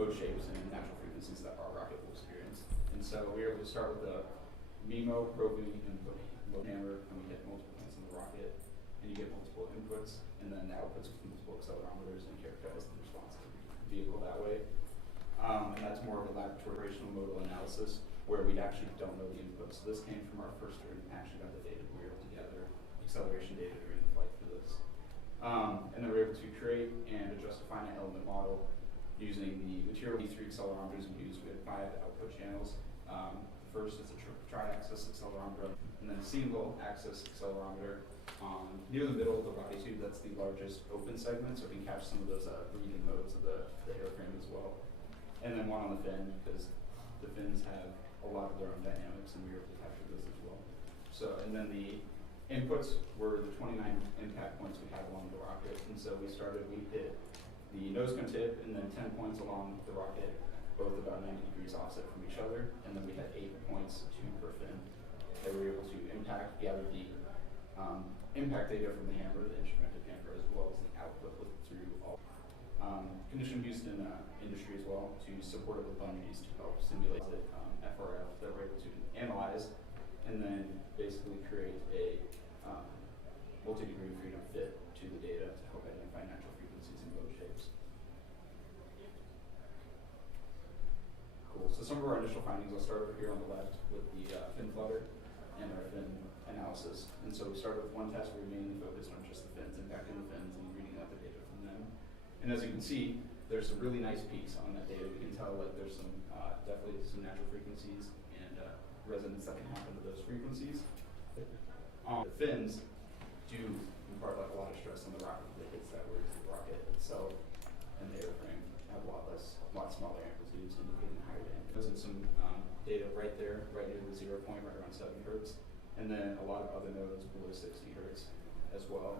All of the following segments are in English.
mode shapes and natural frequencies that our rocket will experience. And so we were able to start with the MIMO probing and mode hammer, and we hit multiple points in the rocket, and you get multiple inputs, and then the outputs with multiple accelerometers and characterize the response of the vehicle that way. And that's more of a laboratory operational modal analysis where we actually don't know the inputs. So this came from our first year and actually got the data. We were able to gather acceleration data during the flight for this. And then we were able to create and adjust a finite element model using the material D3 accelerometers we used. We had 5 output channels. First is a tri-axis accelerometer, and then a single axis accelerometer near the middle of the body tube. That's the largest open segment, so it can catch some of those breathing modes of the airframe as well. And then one on the fin, because the fins have a lot of their own dynamics, and we were able to capture those as well. So, and then the inputs were the 29 impact points we had along the rocket. And so we hit the nose cone tip, and then 10 points along the rocket, both about 90 degrees offset from each other. And then we had 8 points, 2 per fin, that we were able to gather the impact data from the hammer, the instrumented hammer, as well as the output through all. Condition used in industry as well to support it with bungees to help simulate the FRF that we're able to analyze and then basically create a multi-degree freedom fit to the data to help identify natural frequencies and mode shapes. Cool. So some of our initial findings, I'll start over here on the left with the fin flutter and our fin analysis. And so we started with one test where we mainly focused on just the fins, impacting the fins and reading out the data from them. And as you can see, there's some really nice peaks on that data. We can tell like there's some definitely some natural frequencies and resonance that can happen to those frequencies. The fins do impart like a lot of stress on the rocket that hits that, whereas the rocket itself and the airframe have a lot smaller amplitudes indicating higher damage. There's some data right there, right near the 0 point, right around 7 hertz, and then a lot of other nodes below 60 hertz as well.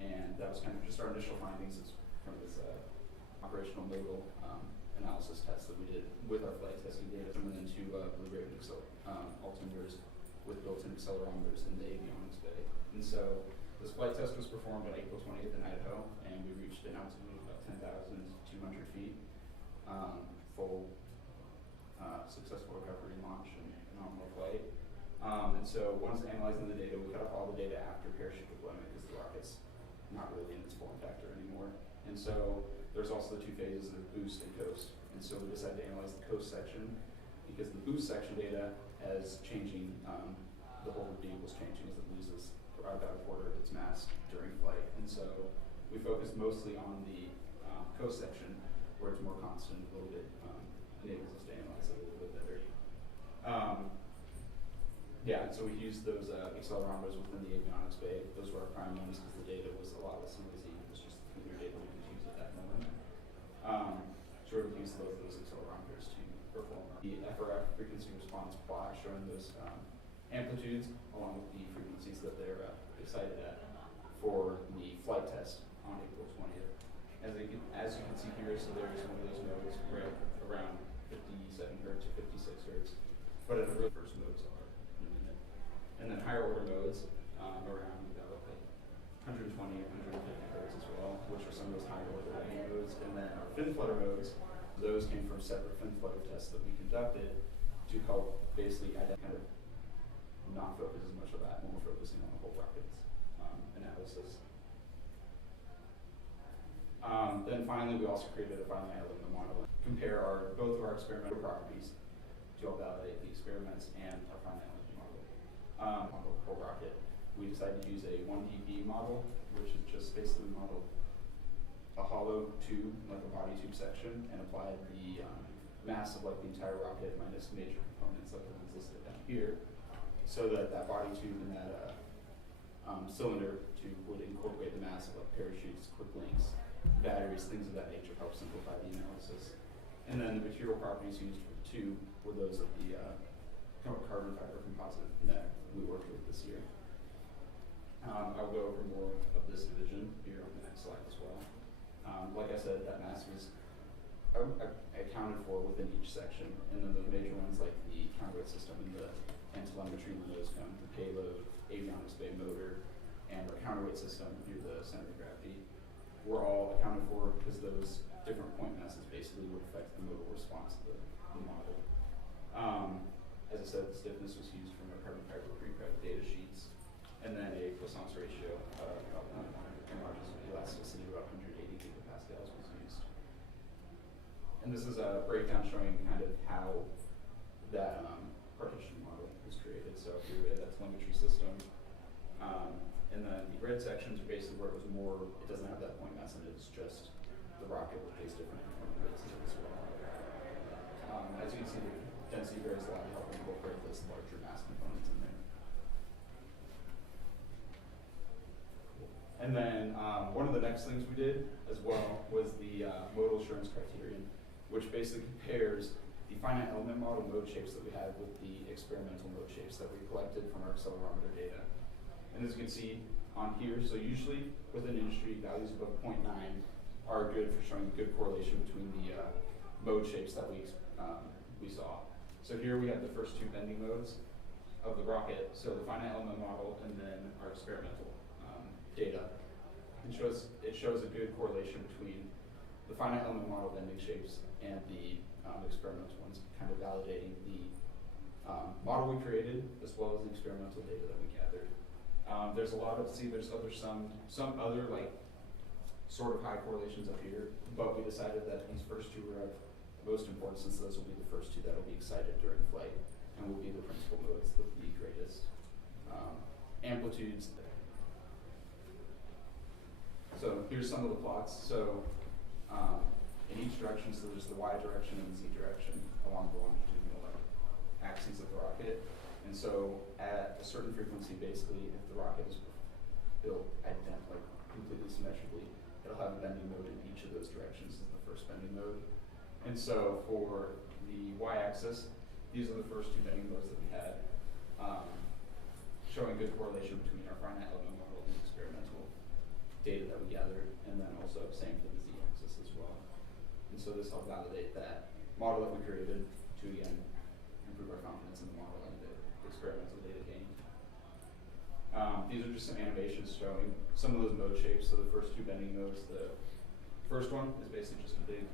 And that was kind of just our initial findings from this operational modal analysis test that we did with our flight testing data, and then 2 Blue Raven altimeters with built-in accelerometers in the avionics bay. And so this flight test was performed on April 20th in Idaho, and we reached an altitude of about 10,200 feet. Full successful recovery, launch, and nominal flight. And so once analyzing the data, we cut off all the data after parachute deployment because the rocket's not really in its form factor anymore. And so there's also the 2 phases of boost and coast. And so we decided to analyze the coast section because the boost section data as changing, the whole vehicle's changing as it loses about a quarter of its mass during flight. And so we focused mostly on the coast section where it's more constant, a little bit, enables us to analyze it a little bit better. Yeah, and so we used those accelerometers within the avionics bay. Those were our prime ones because the data was a lot less noisy. It was just the cleaner data we could use at that moment. So we would use those accelerometers to perform the FRF frequency response plot showing those amplitudes along with the frequencies that they're excited at for the flight test on April 20th. As you can see here, so there's one of those nodes right around 57 hertz or 56 hertz, but at the really first modes are in a minute. And then higher order modes around about like 120 or 150 hertz as well, which are some of those higher order modes. And then our fin flutter modes, those came from separate fin flutter tests that we conducted to help basically kind of not focus as much of that when we're focusing on the whole rocket's analysis. Then finally, we also created a finite element model to compare both of our experimental properties to help validate the experiments and our finite element model. On the whole rocket, we decided to use a 1DB model, which is just basically modeled a hollow tube, like a body tube section, and applied the mass of like the entire rocket minus major components like the ones listed down here, so that that body tube and that cylinder tube would incorporate the mass of like parachutes, quick links, batteries, things of that nature, help simplify the analysis. And then the material properties used for the tube were those of the carbon fiber composite that we worked with this year. I'll go over more of this division here on the next slide as well. Like I said, that mass was accounted for within each section, and then the major ones like the conduit system and telemetry and the nose cone, the payload, avionics bay motor, and our counterweight system near the center of gravity were all accounted for because those different point masses basically would affect the modal response of the model. As I said, the stiffness was used from our carbon fiber pre-prep data sheets, and then a Poisson's ratio of about 1, and margins of elasticity of about 180 gigapascals was used. And this is a breakdown showing kind of how that partition model was created. So here we have that telemetry system. And then the red sections are basically where it was more, it doesn't have that point mass in it, it's just the rocket with these different components in it as well. As you can see, the density varies a lot to help incorporate those larger mass components in there. And then one of the next things we did as well was the modal assurance criterion, which basically compares the finite element model mode shapes that we had with the experimental mode shapes that we collected from our accelerometer data. And as you can see on here, so usually within industry, values above 0.9 are good for showing good correlation between the mode shapes that we saw. So here we have the first two bending modes of the rocket, so the finite element model and then our experimental data. It shows a good correlation between the finite element model bending shapes and the experimental ones, kind of validating the model we created as well as the experimental data that we gathered. There's a lot of, there's some other like sort of high correlations up here, but we decided that these first two were of most important since those will be the first two that will be excited during flight and will be the principal modes with the greatest amplitudes. So here's some of the plots. So in each direction, so there's the Y direction and the Z direction along the longitudinal axes of the rocket. And so at a certain frequency, basically, if the rocket is built completely symmetrically, it'll have a bending mode in each of those directions as the first bending mode. And so for the Y-axis, these are the first two bending modes that we had, showing good correlation between our finite element model and the experimental data that we gathered, and then also same for the Z-axis as well. And so this helped validate that model that we created to, again, improve our confidence in the model and the experimental data gained. These are just some animations showing some of those mode shapes. So the first two bending modes, the first one is basically just a big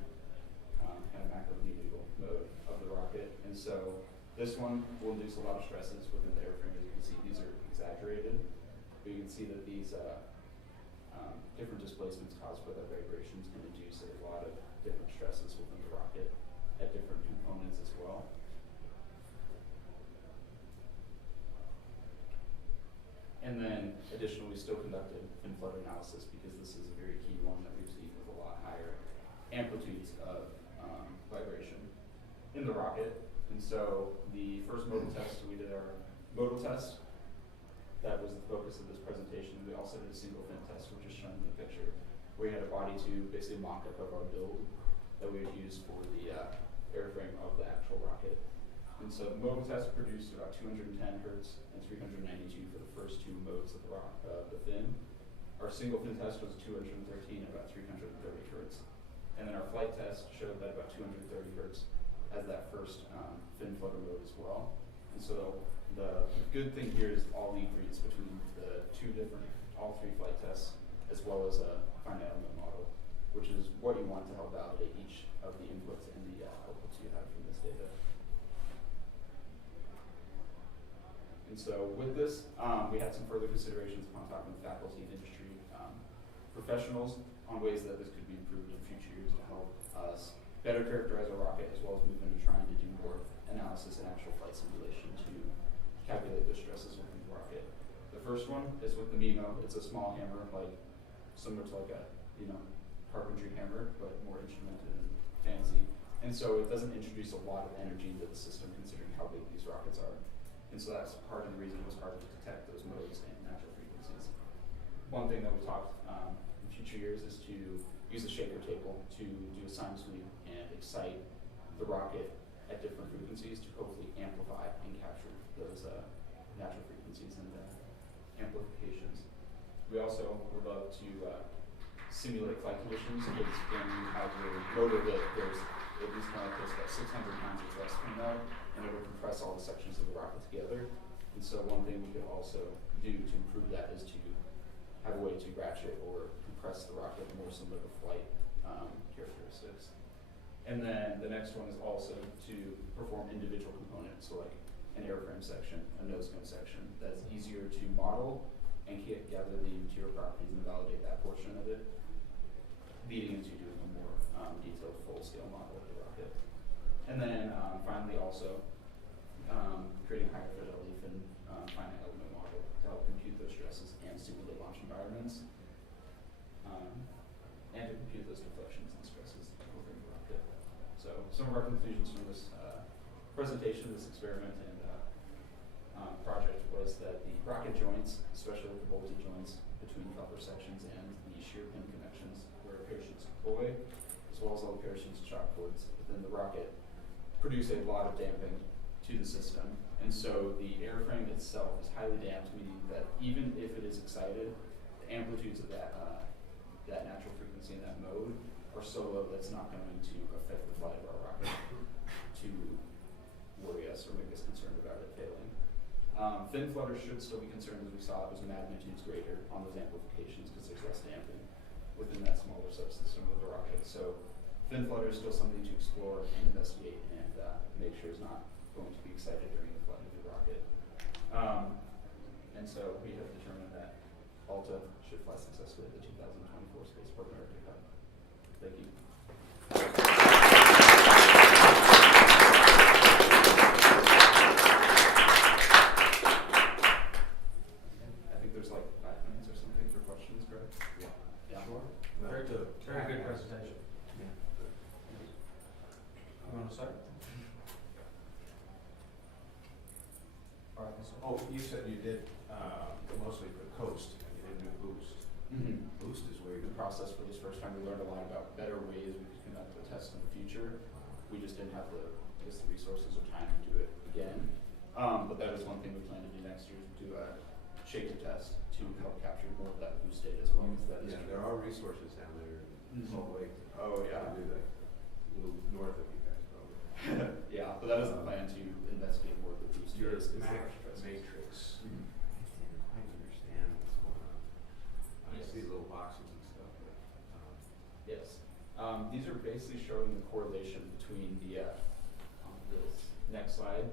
kind of macro-needle mode of the rocket. And so this one will induce a lot of stresses within the airframe. As you can see, these are exaggerated, but you can see that these different displacements caused by the vibrations can induce a lot of different stresses within the rocket at different components as well. And then additionally, we still conducted fin flood analysis because this is a very key one that we've seen with a lot higher amplitudes of vibration in the rocket. And so the first modal test, we did our modal test. That was the focus of this presentation. We also did a single fin test, which is shown in the picture. We had a body tube, basically a mock-up of our build that we would use for the airframe of the actual rocket. And so the modal test produced about 210 hertz and 392 for the first two modes of the fin. Our single fin test was 213 and about 330 hertz. And then our flight test showed that about 230 hertz as that first fin flutter mode as well. And so the good thing here is all the agreements between the all three flight tests, as well as a finite element model, which is what you want to help validate each of the inputs and the outputs you have from this data. And so with this, we had some further considerations upon talking with faculty and industry professionals on ways that this could be improved in future years to help us better characterize our rocket, as well as move into trying to do more analysis and actual flight simulation to calculate the stresses within the rocket. The first one is with the MIMO. It's a small hammer, similar to a carpentry hammer, but more instrumented and fancy. And so it doesn't introduce a lot of energy into the system, considering how big these rockets are. And so that's part of the reason it was hard to detect those modes and natural frequencies. One thing that we talked in future years is to use a shaker table to do a sine sweep and excite the rocket at different frequencies to hopefully amplify and capture those natural frequencies and amplifications. We also would love to simulate flight conditions, because when you have your motor that there's at least one that goes about 600 pounds of thrust coming out, and it will compress all the sections of the rocket together. And so one thing we could also do to improve that is to have a way to ratchet or compress the rocket more similar to flight characteristics. And then the next one is also to perform individual components, so like an airframe section, a nose cone section, that's easier to model and gather the interior properties and validate that portion of it, leading into doing a more detailed full-scale model of the rocket. And then finally also creating higher fidelity finite element model to help compute those stresses and simulate launch environments, and to compute those deflections and stresses within the rocket. So some of our conclusions from this presentation, this experiment and project was that the rocket joints, especially the bolted joints between coupler sections and the shear pin connections where parachutes deploy, as well as all the parachutes and shock cords within the rocket, produce a lot of damping to the system. And so the airframe itself is highly damped, meaning that even if it is excited, the amplitudes of that natural frequency in that mode are so low that it's not going to affect the flight of our rocket to worry us or make us concerned about it failing. Fin flutters should still be concerned, as we saw, it was magnitudes greater on those amplifications because there's less damping within that smaller subsystem of the rocket. So fin flutter is still something to explore and investigate and make sure is not going to be excited during the flight of the rocket. And so we have determined that Alta should fly successfully at the 2024 Spaceport America Cup. Thank you. I think there's like 5 minutes or something for questions, correct? Yeah. Sure. Very good presentation. Yeah. You want to start? All right, so Oh, you said you did mostly for coast, and you didn't do boost. Mm-hmm. Boost is where you The process for this first time, we learned a lot about better ways we could conduct the test in the future. We just didn't have the resources or time to do it again. But that is one thing we plan to do next year, to do a shaker test to help capture more of that boost data as well. Because that is Yeah, there are resources down there in Salt Lake. Oh, yeah. To do that, a little north of you guys, probably. Yeah, but that is the plan to investigate more of the boost Your data. matrix. Mhm. I didn't quite understand what's going on. I Yes. see little boxes and stuff, but Yes. These are basically showing the correlation between the, on this next slide.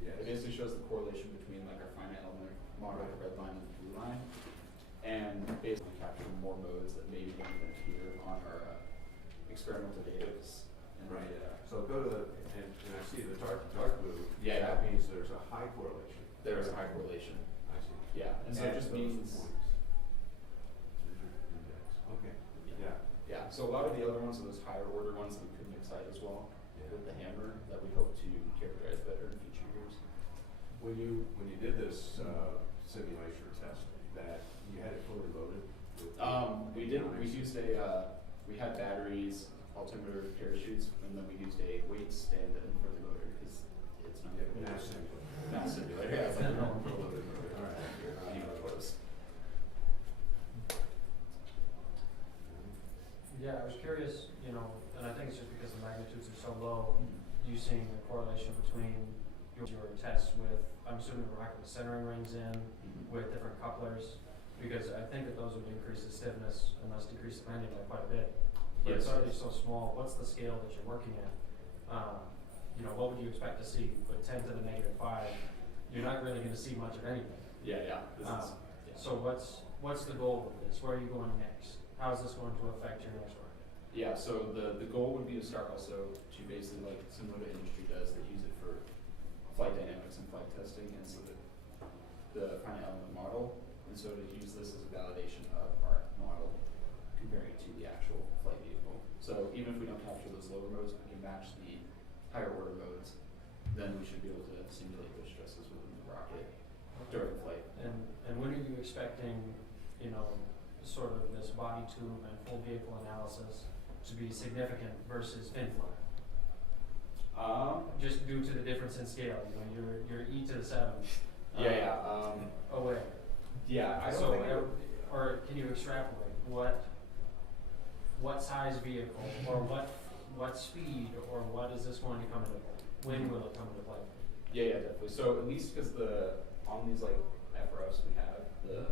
yes. It basically shows the correlation between like our finite element model, the red line and the blue line, and basically capture more modes that maybe don't even appear on our experimental data. Right. So go to the, and I see the dark blue. Yeah. That means there's a high correlation. There is a high correlation. I see. Yeah, and so it just those means, points. There's your index. Okay. Yeah. yeah, so a lot of the other ones are those higher order ones that we couldn't excite as well Yeah. with the hammer that we hope to characterize better in future years. When you did this simulation or test, that you had it fully loaded? With We did. We economics? used we had batteries, altimeter, parachutes, and then we used a weight stand-in for the motor because it's not Yeah, mass simulator. Mass simulator. Yeah, it's like a normal loaded motor. All right. Anywhere close. yeah, I was curious, you know, and I think it's just because the magnitudes are so low, you seeing the correlation between your tests with, I'm assuming the rocket with centering rings in, with different couplers, because I think that those would increase the stiffness and thus decrease the bending by quite a bit. But Yes. it's already so small. What's the scale that you're working at? You know, what would you expect to see with 10 to the -5? You're not really going to see much of anything. Yeah. This is, yeah. So what's the goal with this? Where are you going next? How is this going to affect your next rocket? Yeah, so the goal would be to start also to basically like similar to industry does, they use it for flight dynamics and flight testing, and so the finite element model, and so to use this as a validation of our model, comparing it to the actual flight vehicle. So even if we don't capture those lower modes, we can match the higher order modes, then we should be able to simulate those stresses within the rocket during flight. And when are you expecting, you know, sort of this body tube and full vehicle analysis to be significant versus fin flutter? Just due to the difference in scale, you know, you're E to the 7th. Away. Yeah, I don't So, think it, or can you extrapolate what size vehicle or what speed or what is this going to come into play? When will it come into play? yeah, definitely. So at least because on these like FRFs we have, the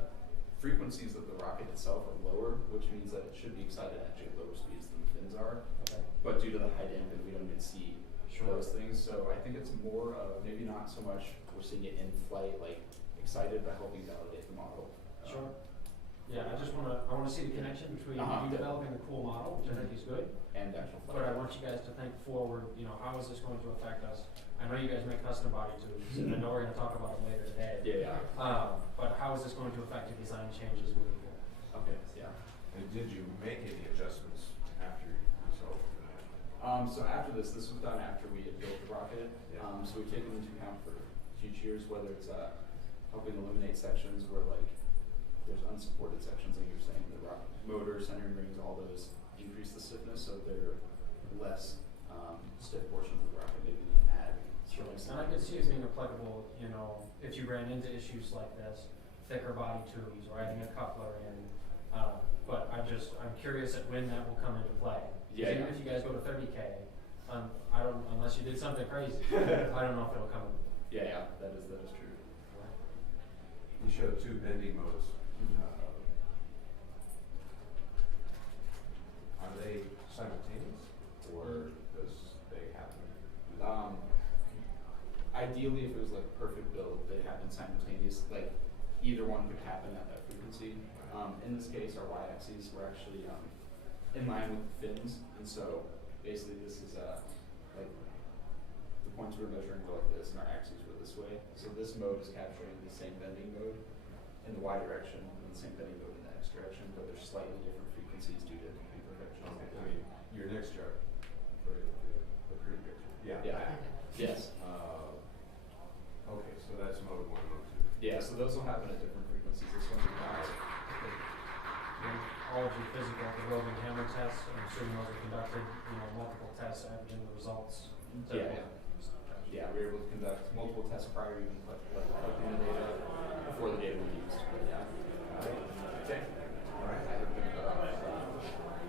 frequencies of the rocket itself are lower, which means that it should be excited actually at lower speeds than the fins are. Okay. But due to the high damping, we don't even see Sure. those things. So I think it's more of maybe not so much we're seeing it in flight, like excited, but helping validate the model. Sure. Yeah, I wanna see the connection between Uh-huh. you developing a cool model, which I think is good, And actual flight. but I want you guys to think forward, how is this going to affect us? I know you guys make custom body tubes, and I know we're gonna talk about them later today. Yeah. But how is this going to affect your design changes moving forward? Okay. Yeah. And did you make any adjustments after you sold that? So after this was done after we had built the rocket. Yeah. So we've taken into account for future years, whether it's helping eliminate sections where like there's unsupported sections, like you're saying, the rocket motor, centering rings, all those increase the stiffness, so they're less stiff portions of the rocket. Maybe we can add. And I could see it being applicable, if you ran into issues like this, thicker body tubes or adding a coupler in. But I'm curious at when that will come into play. Yeah. Even if you guys go to 30K, unless you did something crazy, I don't know if it'll come into play. Yeah, that is true. You showed two bending modes. Are they simultaneous, or does they happen? Ideally, if it was like a perfect build, they happen simultaneous. Like either one could happen at that frequency. In this case, our y-axes were actually in line with the fins, and so basically this is like the points we were measuring were like this, and our axes were this way. So this mode is capturing the same bending mode in the y direction, and the same bending mode in the x direction, but they're slightly different frequencies due to imperfections. Okay, I mean, your next chart, for the pretty picture. Yeah. Yeah. Yes. Okay, so that's mode 1, mode 2. Yeah. So those will happen at different frequencies. This one not. All of your physical, the roving hammer tests, I'm assuming those are conducted, multiple tests, averaging the results. Yeah. Yeah, we were able to conduct multiple tests prior to even collecting the data before the data was used. But yeah. Okay. All right.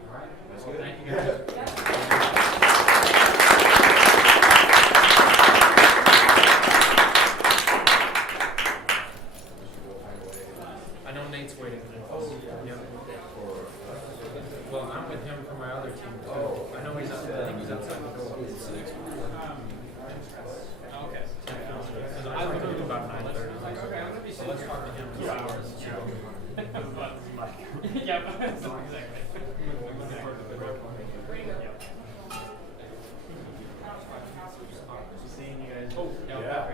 All right. That's Well, good. thank you guys. I know Nate's waiting for us. Yep. Well, I'm with him for my other team too. I know he's I think he's outside the door. Okay. Because I was going to about 9:30. So let's talk to him in 2 hours. Seeing you guys. Oh, yeah.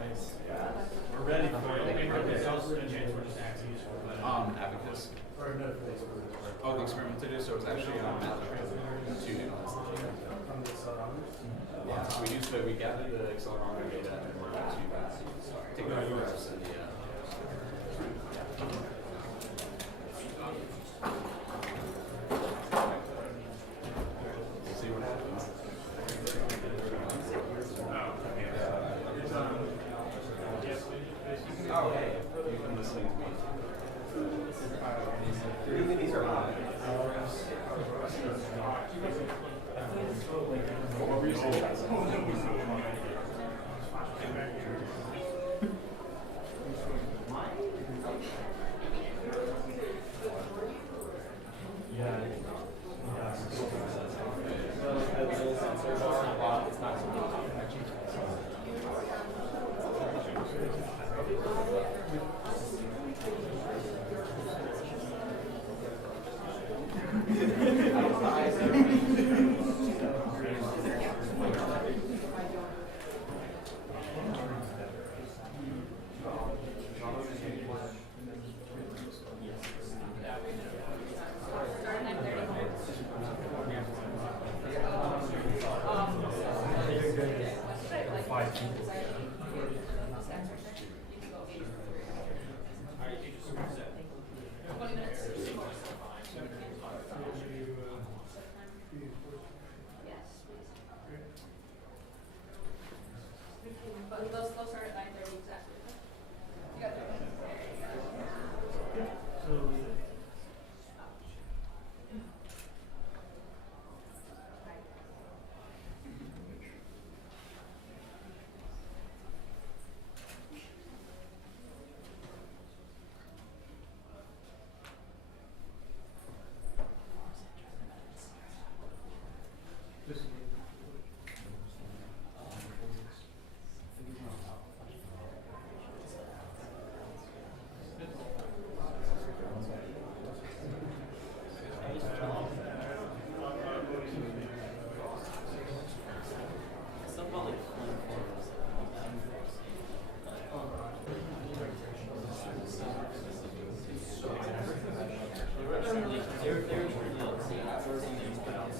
Nice. We're ready for it. Abacus. Oh, the experiment to do, so it was actually math to analyze the data. Yeah, so we gathered the accelerometer data and we're able to take the photographs and the we'll see what happens. Oh, hey, you've been listening to me. These are on. What were you saying?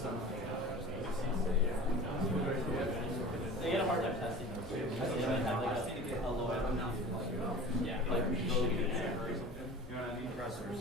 They had a hard time testing them too. Because they might have like a low end. Yeah, like you know what I mean? Compressors.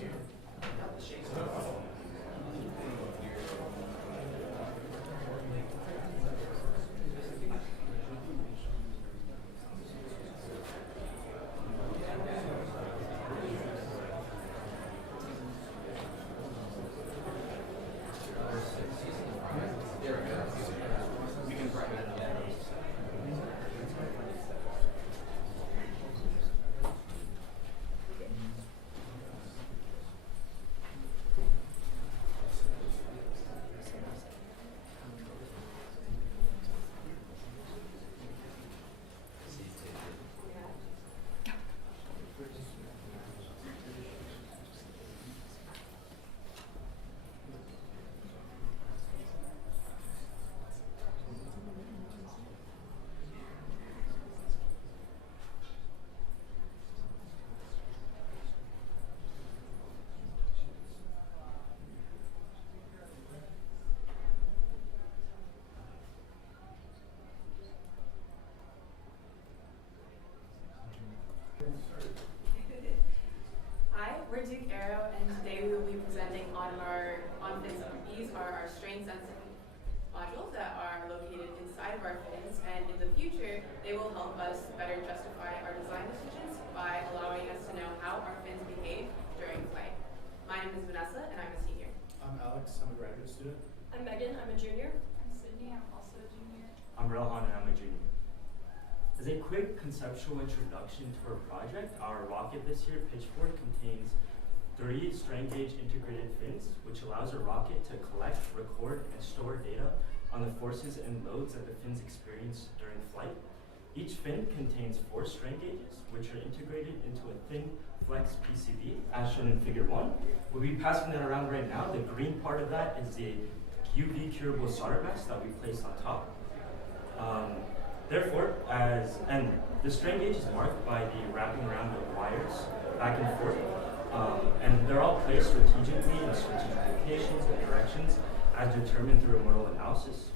Hi, we're Duke Aero, and today we will be presenting on Finsight. These are our strain sensing modules that are located inside of our fins, and in the future, they will help us better justify our design decisions by allowing us to know how our fins behave during flight. My name is Vanessa, and I'm a senior. I'm Alex, I'm a graduate student. I'm Megan, I'm a junior. I'm Sydney, I'm also a junior. I'm Rohan and I'm a junior. As a quick conceptual introduction to our project, our rocket this year, Pitchfork, contains 3 strain gauge integrated fins, which allows a rocket to collect, record, and store data on the forces and loads that the fins experience during flight. Each fin contains 4 strain gauges, which are integrated into a thin flex PCB, as shown in figure 1. We'll be passing that around right now. The green part of that is the UV curable solder mask that we placed on top. Therefore, and the strain gauge is marked by the wrapping around of wires back and forth, and they're all placed strategically in strategic locations and directions as determined through a modal analysis.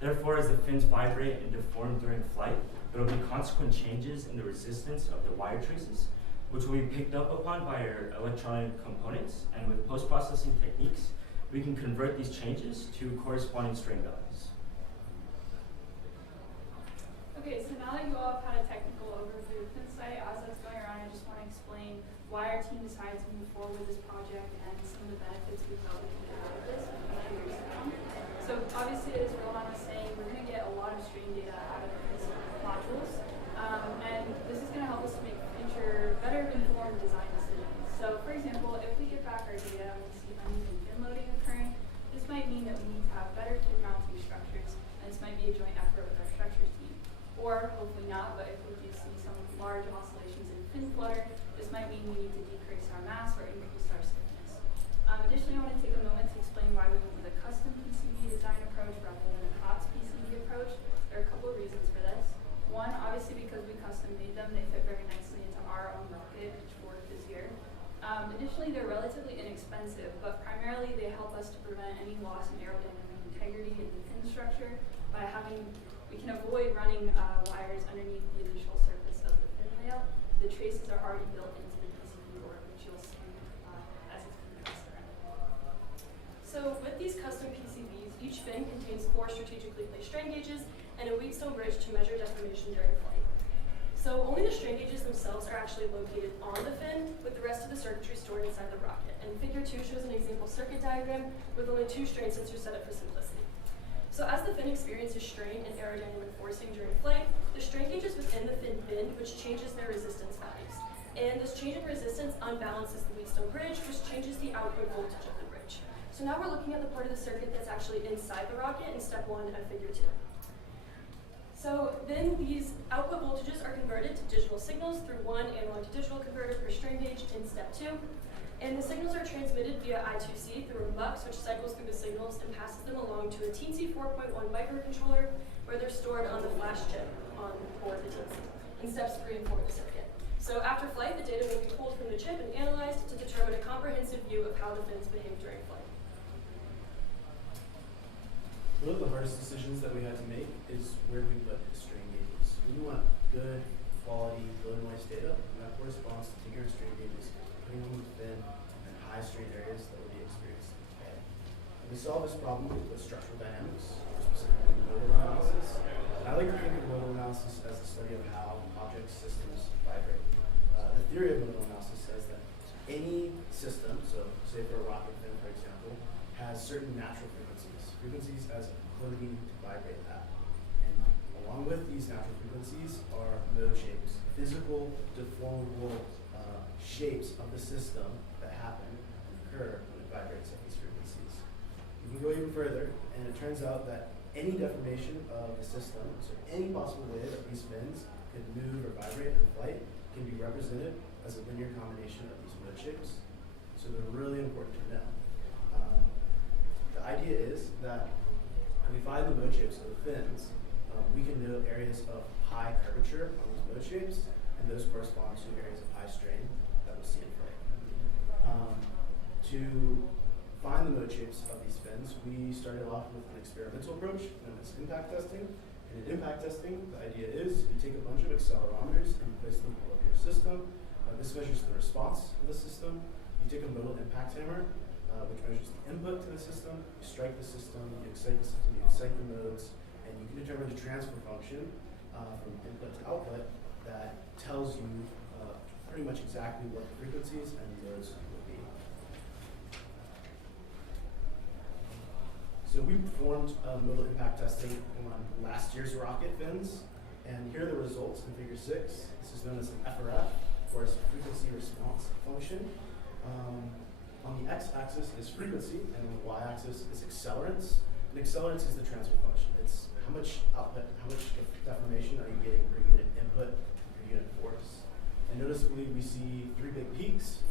Therefore, as the fins vibrate and deform during flight, there will be consequent changes in the resistance of the wire traces, which will be picked up upon by our electronic components, and with post-processing techniques, we can convert these changes to corresponding strain values. Okay, so now that you all have had a technical overview of Finsight, as that's going around, I just want to explain why our team decided to move forward with this project and some of the benefits we felt we can get out of this in a few years to come. So obviously, as Rohan was saying, we're going to get a lot of strain data out of these modules, and this is going to help us make future, better informed design decisions. So for example, if we get back our data and we see uneven fin loading occurring, this might mean that we need to have better fin mounting structures, and this might be a joint effort with our structures team. Or hopefully not, but if we do see some large oscillations in fin flutter, this might mean we need to decrease our mass or increase our stiffness. Additionally, I want to take a moment to explain why we went with a custom PCB design approach rather than a COTS PCB approach. There are a couple of reasons for this. One, obviously because we custom made them, they fit very nicely into our own rocket, Pitchfork, this year. Additionally, they're relatively inexpensive, but primarily they help us to prevent any loss in aerodynamic integrity in the fin structure by we can avoid running wires underneath the initial surface of the fin layout. The traces are already built into the PCB board, which you'll see as it's being passed around. So with these custom PCBs, each fin contains 4 strategically placed strain gauges and a Wheatstone bridge to measure deformation during flight. So only the strain gauges themselves are actually located on the fin, with the rest of the circuitry stored inside the rocket. And figure 2 shows an example circuit diagram with only 2 strain sensors set up for simplicity. So as the fin experiences strain and aerodynamic forcing during flight, the strain gauges within the fin bend, which changes their resistance values. And this change in resistance unbalances the Wheatstone bridge, which changes the output voltage of the bridge. So now we're looking at the part of the circuit that's actually inside the rocket in step 1 of figure 2. So then these output voltages are converted to digital signals through one analog to digital converter per strain gauge in step 2. And the signals are transmitted via I2C through a mux, which cycles through the signals and passes them along to a Teensy 4.1 microcontroller, where they're stored on the flash chip on board the Teensy in steps 3 and 4 of the circuit. So after flight, the data will be pulled from the chip and analyzed to determine a comprehensive view of how the fins behave during flight. hardest decisions that we had to make is where do we put the strain gauges. We want good quality low noise data, and that corresponds to taking our strain gauges, putting them within and high strain areas that will be experienced in decay. And we solve this problem with structural dynamics, specifically modal analysis. And I like to think of modal analysis as the study of how object systems vibrate. The theory of modal analysis says that any system, so say for a rocket fin, for example, has certain natural frequencies as a proclivity to vibrate at. And along with these natural frequencies are mode shapes, physical, deformable shapes of the system that happen and occur when it vibrates at these frequencies. You can go even further, and it turns out that any deformation of the system, so any possible way that these fins could move or vibrate in flight, can be represented as a linear combination of these mode shapes. So they're really important to know. The idea is that when we find the mode shapes of the fins, we can know areas of high curvature on these mode shapes, and those correspond to areas of high strain that we'll see in flight. To find the mode shapes of these fins, we started off with an experimental approach known as impact testing. And in impact testing, the idea is you take a bunch of accelerometers and place them all over your system. This measures the response of the system. You take a modal impact hammer, which measures the input to the system. You strike the system, you excite the system, you excite the modes, and you can determine the transfer function from input to output that tells you pretty much exactly what the frequencies and the modes will be. So we performed modal impact testing on last year's rocket fins, and here are the results in figure 6. This is known as an FRF, or as frequency response function. On the x-axis is frequency, and on the y-axis is accelerants. And accelerants is the transfer function. It's how much output, how much deformation are you getting per unit input, per unit force. And noticeably, we see 3 big peaks.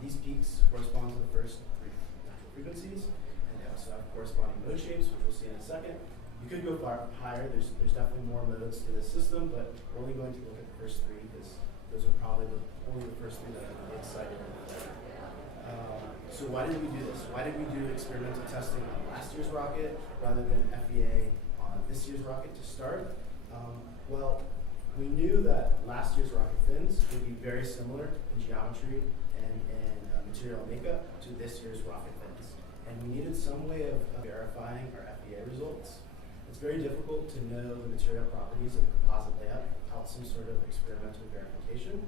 These peaks correspond to the first 3 natural frequencies, and they also have corresponding mode shapes, which we'll see in a second. You could go far higher. There's definitely more modes to this system, but we're only going to look at the first 3 because those are probably only the first 3 that I'm really excited about. So why did we do this? Why did we do experimental testing on last year's rocket rather than FEA on this year's rocket to start? Well, we knew that last year's rocket fins would be very similar in geometry and material makeup to this year's rocket fins. And we needed some way of verifying our FEA results. It's very difficult to know the material properties of a composite layout without some sort of experimental verification.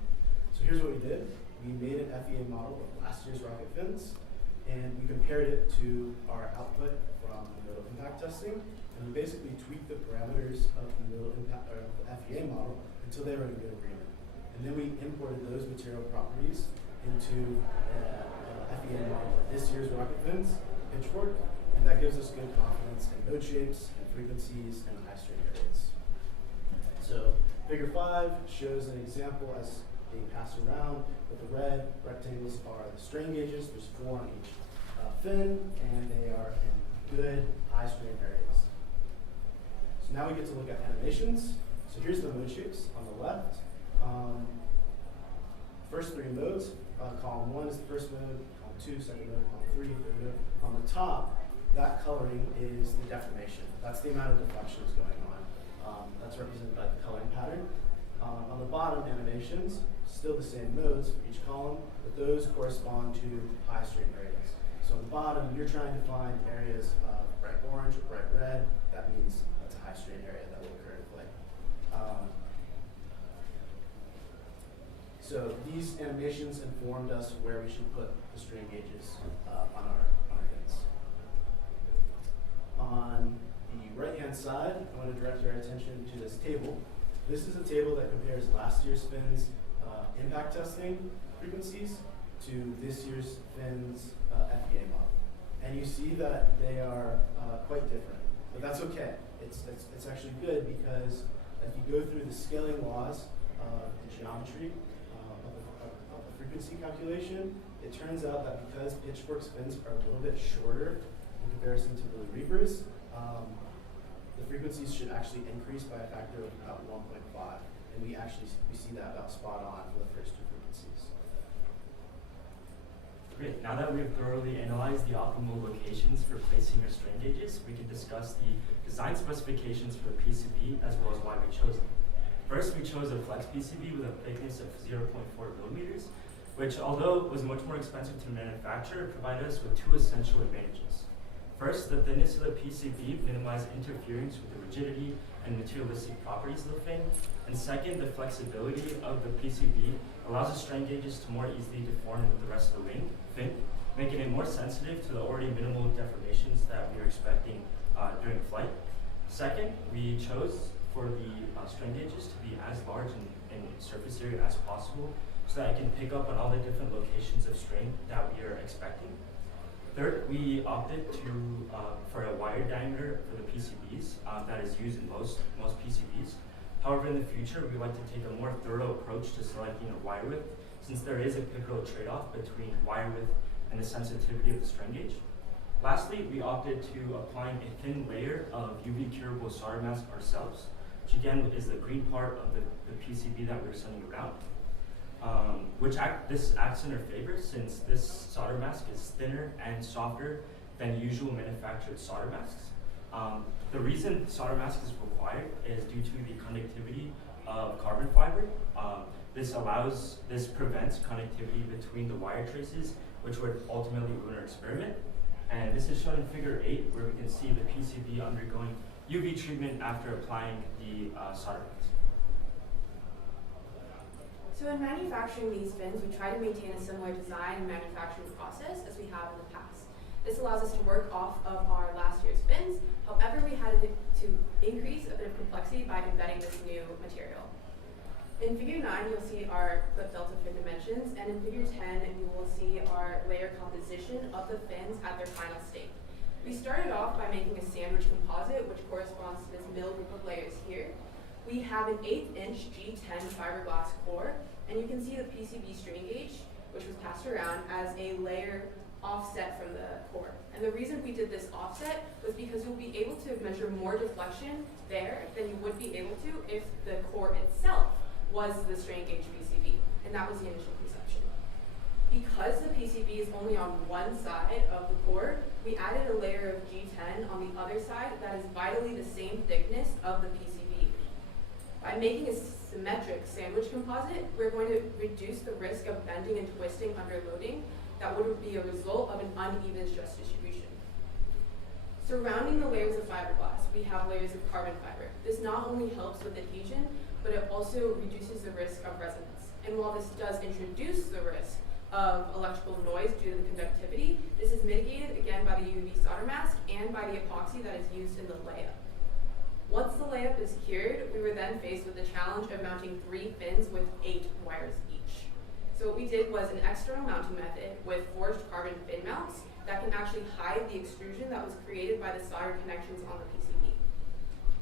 So here's what we did. We made an FEA model of last year's rocket fins, and we compared it to our output from the modal impact testing, and we basically tweaked the parameters of the modal impact or the FEA model until they were in good agreement. And then we imported those material properties into FEA model of this year's rocket fins, Pitchfork, and that gives us good confidence in mode shapes and frequencies and high strain areas. So figure 5 shows an example as being passed around, but the red rectangles are the strain gauges. There's 4 on each fin, and they are in good high strain areas. So now we get to look at animations. So here's the mode shapes on the left. First 3 modes. Column 1 is the first mode, column 2, second mode, column 3, third mode. On the top, that coloring is the deformation. That's the amount of deflections going on. That's represented by the coloring pattern. On the bottom, animations, still the same modes for each column, but those correspond to high strain areas. So on the bottom, you're trying to find areas of bright orange or bright red. That means that's a high strain area that will occur in flight. So these animations informed us where we should put the strain gauges on our fins. On the right-hand side, I want to direct your attention to this table. This is a table that compares last year's fins impact testing frequencies to this year's fins FEA model. And you see that they are quite different, but that's okay. It's actually good because if you go through the scaling laws of the geometry of the frequency calculation, it turns out that because Pitchfork's fins are a little bit shorter in comparison to Blue Reaper's, the frequencies should actually increase by a factor of about 1.5. And we see that about spot on for the first 2 frequencies. Great. Now that we've thoroughly analyzed the optimal locations for placing our strain gauges, we can discuss the design specifications for the PCB as well as why we chose them. First, we chose a flex PCB with a thickness of 0.4 millimeters, which, although was much more expensive to manufacture, provided us with two essential advantages. First, the thickness of the PCB minimized interference with the rigidity and materialistic properties of the fin. And second, the flexibility of the PCB allows the strain gauges to more easily deform with the rest of the fin, making it more sensitive to the already minimal deformations that we are expecting during flight. Second, we chose for the strain gauges to be as large in surface area as possible so that it can pick up on all the different locations of strain that we are expecting. Third, we opted for a wire diameter for the PCBs that is used in most PCBs. However, in the future, we like to take a more thorough approach to selecting a wire width, since there is a pivotal trade-off between wire width and the sensitivity of the strain gauge. Lastly, we opted to applying a thin layer of UV curable solder mask ourselves, which again is the green part of the PCB that we're sending around. This acts in our favor, since this solder mask is thinner and softer than usual manufactured solder masks. The reason solder mask is required is due to the conductivity of carbon fiber. This prevents connectivity between the wire traces, which would ultimately ruin our experiment. And this is shown in figure 8, where we can see the PCB undergoing UV treatment after applying the solder mask. So in manufacturing these fins, we try to maintain a similar design and manufacturing process as we have in the past. This allows us to work off of our last year's fins. However, we had to increase a bit of complexity by embedding this new material. In figure 9, you'll see our clip delta fin dimensions, and in figure 10, you will see our layer composition of the fins at their final state. We started off by making a sandwich composite, which corresponds to this middle group of layers here. We have an 1/8" G10 fiberglass core, and you can see the PCB strain gauge, which was passed around as a layer offset from the core. And the reason we did this offset was because you'll be able to measure more deflection there than you would be able to if the core itself was the strain gauge PCB, and that was the initial conception. Because the PCB is only on one side of the core, we added a layer of G10 on the other side that is vitally the same thickness of the PCB. By making a symmetric sandwich composite, we're going to reduce the risk of bending and twisting under loading that would be a result of an uneven stress distribution. Surrounding the layers of fiberglass, we have layers of carbon fiber. This not only helps with adhesion, but it also reduces the risk of resonance. And while this does introduce the risk of electrical noise due to the conductivity, this is mitigated again by the UV solder mask and by the epoxy that is used in the layup. Once the layup is cured, we were then faced with the challenge of mounting 3 fins with 8 wires each. So what we did was an external mounting method with forged carbon fin mounts that can actually hide the extrusion that was created by the solder connections on the PCB.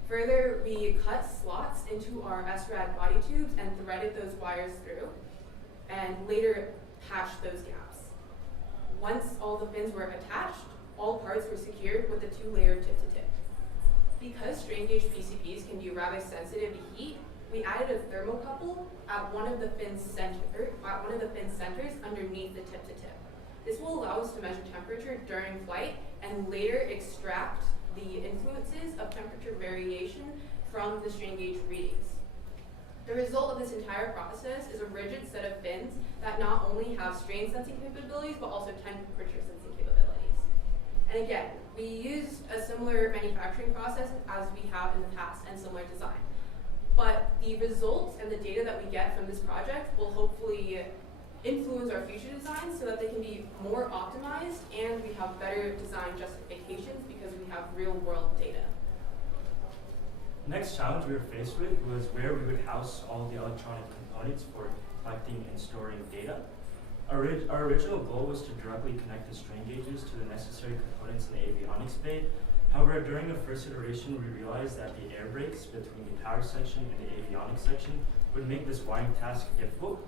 Further, we cut slots into our SRAD body tubes and threaded those wires through, and later patched those gaps. Once all the fins were attached, all parts were secured with a 2-layer tip-to-tip. Because strain gauge PCBs can be rather sensitive to heat, we added a thermocouple at one of the fin centers underneath the tip-to-tip. This will allow us to measure temperature during flight and later extract the influences of temperature variation from the strain gauge readings. The result of this entire process is a rigid set of fins that not only have strain sensing capabilities, but also temperature sensing capabilities. And again, we used a similar manufacturing process as we have in the past and similar design. But the results and the data that we get from this project will hopefully influence our future designs so that they can be more optimized and we have better design justifications because we have real world data. Next challenge we were faced with was where we would house all the electronic components for collecting and storing data. Our original goal was to directly connect the strain gauges to the necessary components in the avionics bay. However, during the first iteration, we realized that the air brakes between the power section and the avionics section would make this wiring task difficult.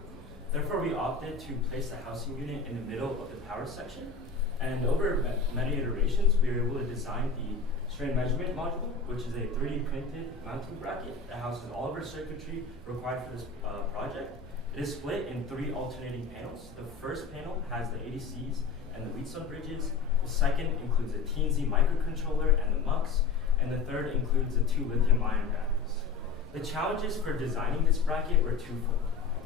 Therefore, we opted to place the housing unit in the middle of the power section. And over many iterations, we were able to design the strain measurement module, which is a 3D printed mounting bracket that houses all of our circuitry required for this project. It is split in 3 alternating panels. The first panel has the ADCs and the Wheatstone bridges. The second includes a TNZ microcontroller and the MUX. And the third includes the 2 lithium-ion batteries. The challenges for designing this bracket were twofold.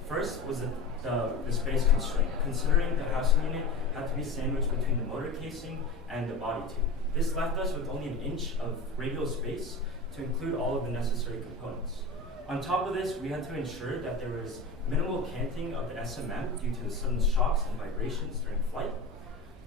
First was the space constraint, considering the housing unit had to be sandwiched between the motor casing and the body tube. This left us with only an inch of radial space to include all of the necessary components. On top of this, we had to ensure that there was minimal canting of the SMM due to the sudden shocks and vibrations during flight.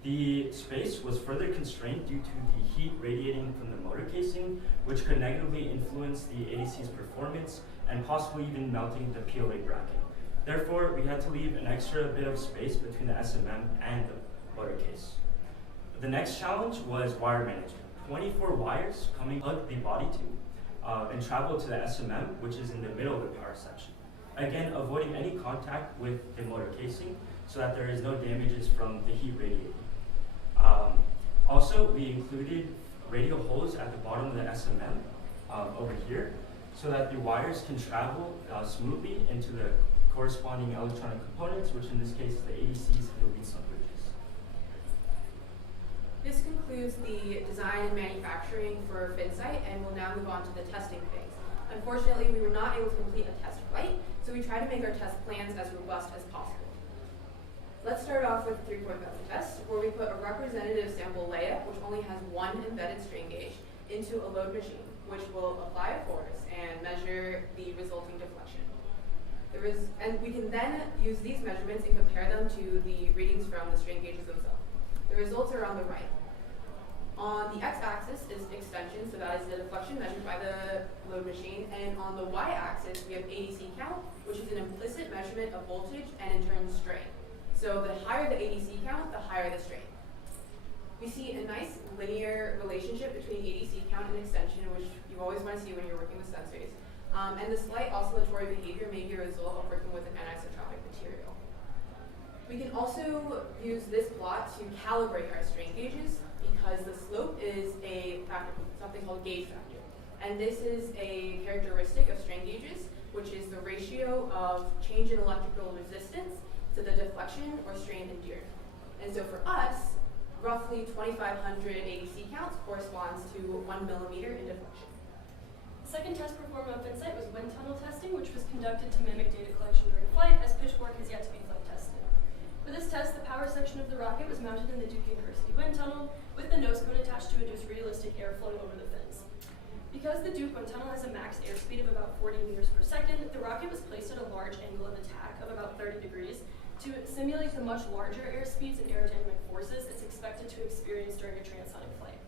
The space was further constrained due to the heat radiating from the motor casing, which could negatively influence the ADC's performance and possibly even melting the PLA bracket. Therefore, we had to leave an extra bit of space between the SMM and the motor case. The next challenge was wire management. 24 wires coming out of the body tube and travel to the SMM, which is in the middle of the power section. Again, avoiding any contact with the motor casing so that there is no damages from the heat radiating. Also, we included radial holes at the bottom of the SMM over here so that the wires can travel smoothly into the corresponding electronic components, which in this case is the ADCs and the Wheatstone bridges. This concludes the design and manufacturing for Finsight, and we'll now move on to the testing phase. Unfortunately, we were not able to complete a test flight, so we tried to make our test plans as robust as possible. Let's start off with the 3-point bevel test, where we put a representative sample layup, which only has 1 embedded strain gauge, into a load machine, which will apply a force and measure the resulting deflection. And we can then use these measurements and compare them to the readings from the strain gauges themselves. The results are on the right. On the x-axis is extension, so that is the deflection measured by the load machine, and on the y-axis we have ADC count, which is an implicit measurement of voltage and in turn strain. So the higher the ADC count, the higher the strain. We see a nice linear relationship between ADC count and extension, which you always want to see when you're working with sensors. And the slight oscillatory behavior may be a result of working with an anisotropic material. We can also use this plot to calibrate our strain gauges because the slope is a factor, something called gauge factor. And this is a characteristic of strain gauges, which is the ratio of change in electrical resistance to the deflection or strain endured. And so for us, roughly 2,500 ADC counts corresponds to 1 millimeter in deflection. The second test performed on Finsight was wind tunnel testing, which was conducted to mimic data collection during flight, as pitchfork has yet to be flight tested. For this test, the power section of the rocket was mounted in the Duke University wind tunnel, with the nose cone attached to induce realistic air flowing over the fins. Because the Duke wind tunnel has a max airspeed of about 40 meters per second, the rocket was placed at a large angle of attack of about 30 degrees to simulate the much larger airspeeds and aerodynamic forces it's expected to experience during a transonic flight.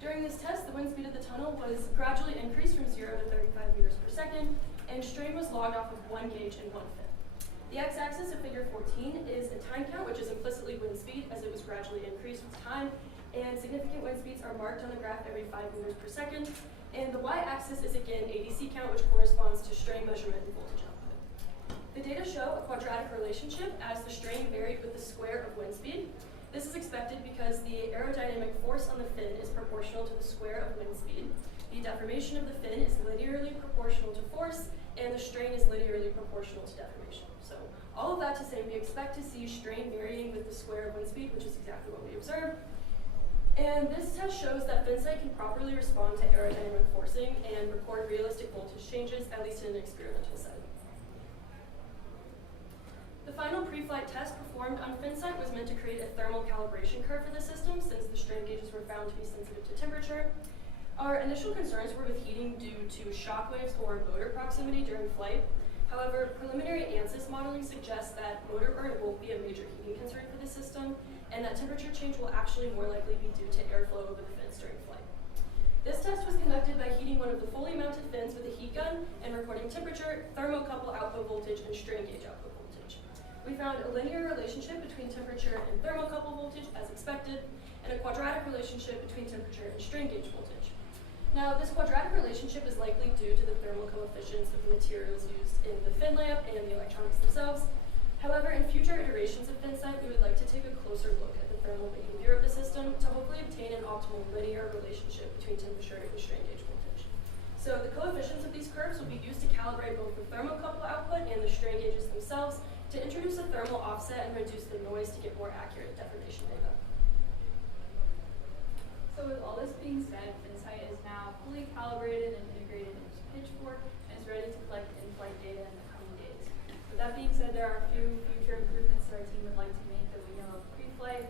During this test, the wind speed of the tunnel was gradually increased from 0 to 35 meters per second, and strain was logged off of 1 gauge and 1 fin. The x-axis of figure 14 is a time count, which is implicitly wind speed as it was gradually increased with time, and significant wind speeds are marked on the graph every 5 meters per second. And the y-axis is again ADC count, which corresponds to strain measurement and voltage output. The data show a quadratic relationship as the strain varied with the square of wind speed. This is expected because the aerodynamic force on the fin is proportional to the square of wind speed. The deformation of the fin is linearly proportional to force, and the strain is linearly proportional to deformation. So all of that to say, we expect to see strain varying with the square of wind speed, which is exactly what we observed. And this test shows that Finsight can properly respond to aerodynamic forcing and record realistic voltage changes, at least in an experimental setting. The final pre-flight test performed on Finsight was meant to create a thermal calibration curve for the system, since the strain gauges were found to be sensitive to temperature. Our initial concerns were with heating due to shock waves or motor proximity during flight. However, preliminary ANSYS modeling suggests that motor burn won't be a major heating concern for the system, and that temperature change will actually more likely be due to airflow over the fins during flight. This test was conducted by heating one of the fully mounted fins with a heat gun and recording temperature, thermocouple output voltage, and strain gauge output voltage. We found a linear relationship between temperature and thermocouple voltage as expected, and a quadratic relationship between temperature and strain gauge voltage. Now, this quadratic relationship is likely due to the thermal coefficients of the materials used in the fin layup and the electronics themselves. However, in future iterations of Finsight, we would like to take a closer look at the thermal behavior of the system to hopefully obtain an optimal linear relationship between temperature and strain gauge voltage. So the coefficients of these curves will be used to calibrate both the thermocouple output and the strain gauges themselves to introduce a thermal offset and reduce the noise to get more accurate deformation data. So with all this being said, Finsight is now fully calibrated and integrated into Pitchfork and is ready to collect in-flight data in the coming days. With that being said, there are a few future improvements that our team would like to make that we know of pre-flight.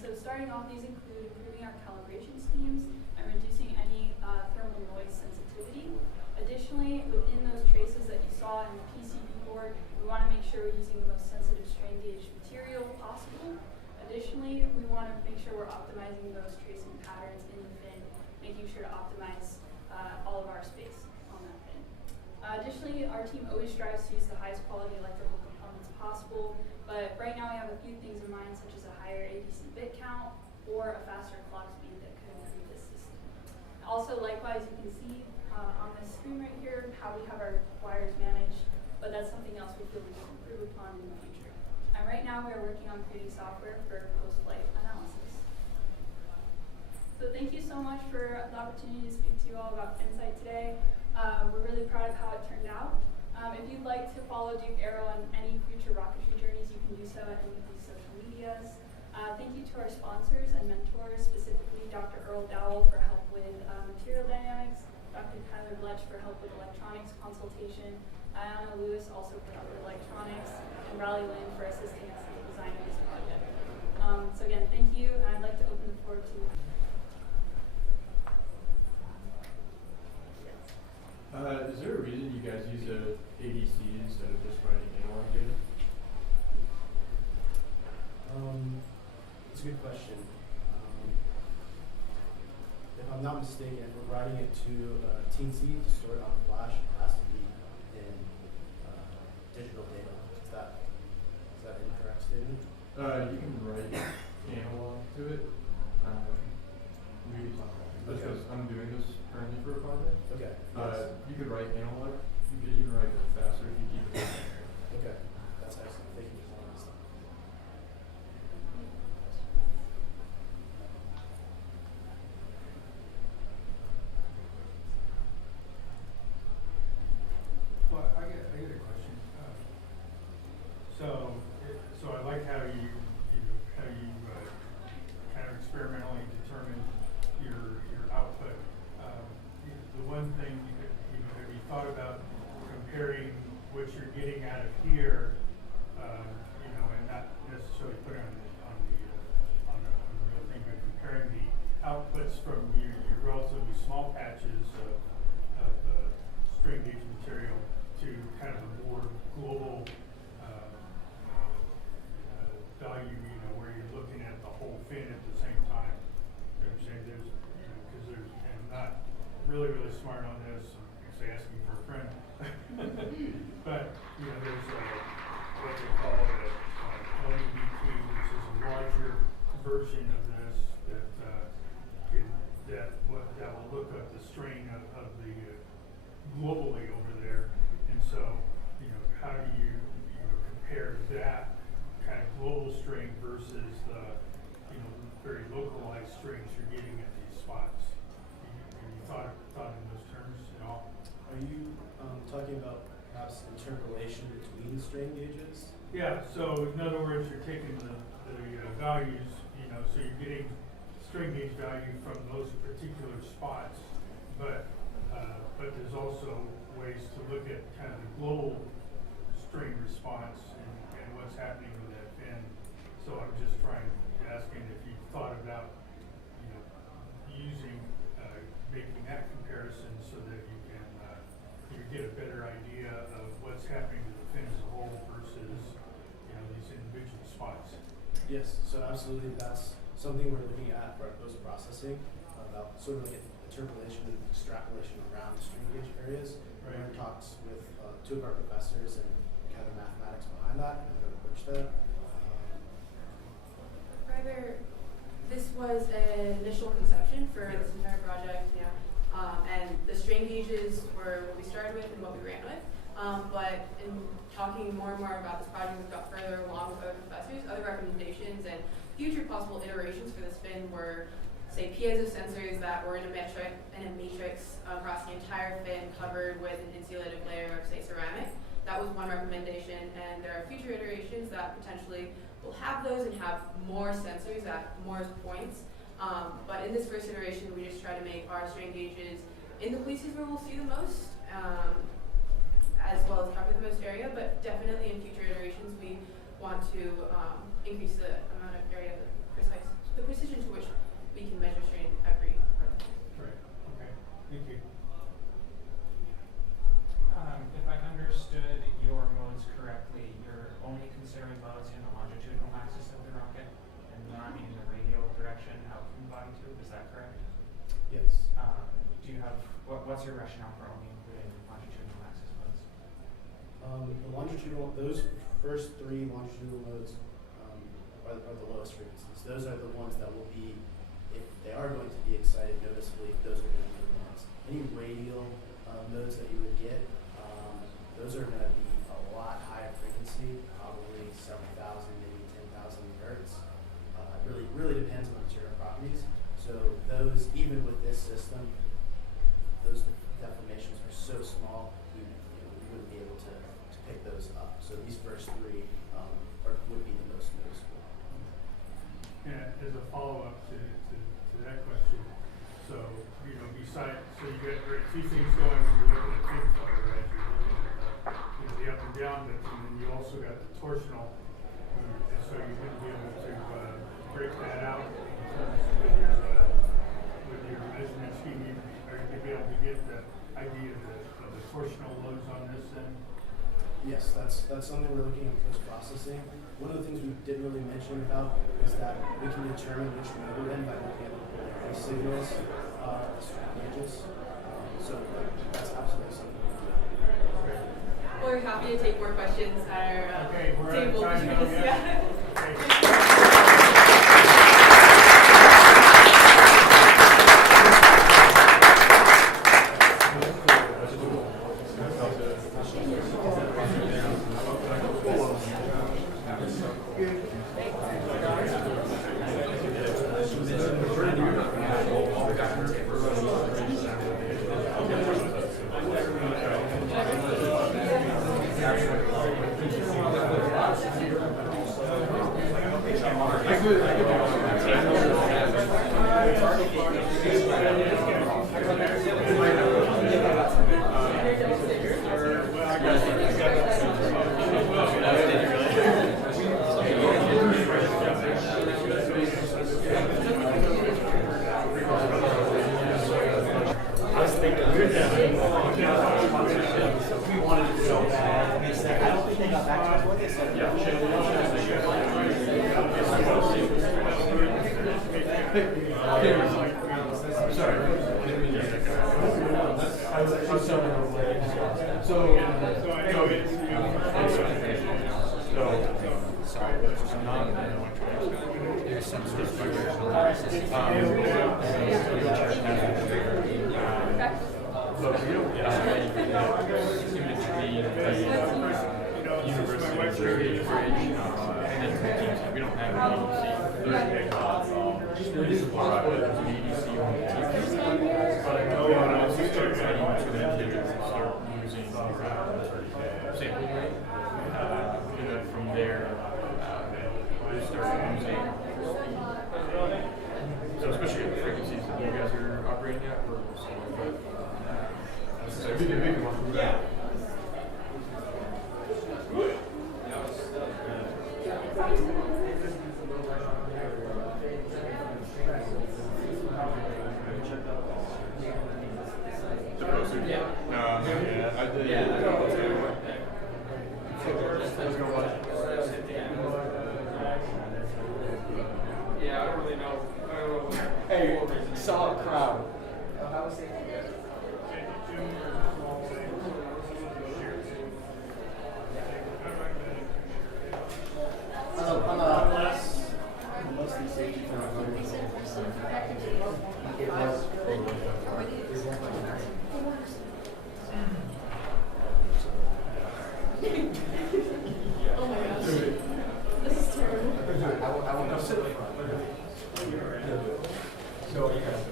So starting off, these include improving our calibration schemes and reducing any thermal noise sensitivity. Additionally, within those traces that you saw in the PCB board, we want to make sure we're using the most sensitive strain gauge material possible. Additionally, we want to make sure we're optimizing those tracing patterns in the fin, making sure to optimize all of our space on that fin. Additionally, our team always strives to use the highest quality electrical components possible, but right now we have a few things in mind, such as a higher ADC bit count or a faster clock speed that could improve this system. Also, likewise, you can see on this screen right here how we have our wires managed, but that's something else we feel we can improve upon in the future. And right now we are working on creating software for post-flight analysis. So thank you so much for the opportunity to speak to you all about Finsight today. We're really proud of how it turned out. If you'd like to follow Duke Aero on any future rocketry journeys, you can do so at any of these social medias. Thank you to our sponsors and mentors, specifically Dr. Earl Dowell for help with material dynamics, Dr. Tyler Bletch for help with electronics consultation, Ayana Lewis also for help with electronics, and Riley Lynn for assisting us in the design of this project. So again, thank you, and I'd like to open the floor to Is there a reason you guys use a ADC instead of just writing analog data? It's a good question. If I'm not mistaken, if we're writing it to TNC to store it on flash, it has to be in digital data. Is that an incorrect statement? You can write analog to it. We can talk about it. Because I'm doing this currently for a project. Okay. You could write analog. You could even write it faster if you keep it linear. Okay. That's excellent. Thank you for telling us that. Well, I get a question. So I like how you kind of experimentally determine your output. The one thing have you thought about comparing what you're getting out of here, and not necessarily putting on the real thing, but comparing the outputs from your relatively small patches of strain gauge material to kind of a more global value, where you're looking at the whole fin at the same time. You know what I'm saying? Because and I'm not really smart on this, I'm actually asking for a friend. But, there's what they call a LEDT, which is a larger version of this that will look up the strain of the globally over there. And so, how do you compare that kind of global strain versus the very localized strains you're getting at these spots? Have you thought in those terms at all? Are you talking about perhaps interpolation between strain gauges? Yeah, so in other words, you're taking the values, so you're getting strain gauge value from those particular spots, but there's also ways to look at kind of the global strain response and what's happening with that fin. So I'm just asking if you thought about, making that comparison so that you can get a better idea of what's happening to the fin as a whole versus these individual spots. Yes, so absolutely, that's something we're looking at for post processing, about sort of like interpolation and extrapolation around strain gauge areas. Right. We're in talks with two of our professors and kind of mathematics behind that and how to approach that. Rather, this was an initial conception for this entire project, and the strain gauges were what we started with and what we ran with. But in talking more and more about this project, we've got further along with other professors, other recommendations, and future possible iterations for this fin were, say, ideas of sensors that were in a matrix across the entire fin covered with an insulative layer of, say, ceramic. That was one recommendation, and there are future iterations that potentially will have those and have more sensors at more points. But in this first iteration, we just try to make our strain gauges in the places where we'll see the most, as well as cover the most area. But definitely in future iterations, we want to increase the amount of area, the precision to which we can measure strain every part. Right, okay, thank you. If I understood your modes correctly, you're only considering modes in the longitudinal axis of the rocket and not in the radial direction out from the body tube, is that correct? Yes. Do you have, what's your rationale for only including longitudinal axis modes? The longitudinal, those first 3 longitudinal modes are the lowest frequencies. Those are the ones that will be, if they are going to be excited noticeably, those are going to be the ones. Any radial modes that you would get, those are going to be a lot higher frequency, probably several thousand, maybe 10,000 hertz. It really depends on the material properties. So those, even with this system, those deformations are so small, we wouldn't be able to pick those up. So these first 3 would be the most noticeable. And as a follow-up to that question, so, besides, so you get 2 things going when you're looking at fin flutter, right? You're looking at the up and down bits, and then you also got the torsional, and so you wouldn't be able to break that out in terms with your measurement scheme. Are you going to be able to get the idea of the torsional loads on this end? Yes, that's something we're looking at post-processing. One of the things we didn't really mention about is that we can determine which mode we're in by looking at the signals, the strain gauges. So that's absolutely something we do. We're happy to take more questions at our Okay, we're table. out of time now, yeah. So you guys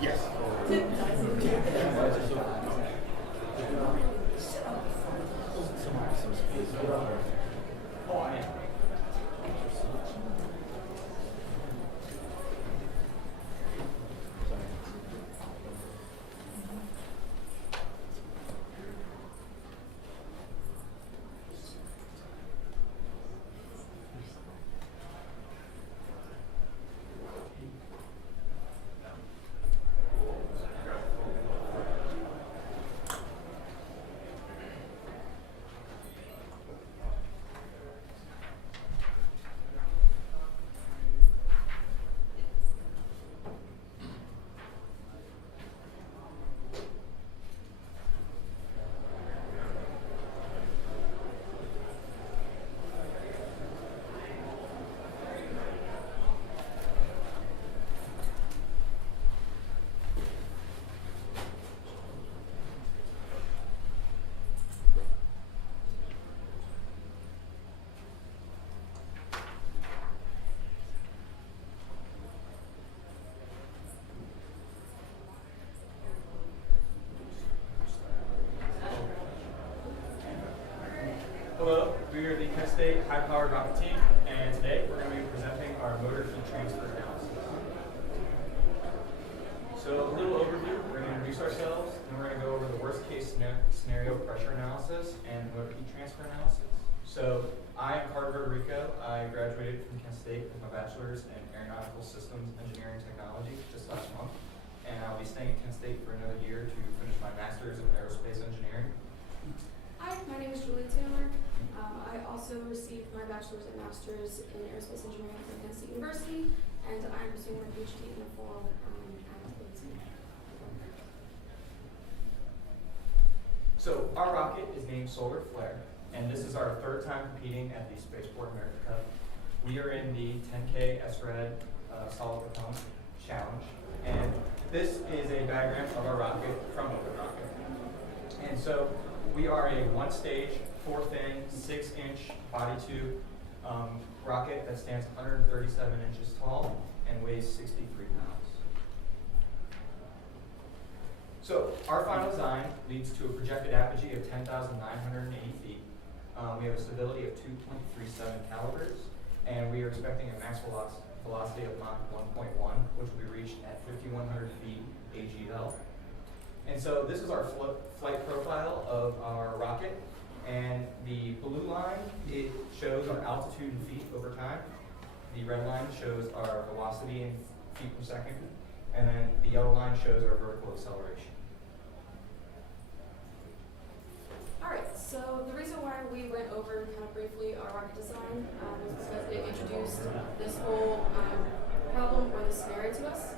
Yes. Hello, we are the Kent State high-powered rocket team, and today we're going to be presenting our motor heat transfer analysis. So a little overview, we're going to introduce ourselves, and we're going to go over the worst-case scenario pressure analysis and motor heat transfer analysis. So I am Carter Rico. I graduated from Kent State with my bachelor's in aeronautical systems engineering technology just last month, and I'll be staying at Kent State for another year to finish my master's in aerospace engineering. Hi, my name is Julia Taylor. I also received my bachelor's and master's in aerospace engineering from Kent State University, and I'm pursuing my PhD in the fall at Podium. So our rocket is named Solar Flare, and this is our third time competing at the Spaceport America Cup. We are in the 10K SRAD solid propellant challenge, and this is a diagram of our rocket from Open Rocket. And so we are a one-stage, 4-fin, 6-inch body tube rocket that stands 137 inches tall and weighs 63 pounds. So our final design leads to a projected apogee of 10,980 feet. We have a stability of 2.37 calibers, and we are expecting a max velocity of Mach 1.1, which will be reached at 5,100 feet AGL. And so this is our flight profile of our rocket, and the blue line, it shows our altitude in feet over time. The red line shows our velocity in feet per second, and then the yellow line shows our vertical acceleration. All right, so the reason why we went over kind of briefly our rocket design was because it introduced this whole problem or the scenario to us.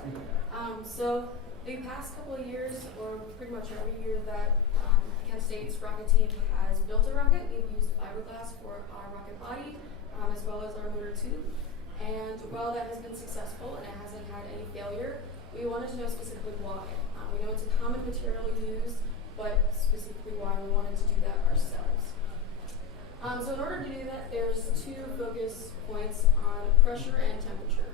So the past couple of years, or pretty much every year that Kent State's rocket team has built a rocket, we've used fiberglass for our rocket body, as well as our motor tube. And while that has been successful and it hasn't had any failure, we wanted to know specifically why. We know it's a common material used, but specifically why we wanted to do that ourselves. So in order to do that, there's two focus points on pressure and temperature.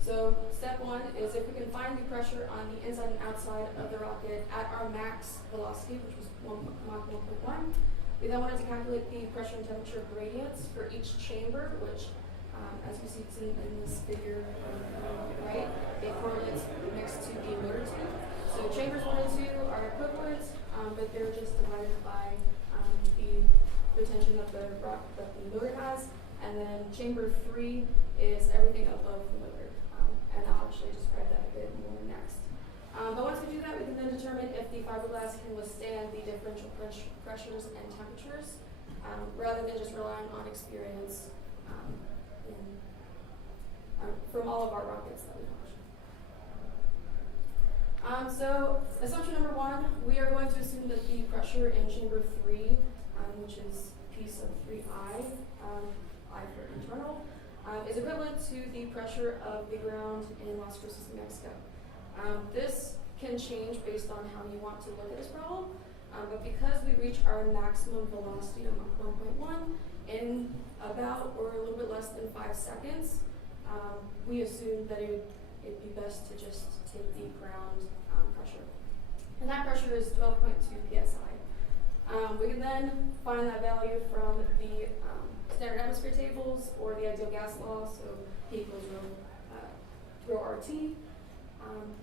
So step one is if we can find the pressure on the inside and outside of the rocket at our max velocity, which was Mach 1.1, we then wanted to calculate the pressure and temperature gradients for each chamber, which as you see in this figure right, it correlates next to the motor tube. So chambers 1 and 2 are equivalent, but they're just divided by the retention of the rock that the motor has, and then chamber 3 is everything above the motor. And I'll actually describe that a bit more next. But once we do that, we can then determine if the fiberglass can withstand the differential pressures and temperatures, rather than just relying on experience from all of our rockets that we launch. So assumption number 1, we are going to assume that the pressure in chamber 3, which is piece of 3I, I for internal, is equivalent to the pressure of the ground in Las Cruces, New Mexico. This can change based on how you want to look at this problem, but because we reach our maximum velocity of Mach 1.1 in about or a little bit less than 5 seconds, we assume that it'd be best to just take the ground pressure. And that pressure is 12.2 psi. We can then find that value from the standard atmosphere tables or the ideal gas law, so P equals rho RT. And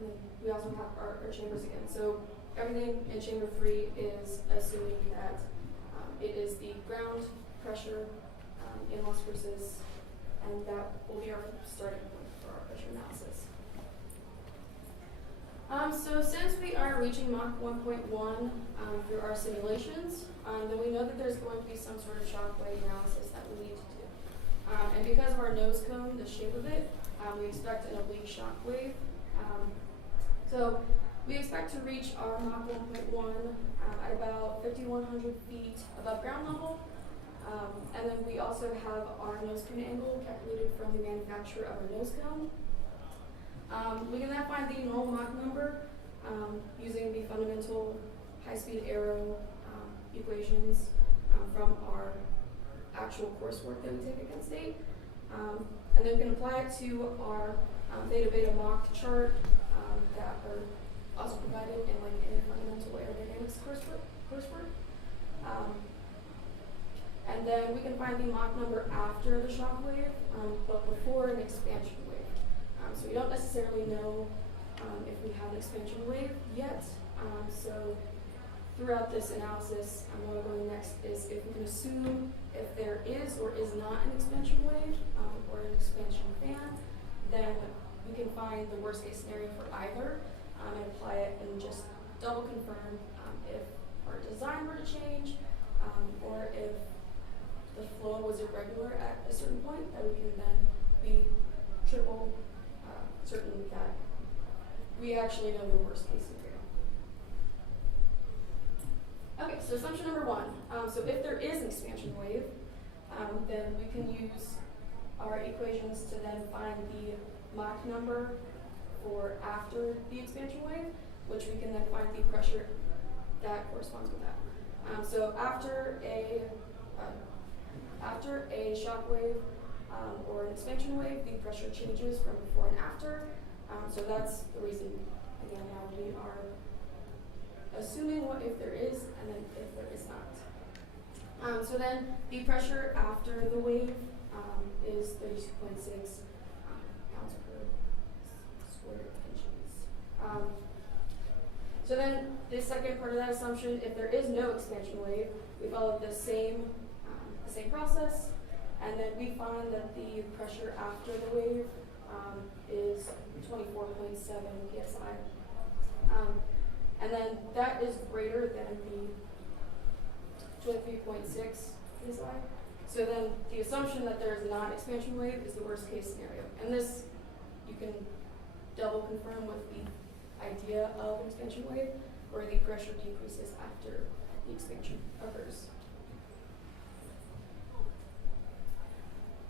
then we also have our chambers again. So everything in chamber 3 is assuming that it is the ground pressure in Las Cruces, and that will be our starting point for our pressure analysis. So since we are reaching Mach 1.1 through our simulations, then we know that there's going to be some sort of shock wave analysis that we need to do. And because of our nose cone, the shape of it, we expect an oblique shock wave. So we expect to reach our Mach 1.1 at about 5,100 feet above ground level. And then we also have our nose cone angle calculated from the manufacturer of our nose cone. We can then find the normal Mach number using the fundamental high-speed aero equations from our actual coursework that we take at Kent State. And then we can apply it to our theta-beta Mach chart that are also provided in like any fundamental aerodynamics coursework. And then we can find the Mach number after the shock wave, but before an expansion wave. So we don't necessarily know if we have an expansion wave yet. So throughout this analysis, where we're going next is if we can assume if there is or is not an expansion wave or an expansion fan, then we can find the worst case scenario for either and apply it and just double confirm if our design were to change or if the flow was irregular at a certain point, that we can then be triple certain that we actually know the worst case scenario. Okay, so assumption number 1. So if there is an expansion wave, then we can use our equations to then find the Mach number for after the expansion wave, which we can then find the pressure that corresponds with that. So after a shock wave or an expansion wave, the pressure changes from before and after. So that's the reason, again, now we are assuming what if there is and then if there is not. So then the pressure after the wave is 32.6 pounds per square inches. So then the second part of that assumption, if there is no expansion wave, we follow the same process, and then we find that the pressure after the wave is 24.7 psi. And then that is greater than the 23.6 psi. So then the assumption that there is not an expansion wave is the worst case scenario. And this you can double confirm with the idea of an expansion wave, where the pressure decreases after the expansion occurs.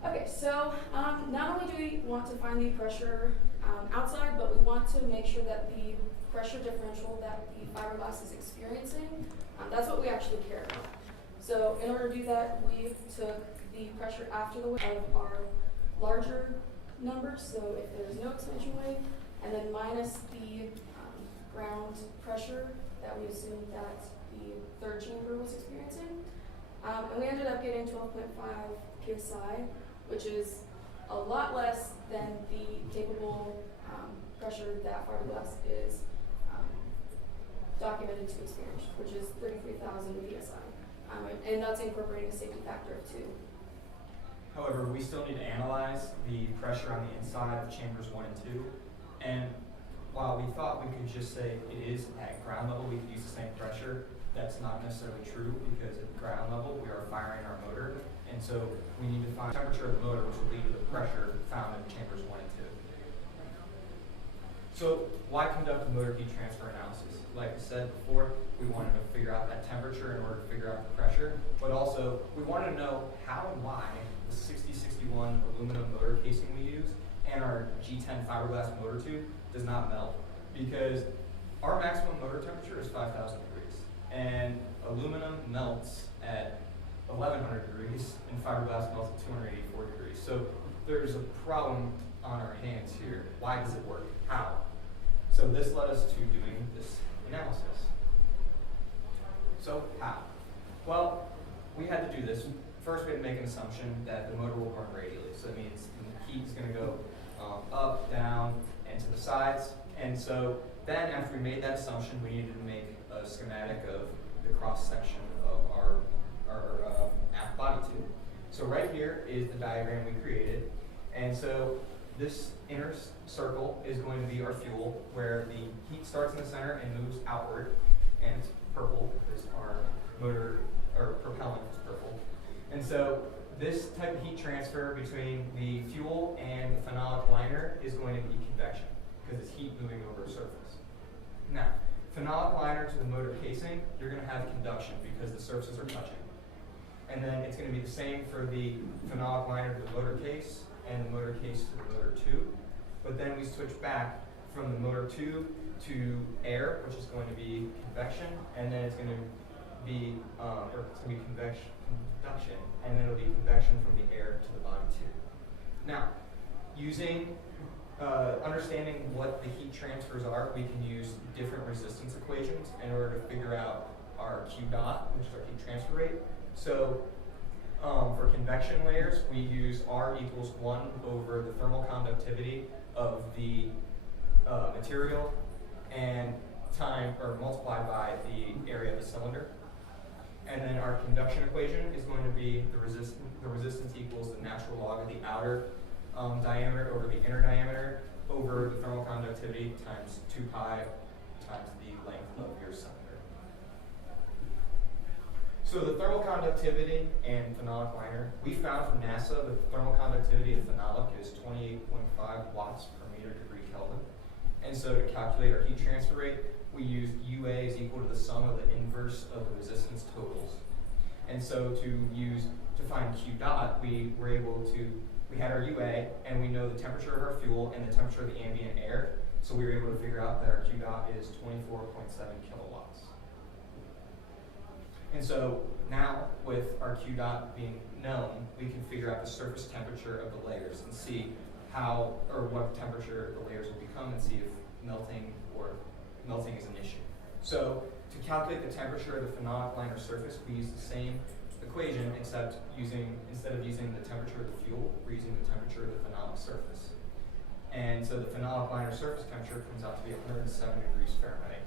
Okay, so not only do we want to find the pressure outside, but we want to make sure that the pressure differential that the fiberglass is experiencing, that's what we actually care about. So in order to do that, we took the pressure after the wave of our larger numbers, so if there's no expansion wave, and then minus the ground pressure that we assumed that the third chamber was experiencing. And we ended up getting 12.5 psi, which is a lot less than the capable pressure that fiberglass is documented to experience, which is 33,000 psi. And that's incorporating a safety factor of 2. However, we still need to analyze the pressure on the inside of chambers 1 and 2. And while we thought we could just say it is at ground level, we could use the same pressure, that's not necessarily true, because at ground level we are firing our motor. And so we need to find the temperature of the motor, which will lead to the pressure found in chambers 1 and 2. So why conduct a motor heat transfer analysis? Like I said before, we wanted to figure out that temperature in order to figure out the pressure, but also we wanted to know how and why the 6061 aluminum motor casing we use and our G10 fiberglass motor tube does not melt, because our maximum motor temperature is 5,000 degrees, and aluminum melts at 1,100 degrees, and fiberglass melts at 284 degrees. So there's a problem on our hands here. Why does it work? How? So this led us to doing this analysis. So how? Well, we had to do this. First, we had to make an assumption that the motor will burn radially. So that means the heat is going to go up, down, and to the sides. And so then after we made that assumption, we needed to make a schematic of the cross-section of our aft body tube. So right here is the diagram we created. And so this inner circle is going to be our fuel, where the heat starts in the center and moves outward. And it's purple because our motor, or propellant is purple. And so this type of heat transfer between the fuel and the phenolic liner is going to be convection, because it's heat moving over a surface. Now, phenolic liner to the motor casing, you're going to have conduction because the surfaces are touching. And then it's going to be the same for the phenolic liner to the motor case and the motor case to the motor tube. But then we switch back from the motor tube to air, which is going to be convection, and then it's going to be, conduction, and then it'll be convection from the air to the body tube. Now, understanding what the heat transfers are, we can use different resistance equations in order to figure out our Q dot, which is our heat transfer rate. So for convection layers, we use R equals 1 over the thermal conductivity of the material and multiplied by the area of the cylinder. And then our conduction equation is going to be the resistance equals the natural log of the outer diameter over the inner diameter over the thermal conductivity times 2 pi times the length of your cylinder. So the thermal conductivity and phenolic liner, we found from NASA that the thermal conductivity of phenolic is 28.5 watts per meter degree Kelvin. And so to calculate our heat transfer rate, we used UA is equal to the sum of the inverse of the resistance totals. And so to find Q dot, we had our UA, and we know the temperature of our fuel and the temperature of the ambient air. So we were able to figure out that our Q dot is 24.7 kilowatts. And so now, with our Q dot being known, we can figure out the surface temperature of the layers and see what temperature the layers will become, and see if melting is an issue. So to calculate the temperature of the phenolic liner surface, we use the same equation, except instead of using the temperature of the fuel, we're using the temperature of the phenolic surface. And so the phenolic liner surface temperature comes out to be 107 degrees Fahrenheit.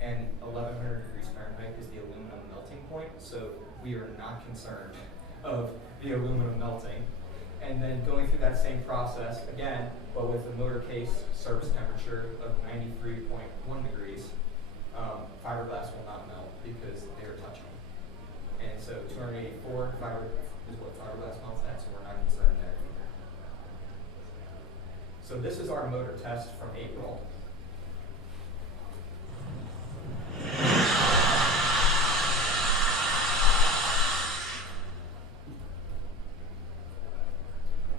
And 1100 degrees Fahrenheit is the aluminum melting point, so we are not concerned of the aluminum melting. And then going through that same process again, but with the motor case surface temperature of 93.1 degrees, fiberglass will not melt because they are touching. And so 284 is what fiberglass melts at, so we're not concerned there either. So this is our motor test from April.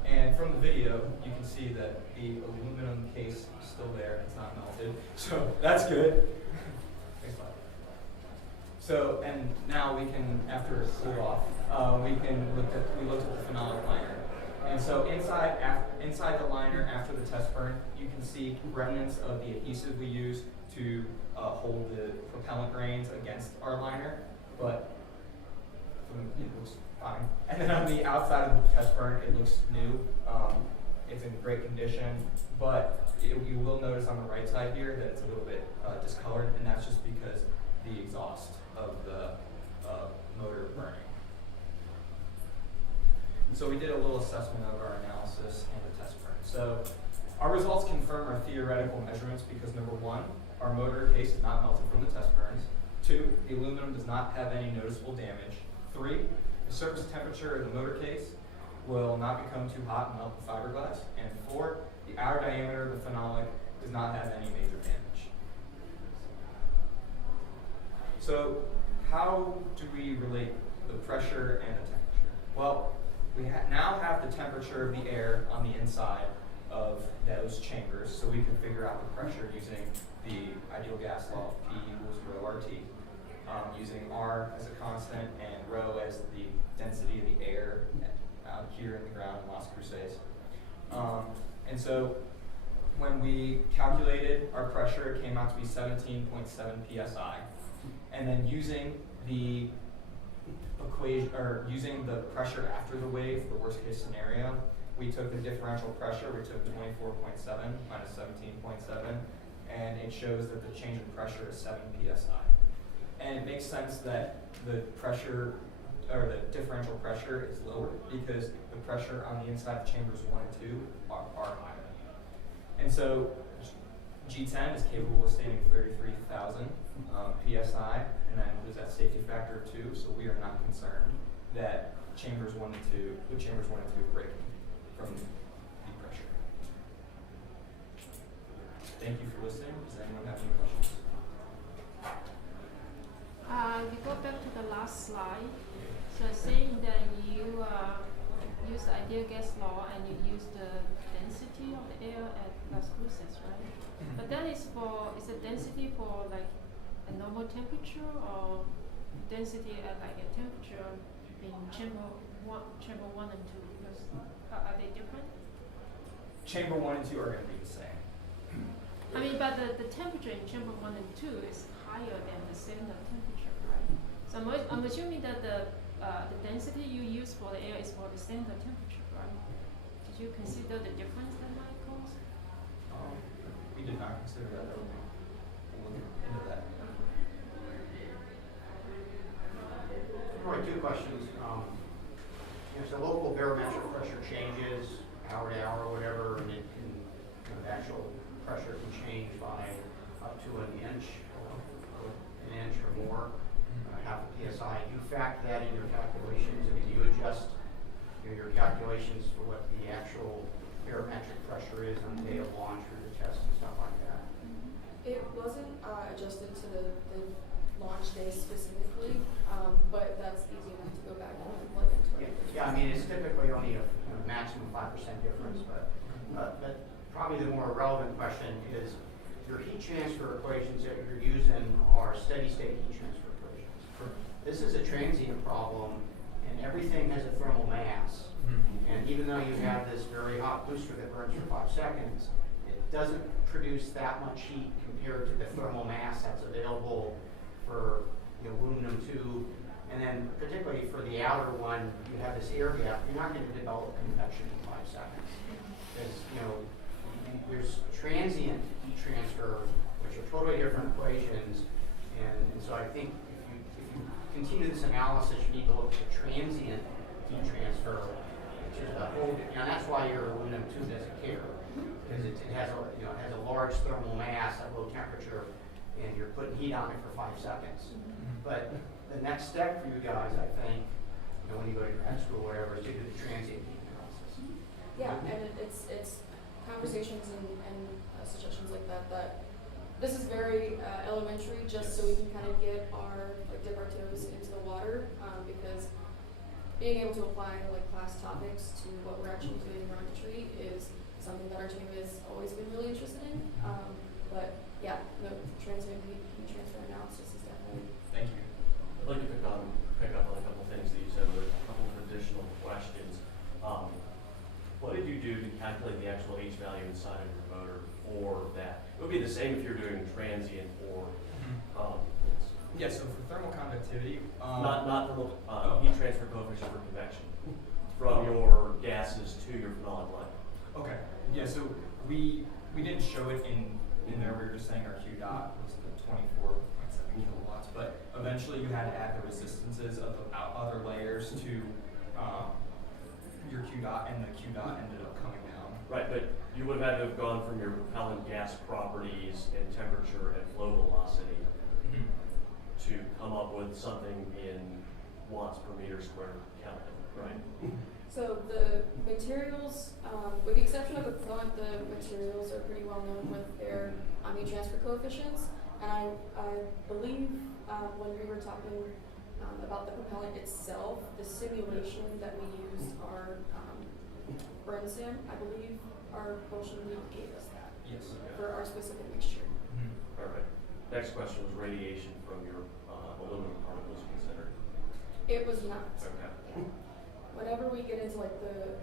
And from the video, you can see that the aluminum case is still there. It's not melted. So that's good. Thanks, Bob. So, and now we can, after it's cooled off, we looked at the phenolic liner. And so inside the liner, after the test burn, you can see remnants of the adhesive we use to hold the propellant grains against our liner, but it looks fine. And then on the outside of the test burn, it looks new. It's in great condition, but you will notice on the right side here that it's a little bit discolored, and that's just because the exhaust of the motor burning. So we did a little assessment of our analysis and the test burn. So our results confirm our theoretical measurements because number 1, our motor case is not melted from the test burns. 2, the aluminum does not have any noticeable damage. 3, the surface temperature of the motor case will not become too hot and melt the fiberglass. And 4, the outer diameter of the phenolic does not have any major damage. So how do we relate the pressure and the temperature? Well, now have the temperature of the air on the inside of those chambers, so we can figure out the pressure using the ideal gas law, P equals rho RT, using R as a constant and rho as the density of the air out here in the ground in Las Cruces. And so when we calculated our pressure, it came out to be 17.7 psi. And then using the equation, or using the pressure after the wave, the worst case scenario, we took the differential pressure, we took 24.7 minus 17.7, and it shows that the change in pressure is 7 psi. And it makes sense that the pressure, or the differential pressure is lower because the pressure on the inside of chambers 1 and 2 are higher. And so G10 is capable of withstanding 33,000 psi, and that includes that safety factor of 2, so we are not concerned that chambers 1 and 2, with chambers 1 and 2 breaking from the pressure. Thank you for listening. Does anyone have any questions? We go back to the last slide. So saying that you use the ideal gas law and you use the density of the air at Las Cruces, right? But that is a density for like a normal temperature or density at like a temperature in chamber 1 and 2, because are they different? Chamber 1 and 2 are going to be the same. I mean, but the temperature in chamber 1 and 2 is higher than the standard temperature, right? So I'm assuming that the density you use for the air is for the standard temperature, right? Did you consider the difference that might cause? We did not consider that. We'll look into that. All right, 2 questions. So local barometric pressure changes hour to hour or whatever, and it can, the actual pressure can change by up to an inch or more, half a psi. Do you factor that in your calculations? I mean, do you adjust your calculations for what the actual barometric pressure is on the day of launch for the test and stuff like that? It wasn't adjusted to the launch day specifically, but that's easy enough to go back and plug into it. Yeah, I mean, it's typically only a maximum 5% difference, but probably the more relevant question is your heat transfer equations that you're using are steady state heat transfer equations. This is a transient problem, and everything has a thermal mass. And even though you have this very hot booster that burns for 5 seconds, it doesn't produce that much heat compared to the thermal mass that's available for aluminum 2. And then particularly for the outer one, you have this air gap. You're not going to develop convection in 5 seconds. Because there's transient heat transfer, which are totally different equations. And so I think if you continue this analysis, you need to look at transient heat transfer, which is the whole. That's why your aluminum 2 doesn't care, because it has a large thermal mass at low temperature, and you're putting heat on it for 5 seconds. But the next step for you guys, I think, when you go to grad school or whatever, is to do the transient heat analysis. Yeah, and it's conversations and suggestions like that this is very elementary, just so we can kind of get dip our toes into the water, because being able to apply class topics to what we're actually doing in rocketry is something that our team has always been really interested in. But yeah, the transient heat transfer analysis is definitely. Thank you. I'd like to pick up on a couple of things that you said with a couple of additional questions. What did you do to calculate the actual H value inside of your motor for that? It would be the same if you're doing transient or yeah, so for thermal conductivity, not thermal heat transfer coefficient for convection from your gases to your phenolic line. Okay. Yeah, so we didn't show it in there. We were just saying our Q dot was the 24.7 kilowatts, but eventually you had to add the resistances of the other layers to your Q dot, and the Q dot ended up coming down. Right, but you would have had to have gone from your propellant gas properties and temperature and flow velocity to come up with something in watts per meter squared Kelvin, right? So the materials, with the exception of the propellant, the materials are pretty well known with their heat transfer coefficients. And I believe when we were talking about the propellant itself, the simulation that we used are burn sim, I believe our propulsion lead gave us that. Yes. For our specific mixture. Perfect. Next question was radiation from your aluminum particles considered. It was not. Okay. Yeah. Whenever we get into like the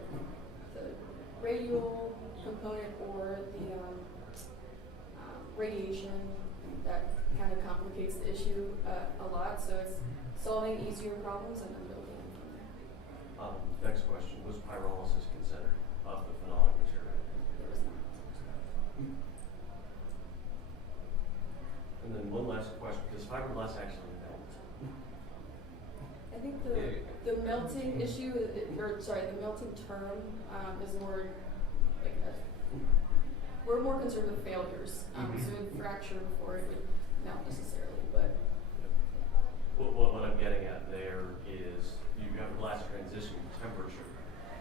radial component or the radiation, that kind of complicates the issue a lot. So it's solving easier problems and then building them from there. Next question, was pyrolysis considered of the phenolic material? It was not. And then one last question, does fiberglass actually melt? I think the melting issue, the melting term is more like we're more concerned with failures. So it would fracture before it would melt necessarily, but. What I'm getting at there is you have a glass transition temperature,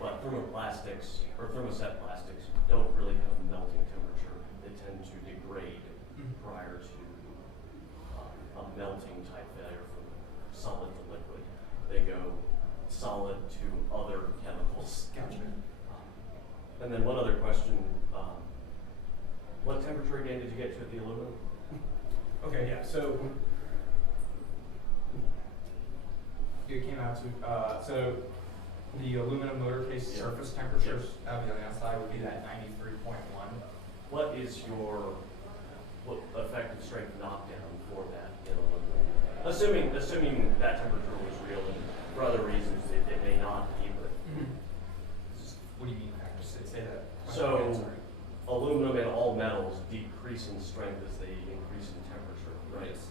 but thermoplastics or thermoset plastics don't really have a melting temperature. They tend to degrade prior to a melting type failure from solid to liquid. They go solid to other chemicals. Gotcha. And then one other question, what temperature again did you get to at the aluminum? Okay, yeah, so it came out to, so the aluminum motor case surface temperatures on the outside would be that 93.1. What is your effective strength knockdown for that in aluminum? Assuming that temperature was real and for other reasons it may not be, but. What do you mean? Just say that. So aluminum and all metals decrease in strength as they increase in temperature, right? Yes.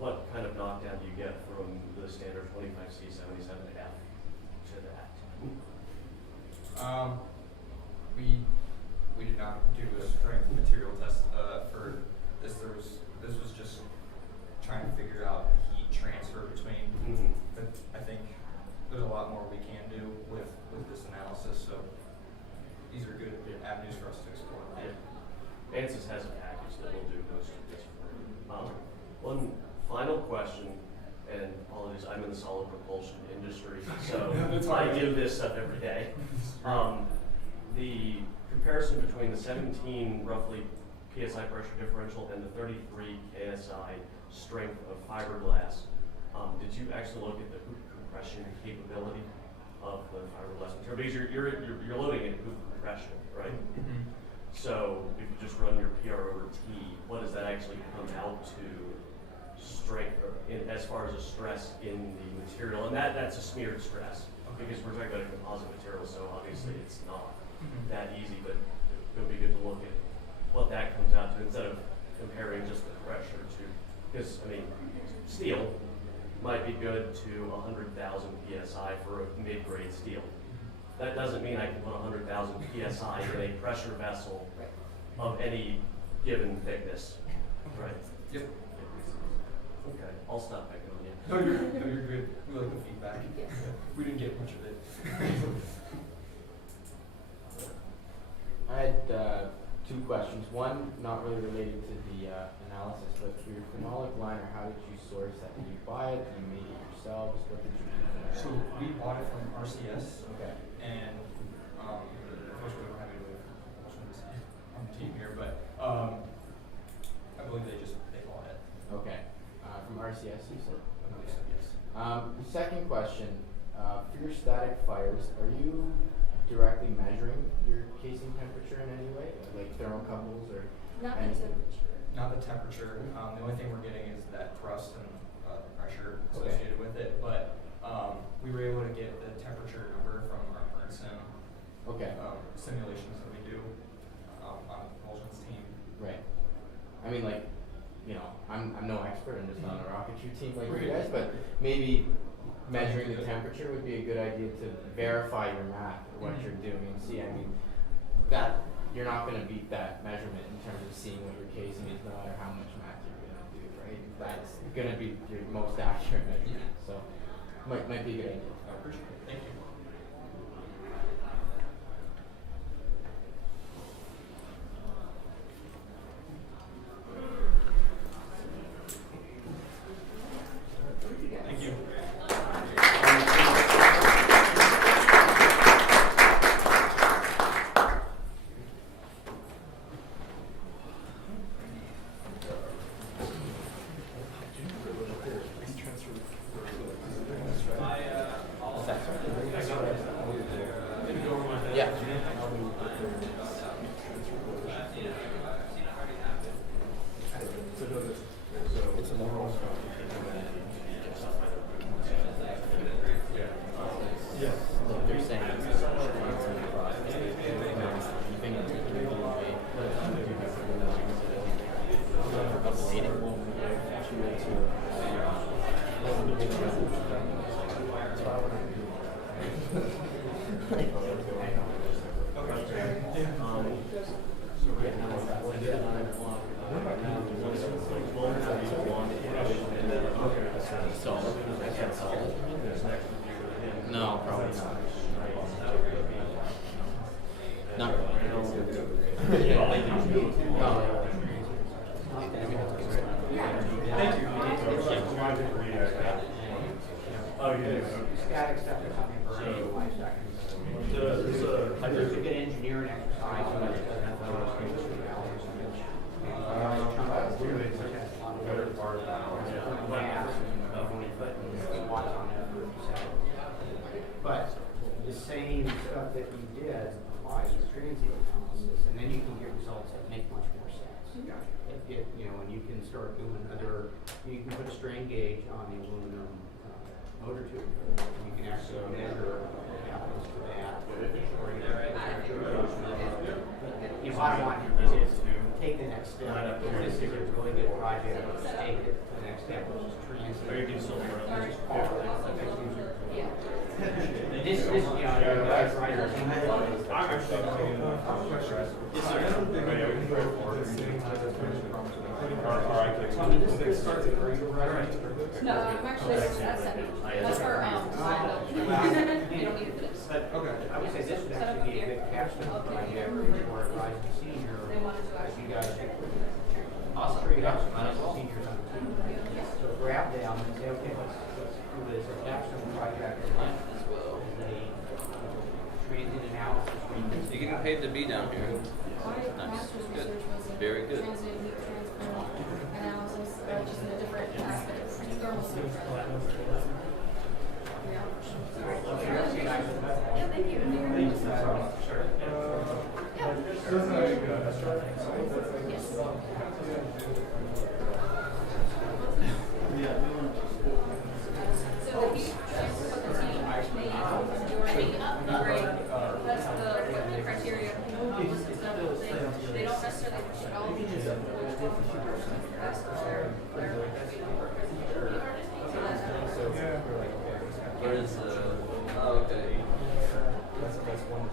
What kind of knockdown do you get from the standard 25C77F to that? We did not do a strength material test for this. This was just trying to figure out the heat transfer between. But I think there's a lot more we can do with this analysis. So these are good avenues for us to explore. Yeah. ANSYS has a package that will do most of this for you. One final question, and apologies, I'm in the solid propulsion industry, so I do this stuff every day. The comparison between the 17 roughly PSI pressure differential and the 33 KSI strength of fiberglass, did you actually look at the hoop compression capability of the fiberglass material? Because you're loading in hoop compression, right? So if you just run your PR over T, what does that actually come out to strength as far as a stress in the material? And that's a smeared stress because we're talking about a composite material, so obviously it's not that easy, but it would be good to look at what that comes out to instead of comparing just the pressure to, because I mean, steel might be good to 100,000 PSI for a mid-grade steel. That doesn't mean I can put 100,000 PSI in a pressure vessel of any given thickness, right? Yep. Okay, I'll stop picking on you. No, you're good. We like the feedback. We didn't get much of it. I had two questions. One, not really related to the analysis, but for your phenolic liner, how did you source that? Did you buy it? Did you make it yourselves? What did you do for that? So we bought it from RCS. Okay. And of course we don't have any on the team here, but I believe they bought it. Okay. From RCS, you said? I believe so, yes. The second question, for your static fires, are you directly measuring your casing temperature in any way? Like thermocouples or Not anything? the temperature. Not the temperature. The only thing we're getting is that thrust and the pressure associated with it. But we were able to get the temperature number from our burn sim simulations that we do on Propulsion's team. Right. I mean, like, you know, I'm no expert. I'm just on a rocketry team like you guys, but maybe measuring the temperature would be a good idea to verify your math or what you're doing and see. I mean, that you're not going to beat that measurement in terms of seeing what your casing is, no matter how much math you're going to do, right? That's going to be your most accurate measurement. So, might be a good idea. I appreciate it. Thank you. Thank you. No, probably not. Not Oh, yeah. Static stuff is something for any life second. Like there's a good engineering exercise. But the same stuff that you did applies to transient analysis, and then you can get results that make much more sense. You know, and you can start doing other, you can put a strain gauge on the aluminum motor tube, and you can actually measure what happens to that. The bottom line is to take the next step. This is a really good project. Take it to the next step, which is transient. This, you know, guys, No, I'm actually, that's it. That's for, you don't need it for this. Okay. I would say this would actually be a good capstone project for advising senior. They wanted to As you actually. guys, I'll trade up some seniors on the team. So grab them and say, okay, let's do this a capstone project. As well. Transient analysis. You're getting paid to be down here. My master's Good. research was in Very good. transient heat transfer analysis, just in a different aspect, thermal spectra. Yeah. Yeah, thank you. Sure. So the heat transfer of the team actually, that's the criteria. They don't necessarily push it all. Where is oh, okay. That's one.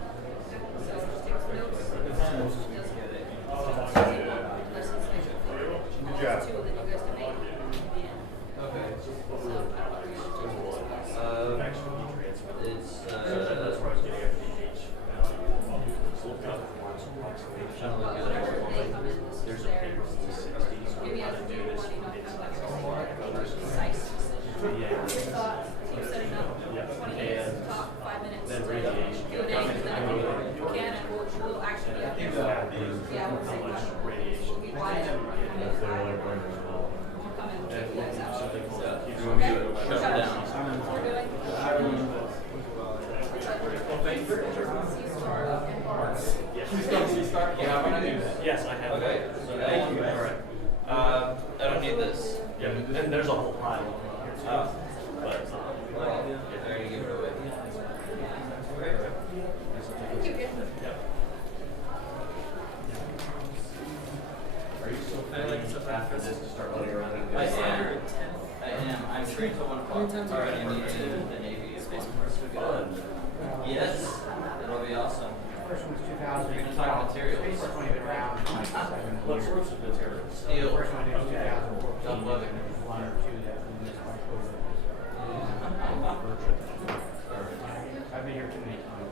There's a paper from the 60s on how to do this. Then radiation. We'll actually how much radiation. Shut down. Yes, I have. Okay. Thank you. All right. I don't need this. Yeah, and there's a whole pile here too. But Well, they're gonna give it away. are you still planning after this to start running around and I doing am. I am. I'm trained till 1 o'clock. Already I'm in the Navy. fun? Yes. It'll be awesome. First one was We're gonna talk materials. Spaceport's only been around 7 What years. sorts of materials? Steel. The first one was 2014. Dumb weather. There's one or two that we missed by COVID. I've been here too many times.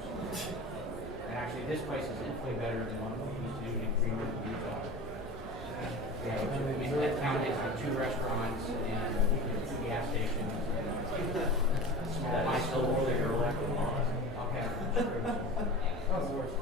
And actually, this place is infinitely better than one we used to do in Green River, Utah. Yeah, I mean, that town has like 2 restaurants and 2 gas stations. Small, nice little earlier electric laws. Okay. Oh, of course.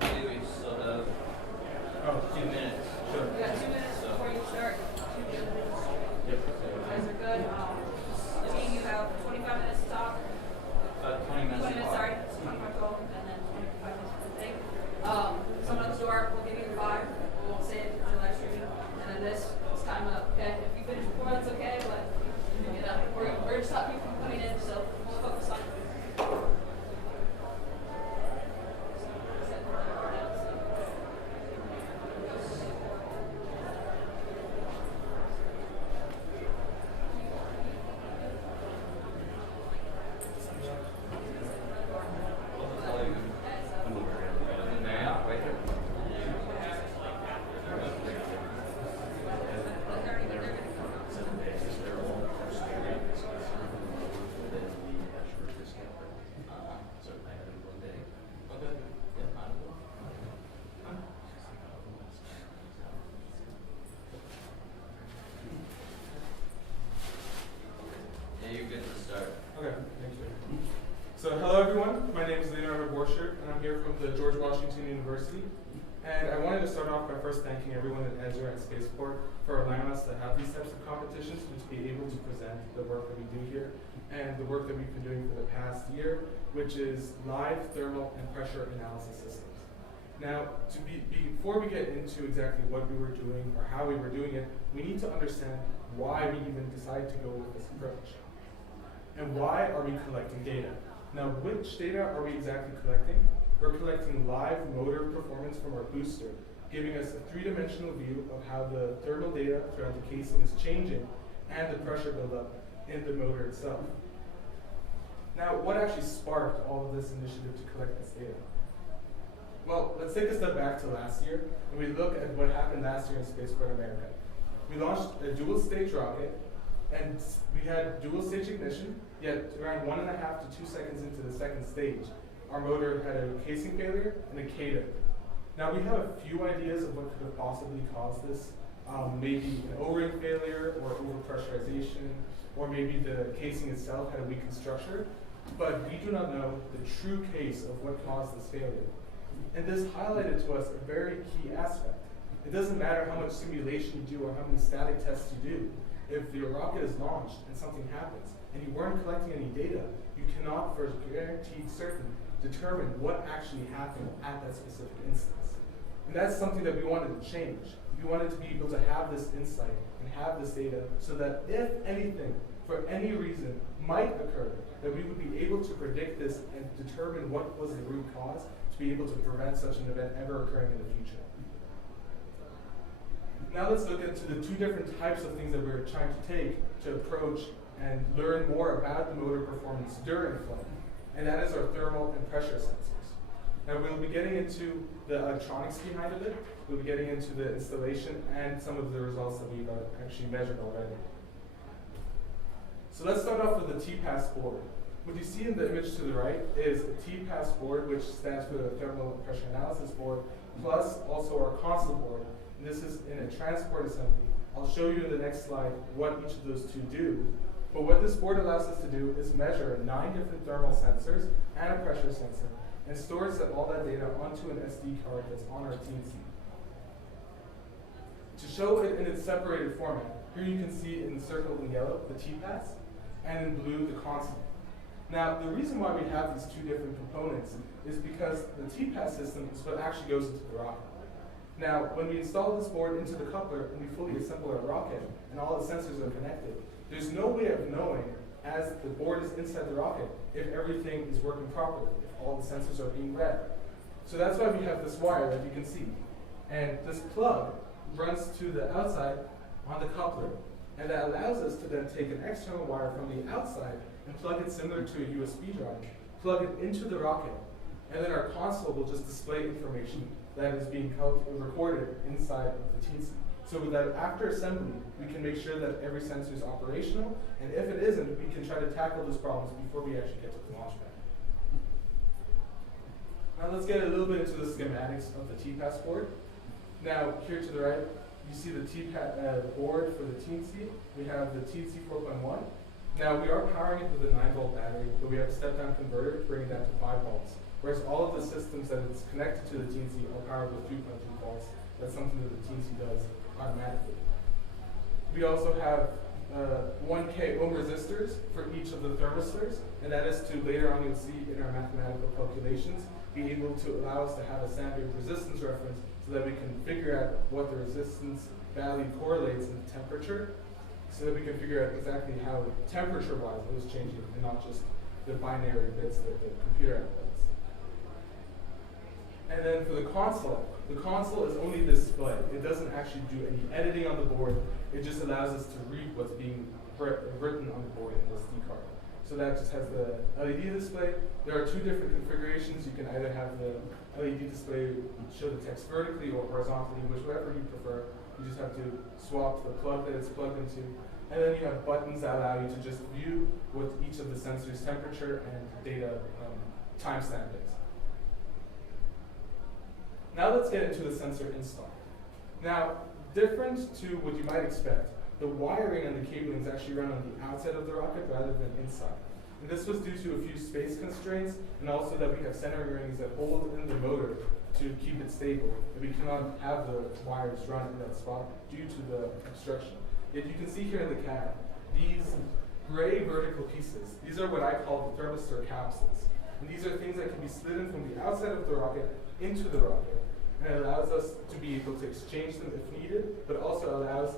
Maybe we still have 2 minutes. We got 2 minutes before you start. You guys are good. Team, you have and I'm here from the George Washington University. And I wanted to start off by first thanking everyone at Ezra and Spaceport for allowing us to have these types of competitions and to be able to present the work that we do here and the work that we've been doing for the past year, which is live thermal and pressure analysis systems. Now, before we get into exactly what we were doing or how we were doing it, we need to understand why we even decided to go with this approach. And why are we collecting data? Now, which data are we exactly collecting? We're collecting live motor performance from our booster, giving us a three-dimensional view of how the thermal data throughout the casing is changing and the pressure buildup in the motor itself. Now, what actually sparked all of this initiative to collect this data? Well, let's take a step back to last year, and we look at what happened last year in Spaceport America. We launched a dual-stage rocket, and we had dual-stage ignition, yet around 1.5 to 2 seconds into the second stage, our motor had a casing failure and a KDO. Now we have a few ideas of what could have possibly caused this. Maybe an O-ring failure or overpressurization, or maybe the casing itself had a weakened structure, but we do not know the true case of what caused this failure. And this highlighted to us a very key aspect. It doesn't matter how much simulation you do or how many static tests you do. If your rocket is launched and something happens and you weren't collecting any data, you cannot for guaranteed certain determine what actually happened at that specific instance. And that's something that we wanted to change. We wanted to be able to have this insight and have this data so that if anything, for any reason, might occur, that we would be able to predict this and determine what was the root cause to be able to prevent such an event ever occurring in the future. Now let's look into the two different types of things that we're trying to take to approach and learn more about the motor performance during flight. And that is our thermal and pressure sensors. Now we'll be getting into the electronics behind it, we'll be getting into the installation and some of the results that we've actually measured already. So let's start off with the TPAS board. What you see in the image to the right is a TPAS board, which stands for the Thermal and Pressure Analysis Board, plus also our console board. And this is in a transport assembly. I'll show you in the next slide what each of those two do. But what this board allows us to do is measure 9 different thermal sensors and a pressure sensor and stores all that data onto an SD card that's on our TNC. To show it in its separated format, here you can see in circled in yellow the TPAS and in blue the console. Now, the reason why we have these two different components is because the TPAS system is what actually goes into the rocket. Now, when we install this board into the coupler and we fully assemble our rocket and all the sensors are connected, there's no way of knowing, as the board is inside the rocket, if everything is working properly, if all the sensors are being read. So that's why we have this wire that you can see. And this plug runs to the outside on the coupler. And that allows us to then take an external wire from the outside and plug it similar to a USB drive, plug it into the rocket, and then our console will just display information that is being recorded inside of the TNC. So that after assembly, we can make sure that every sensor is operational, and if it isn't, we can try to tackle those problems before we actually get to the launch pad. Now let's get a little bit into the schematics of the TPAS board. Now, here to the right, you see the TPAS board for the TNC. We have the TNC 4.1. Now, we are powering it with a 9-volt battery, but we have a step-down converter to bring it down to 5 volts. Whereas all of the systems that it's connected to the TNC are powered with 3.2 volts. That's something that the TNC does automatically. We also have 1K ohm resistors for each of the thermistors, and that is to, later on you'll see in our mathematical calculations, be able to allow us to have a standard resistance reference so that we can figure out what the resistance value correlates in temperature, so that we can figure out exactly how temperature-wise it is changing and not just the binary bits that the computer outputs. And then for the console is only display. It doesn't actually do any editing on the board. It just allows us to read what's being written on the board in the SD card. So that just has the LED display. There are 2 different configurations. You can either have the LED display show the text vertically or horizontally, whichever you prefer. You just have to swap the plug that it's plugged into. And then you have buttons that allow you to just view what each of the sensors' temperature and data timestamp is. Now let's get into the sensor install. Now, different to what you might expect, the wiring and the cabling is actually run on the outside of the rocket rather than inside. And this was due to a few space constraints, and also that we have centering rings that hold in the motor to keep it stable. And we cannot have the wires run in that spot due to the obstruction. Yet you can see here in the CAD, these gray vertical pieces, these are what I call the thermistor capsules. And these are things that can be slid in from the outside of the rocket into the rocket. And it allows us to be able to exchange them if needed, but also allows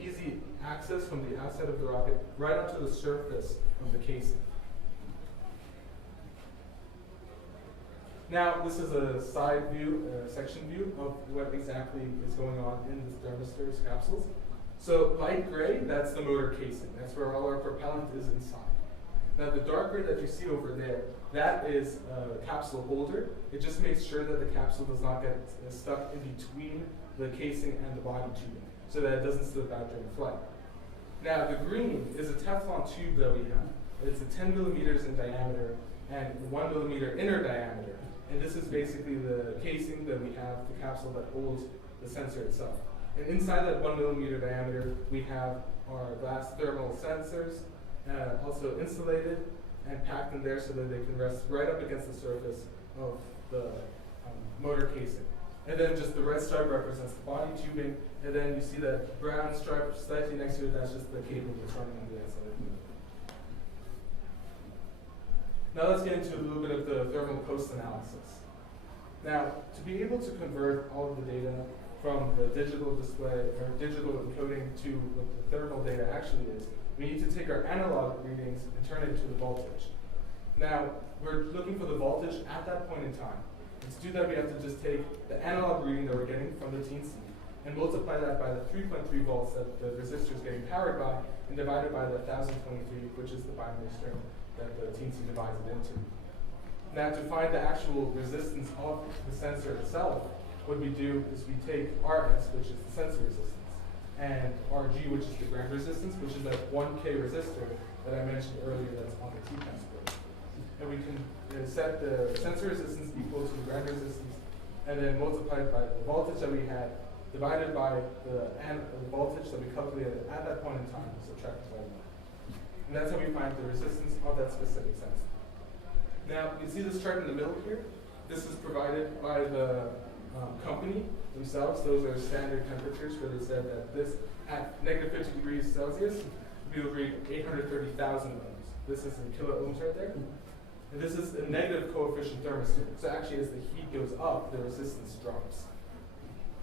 easy access from the outside of the rocket right onto the surface of the casing. Now, this is a side view, section view of what exactly is going on in the thermistor's capsules. So light gray, that's the motor casing. That's where all our propellant is inside. Now the dark gray that you see over there, that is a capsule holder. It just makes sure that the capsule does not get stuck in between the casing and the body tubing, so that it doesn't slip out during flight. Now the green is a Teflon tube that we have. It's 10 millimeters in diameter and 1 millimeter inner diameter. And this is basically the casing that we have, the capsule that holds the sensor itself. And inside that 1 millimeter diameter, we have our glass thermal sensors, also insulated and packed in there so that they can rest right up against the surface of the motor casing. And then just the red stripe represents the body tubing, and then you see that brown stripe slightly next to it, that's just the cable that's running on the outside. Now let's get into a little bit of the thermal post-analysis. Now, to be able to convert all of the data from the digital display or digital encoding to what the thermal data actually is, we need to take our analog readings and turn it into the voltage. Now, we're looking for the voltage at that point in time. And to do that, we have to just take the analog reading that we're getting from the TNC and multiply that by the 3.3 volts that the resistor is getting powered by, and divide it by the 1023, which is the binary string that the TNC divides it into. Now, to find the actual resistance of the sensor itself, what we do is we take RS, which is the sensor resistance, and RG, which is the ground resistance, which is that 1K resistor that I mentioned earlier that's on the T-transport. And we can set the sensor resistance equal to the ground resistance, and then multiply it by the voltage that we had, divided by the voltage that we calculated at that point in time, subtracted by 1. And that's how we find the resistance of that specific sensor. Now, you see this chart in the middle here? This is provided by the company themselves. Those are standard temperatures where they said that this, at negative 50 degrees Celsius, we will read 830,000 ohms. This is in kilo ohms right there. And this is a negative coefficient thermistor. So actually, as the heat goes up, the resistance drops.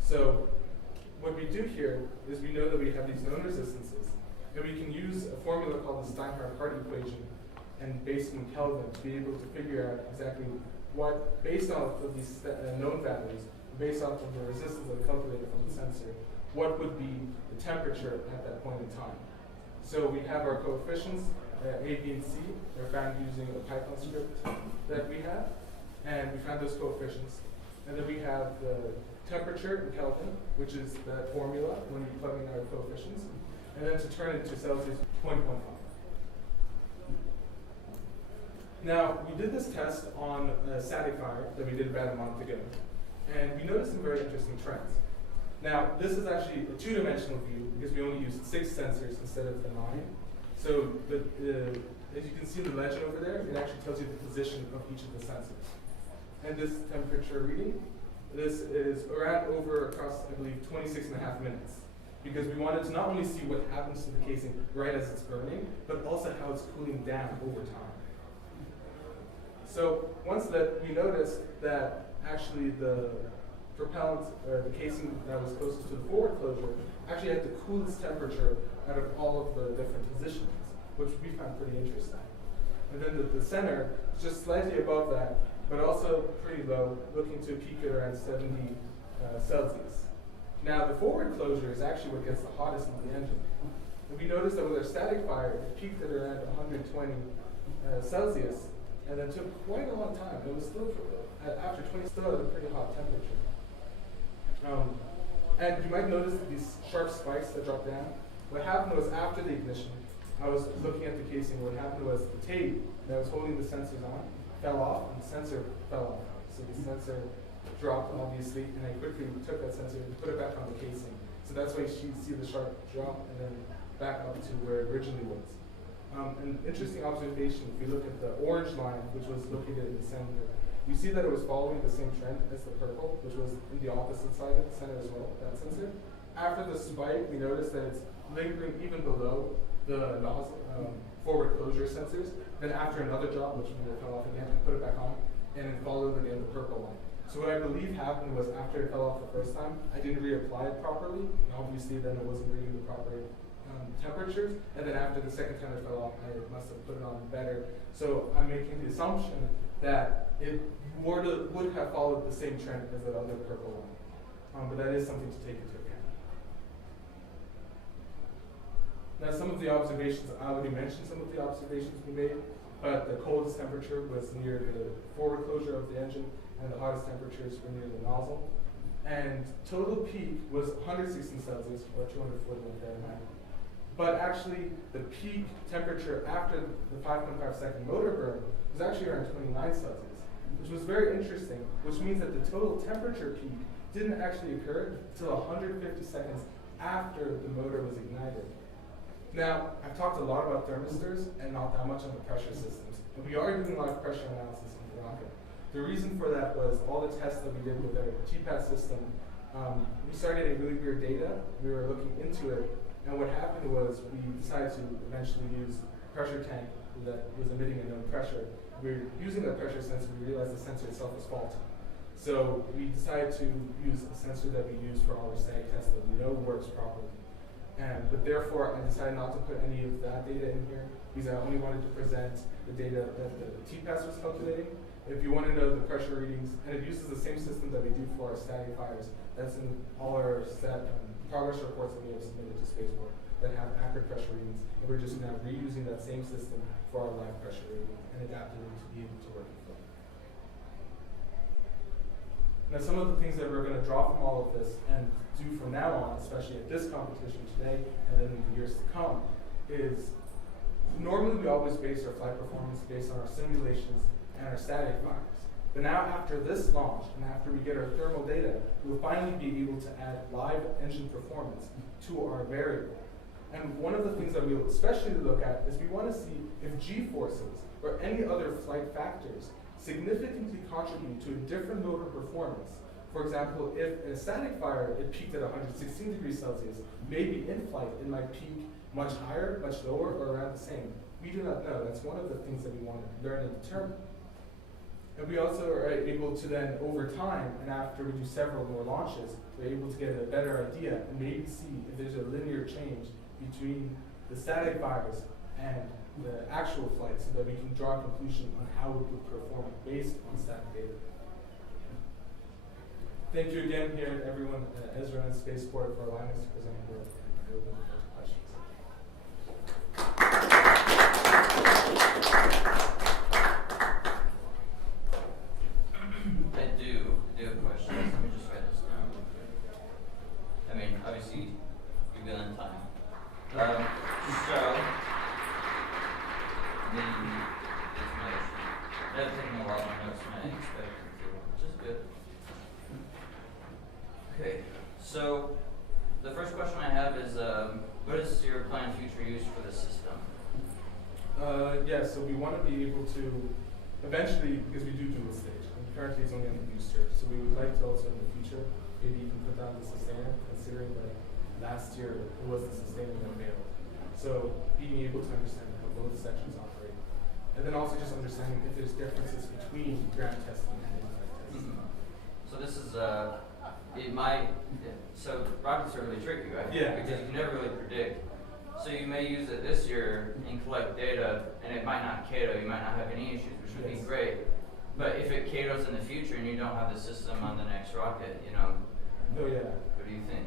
So what we do here is we know that we have these known resistances, and we can use a formula called the Steinhardt-Hart equation and based in Kelvin to be able to figure out exactly what, based off of these known values, based off of the resistance that we calculated from the sensor, what would be the temperature at that point in time. So we have our coefficients, A, B, and C. They're found using a Python script that we have, and we found those coefficients. And then we have the temperature in Kelvin, which is that formula when we plug in our coefficients, and then to turn it to Celsius, 0.15. Now, we did this test on a static fire that we did about a month ago, and we noticed some very interesting trends. Now, this is actually a two-dimensional view because we only used 6 sensors instead of the 9. So, as you can see in the legend over there, it actually tells you the position of each of the sensors. And this temperature reading, this is around over across, I believe, 26.5 minutes. Because we wanted to not only see what happens to the casing right as it's burning, but also how it's cooling down over time. So once that we noticed that actually the propellant, or the casing that was closest to the forward closure, actually had the coolest temperature out of all of the different positions, which we found pretty interesting. And then the center is just slightly above that, but also pretty low, looking to peak at around 70 Celsius. Now the forward closure is actually what gets the hottest in the engine. And we noticed that with our static fire, it peaked at around 120 Celsius, and then took quite a long time. It was still, after 20, still at a pretty hot temperature. And you might notice these sharp spikes that drop down. What happened was after the ignition, I was looking at the casing. What happened was the tape that was holding the sensors on fell off, and the sensor fell off. So the sensor dropped, obviously, and I quickly took that sensor and put it back on the casing. So that's why you see the sharp drop and then back up to where it originally was. An interesting observation, if you look at the orange line, which was located in the center, you see that it was following the same trend as the purple, which was in the opposite side of the center as well, that sensor. After the spike, we noticed that it's lingering even below the nozzle forward closure sensors. Then after another drop, which it fell off again, I put it back on, and it followed again the purple line. So what I believe happened was after it fell off the first time, I didn't reapply it properly, and obviously then it wasn't reading the proper temperatures, and then after the second time it fell off, I must have put it on better. So I'm making the assumption that it would have followed the same trend as that other purple one. But that is something to take into account. Now some of the observations, I already mentioned some of the observations we made, but the coldest temperature was near the forward closure of the engine, and the hottest temperatures were near the nozzle. And total peak was 116 Celsius, or 241 Fahrenheit. But actually, the peak temperature after the 5.5 second motor burn was actually around 29 Celsius, which was very interesting, which means that the total temperature peak didn't actually occur until 150 seconds after the motor was ignited. Now, I've talked a lot about thermistors and not that much on the pressure systems. And we are doing a lot of pressure analysis on the rocket. The reason for that was all the tests that we did with our TPAS system, we started getting really weird data. We were looking into it. And what happened was we decided to eventually use a pressure tank that was emitting a known pressure. We were using that pressure sensor, we realized the sensor itself was faulty. So we decided to use a sensor that we use for all our static tests that we know works properly. But therefore, I decided not to put any of that data in here because I only wanted to present the data that the TPAS was calculating. If you want to know the pressure readings, and it uses the same system that we do for our static fires, that's in all our progress reports that we have submitted to Spaceport that have accurate pressure readings, and we're just now reusing that same system for our live pressure reading and adapting it to be able to work with them. Now some of the things that we're going to draw from all of this and do from now on, especially at this competition today and then in the years to come, is normally we always base our flight performance based on our simulations and our static fires. But now after this launch and after we get our thermal data, we'll finally be able to add live engine performance to our variable. And one of the things that we'll especially look at is we want to see if G-forces or any other flight factors significantly contribute to a different motor performance. For example, if in a static fire it peaked at 116 degrees Celsius, maybe in flight it might peak much higher, much lower, or around the same. We do not know. That's one of the things that we want to learn and determine. And we also are able to then, over time, and after we do several more launches, we're able to get a better idea and maybe see if there's a linear change between the static fires and the actual flight so that we can draw a conclusion on how it would perform based on static data. Thank you again here, everyone, Ezra and Spaceport, for allowing us to present the work and open for questions. I do have questions. Let me just write this down. I mean, obviously, you've been on time. I've taken a lot more notes than I expected to, which is good. Okay, so the first question I have is, what is your planned future use for the system? Yeah, so we want to be able to, eventually, because we do dual stage, and currently it's only on the booster, so we would like to also in the future, maybe even put down the sustainer, considering that last year it was the sustainer that failed. So being able to understand how both sections operate. And then also just understanding if there's differences between ground testing and in-flight testing. So this is, so rockets are really tricky, right? Yeah. Because you never really predict. So you may use it this year and collect data, and it might not CATO, you might not have any issues, which would be great. But if it CATOs in the future and you don't have the system on the next rocket, you know, Oh yeah. what do you think?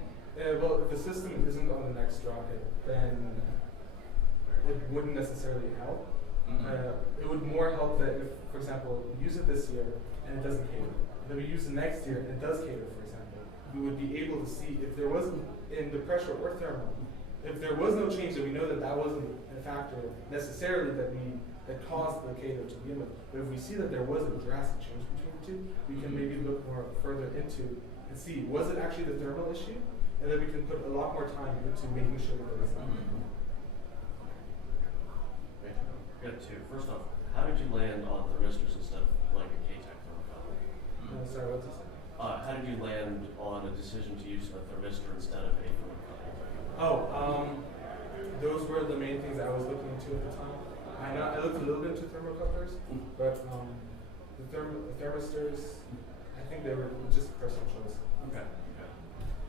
Well, if the system isn't on the next rocket, then it wouldn't necessarily help. It would more help that if, for example, we use it this year and it doesn't cater, then we use it next year and it does cater, for example, we would be able to see if there wasn't, in the pressure or thermal, if there was no change, then we know that that wasn't a factor necessarily that caused the cater to begin with. But if we see that there was a drastic change between the two, we can maybe look more further into and see, was it actually the thermal issue? And then we can put a lot more time into making sure that it's not. I've got two. First off, how did you land on thermistors instead of like a K-Tech thermocouple? Sorry, what's this? How did you land on a decision to use a thermistor instead of a thermocouple? Those were the main things I was looking into at the time. I looked a little bit into thermocouplers, but the thermistors, I think they were just personal choice. Okay.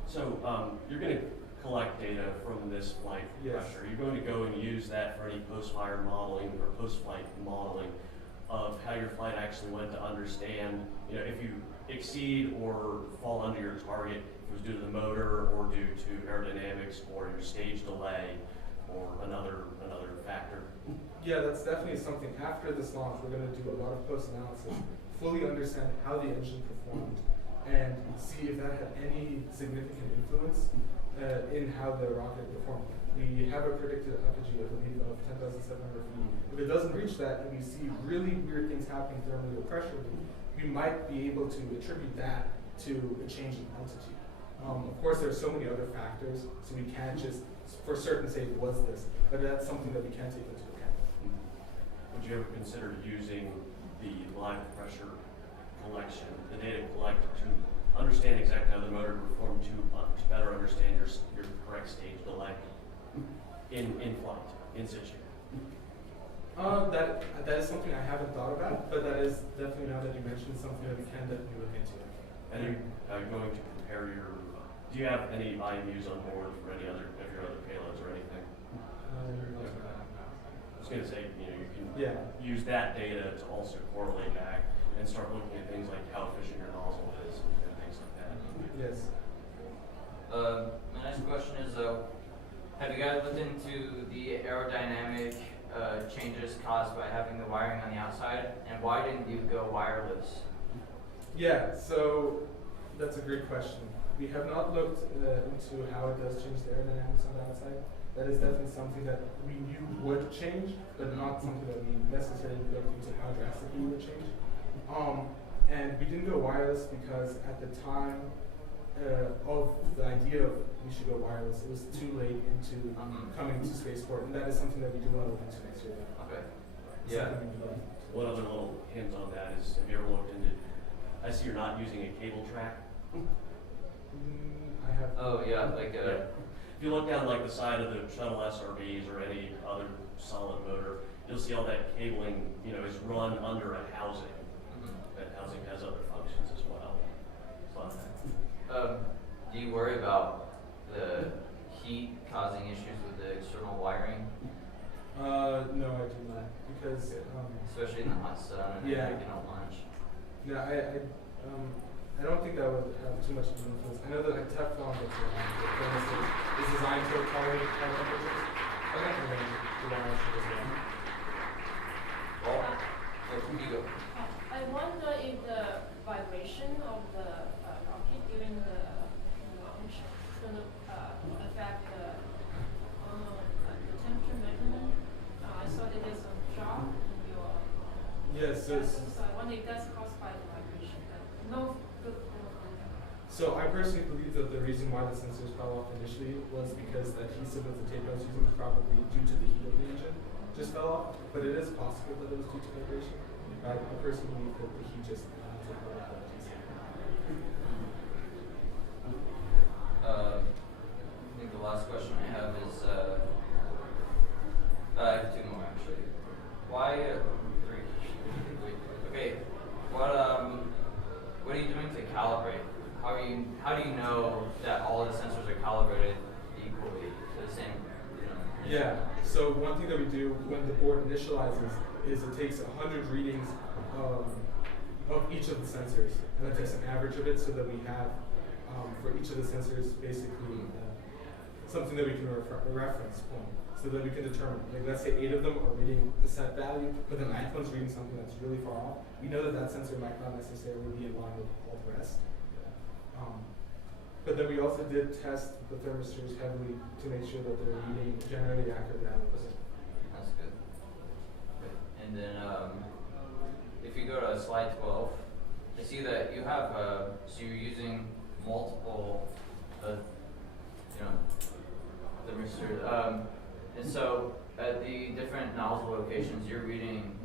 So you're going to collect data from this flight pressure. You're going to go and use that for any post-fire modeling or post-flight modeling of how your flight actually went to understand, if you exceed or fall under your target, if it was due to the motor or due to aerodynamics or your stage delay or another factor. Yeah, that's definitely something. After this launch, we're going to do a lot of post-analysis, fully understand how the engine performed, and see if that had any significant influence in how the rocket performed. We have a predicted apogee, I believe, of 10,700 feet. If it doesn't reach that, and we see really weird things happening thermally or pressurally, we might be able to attribute that to a change in altitude. Of course, there are so many other factors, so we can't just, for certain, say it was this, but that's something that we can take into account. Would you ever consider using the live pressure collection, the data collected to understand exactly how the motor performed to better understand your correct stage delay in flight, in situ? That is something I haven't thought about, but that is definitely, now that you mentioned, something that we can definitely look into. And are you going to compare your, do you have any IMUs on board for any other of your other payloads or anything? I was going to say, you can use that data to also correlate back and start looking at things like how efficient your nozzle is and things like that. Yes. My next question is, have you guys looked into the aerodynamic changes caused by having the wiring on the outside, and why didn't you go wireless? Yeah, so that's a great question. We have not looked into how it does change the aerodynamics on the outside. That is definitely something that we knew would change, but not something that we necessarily looked into how drastically it would change. And we didn't go wireless because at the time of the idea of we should go wireless, it was too late into coming to Spaceport, and that is something that we do want to look into next year. Okay. Yeah. One other little hint on that is, have you ever looked into, I see you're not using a cable track. I have. Oh yeah, like if you look down like the side of the shuttle SRBs or any other solid motor, you'll see all that cabling, is run under a housing. That housing has other functions as well. Do you worry about the heat causing issues with the external wiring? No, I do not, because especially in the hot sun and making out lunch. Yeah, I don't think that would have too much of an influence. I know that a Teflon is designed to tolerate high temperatures. Okay. And then the wire should as well. Well, you go. I wonder if the vibration of the rocket during the launch is going to affect the temperature measurement. I saw that there's a drop in your Yes. so I wonder if that's caused by the vibration. But no good contact. So I personally believe that the reason why the sensors fell off initially was because the adhesive of the tape I was using was probably due to the heat of the engine just fell off. But it is possible that it was due to vibration. I personally believe that the heat just took away the adhesive. I think the last question I have is, I have two more actually. Why, three? Okay, what are you doing to calibrate? How do you know that all the sensors are calibrated equally to the same, Yeah, so one thing that we do when the board initializes is it takes 100 readings of each of the sensors, and that takes an average of it so that we have, for each of the sensors, basically something that we can reference point, so that we can determine, like let's say 8 of them are reading the set value, but the 9th one's reading something that's really far off. We know that that sensor might not necessarily be in line with all the rest. But then we also did test the thermistors heavily to make sure that they're reading generally accurate values. That's good. And then if you go to slide 12, I see that you have, so you're using multiple, thermistors. And so at the different nozzle locations, you're reading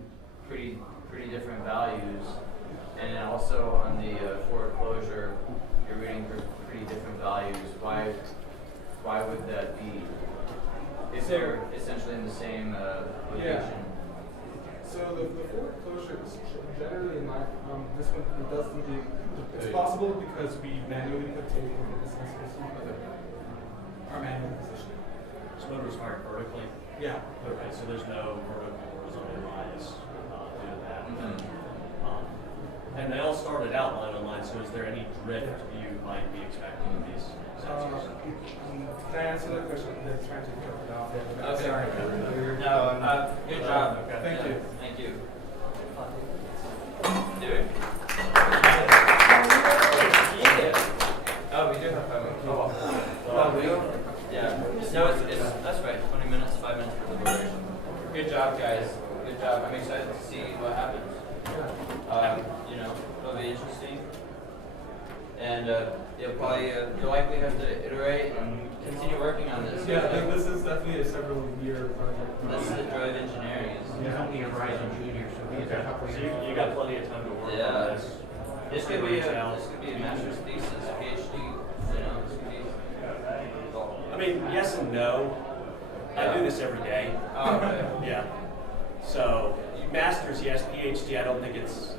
pretty different values, and then also on the forward closure, you're reading pretty different values. Why would that be? If they're essentially in the same location. So the forward closure is generally in line. This one it does indeed. It's possible because we manually put tape into the sensors. Our manual position. So motors fired vertically? Yeah. Okay, so there's no vertical horizontal bias due to that. And they all started out line on line, so is there any drift you might be expecting in these sensors? Can I answer that question? They're trying to cut it off. Okay. Sorry. No, good job. Okay. Thank you. Thank you. Dude. Oh, we do have 5 minutes. Oh, we don't? Yeah. No, it's that's right. 20 minutes, 5 minutes for deliberation. Good job, guys. Good job. I'm excited to see what happens. You know, it'll be interesting. And you'll likely have to iterate and continue working on this. Yeah, I think this is definitely a several-year project. This is the joy of engineering. Yeah. Only a Horizon Junior, so he's a couple So you got plenty of time to work on this. This could be a master's thesis, a PhD. You know, this could be. I mean, yes and no. I do this every day. Oh, okay. Yeah. So masters, yes. PhD, I don't think it's.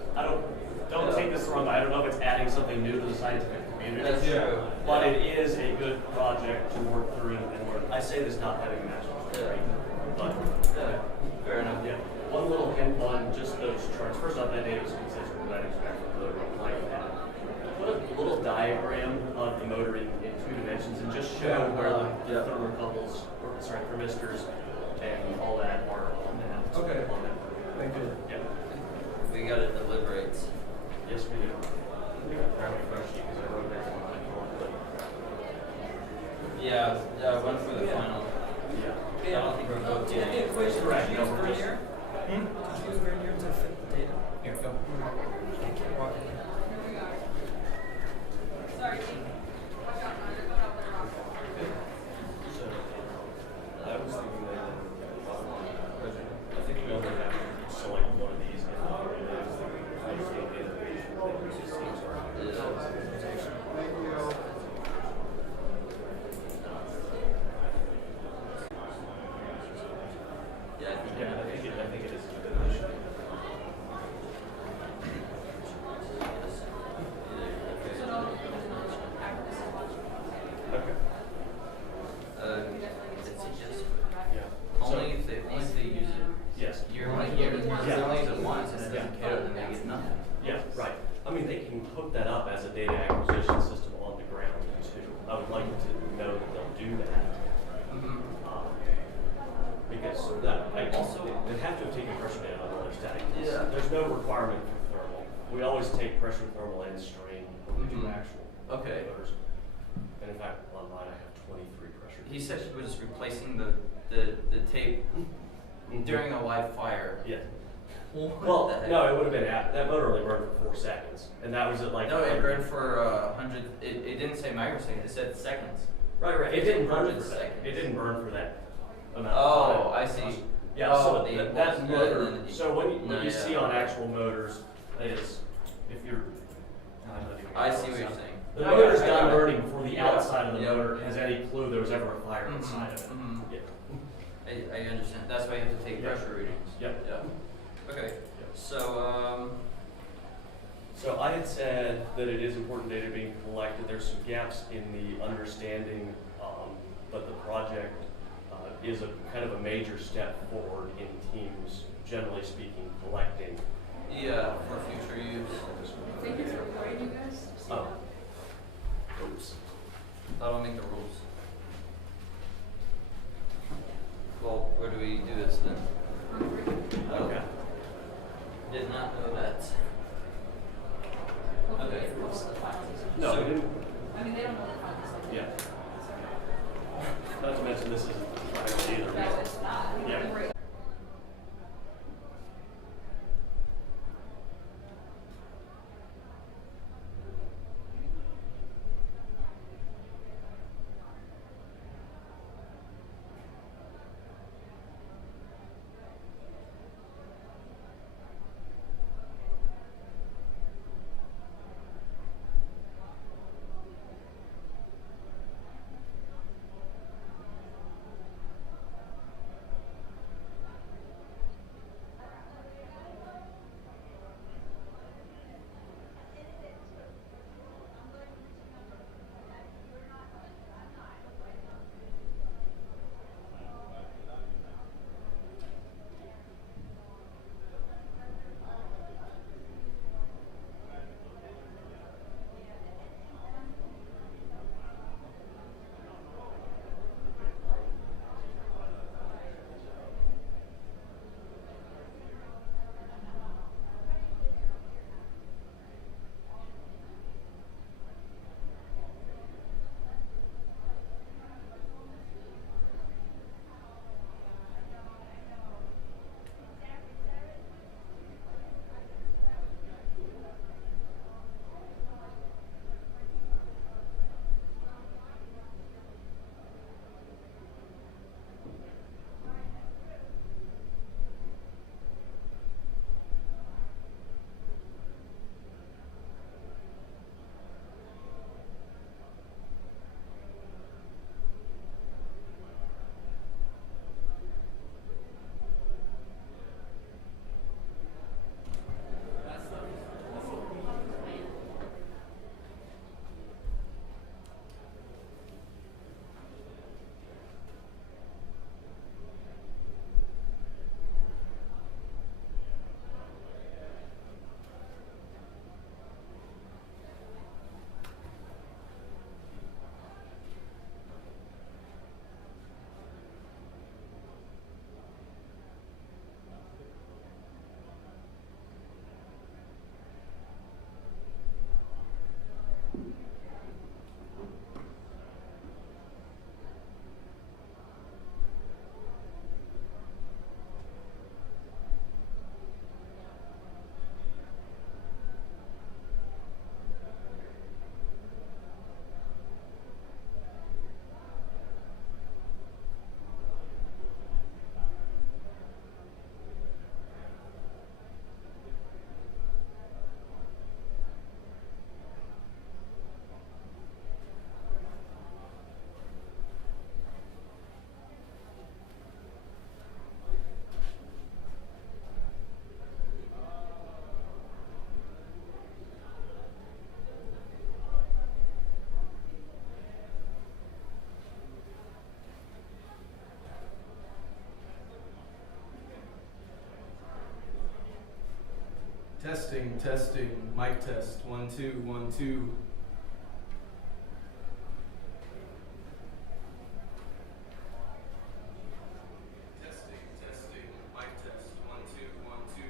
Don't take this wrong. I don't know if it's adding something new to the scientific community. That's true. But it is a good project to work through and work. I say this not having a master's degree, but fair enough. Yeah. One little hint on just those charts. First off, that data was consistent with what I'd expect from the like that. Put a little diagram of the motor in 2 dimensions and just show where the thermocouples, thermistors, and all that are on that. Okay. On that. Thank you. Yeah. We gotta deliberate. Yes, we do. Grab a fresh sheet because I wrote that on my phone. Yeah, one for the final. Yeah. I don't think we're both getting it. Correct. No, we're just. Use vernier to fit the data. Here, go. Sorry. I was thinking that I think we only have to select one of these and I just think innovation that just seems I think it is. Okay. Only if they use it. Yes. Year by year. If they only use it once and it doesn't care, then they get nothing. Yeah, right. I mean, they can hook that up as a data acquisition system on the ground too. I would like to know that they'll do that. Because I also they have to have taken pressure data on all static. Yeah. There's no requirement for thermal. We always take pressure, thermal, and strain when we do actual motors. And in fact, on mine I have 23 pressure. He said he was replacing the tape during a live fire. Yeah. What the heck? No, it would have been that motor only burned for 4 seconds, and that was at like. No, it burned for 100. It didn't say microseconds. It said seconds. Right. It didn't burn for that. seconds. It didn't burn for that amount of time. Oh, I see. Yeah. Oh, So that motor. So when you yeah, see on okay. actual motors, is if you're. I see what you're saying. The motor's I done got it. burning before the Yeah. outside of the Yeah. motor has any clue there was ever a fire inside of it. Yeah. I understand. That's why you have to take pressure readings. Yep. Yeah. Okay. So So I had said that it is important data being collected. There's some gaps in the understanding, but the project is a kind of a major step forward in teams, generally speaking, collecting. yeah, for future use. I think it's recording you guys. Oh. Oops. That'll make the rules. Well, where do we do this then? Okay. Did not know that. Okay. No, So- we didn't. I mean, they don't know the final. Yeah. Not to mention this isn't final either. No, it's not. Yeah. Testing, mic test, 1 2 1 2. Testing, mic test, 1 2 1 2.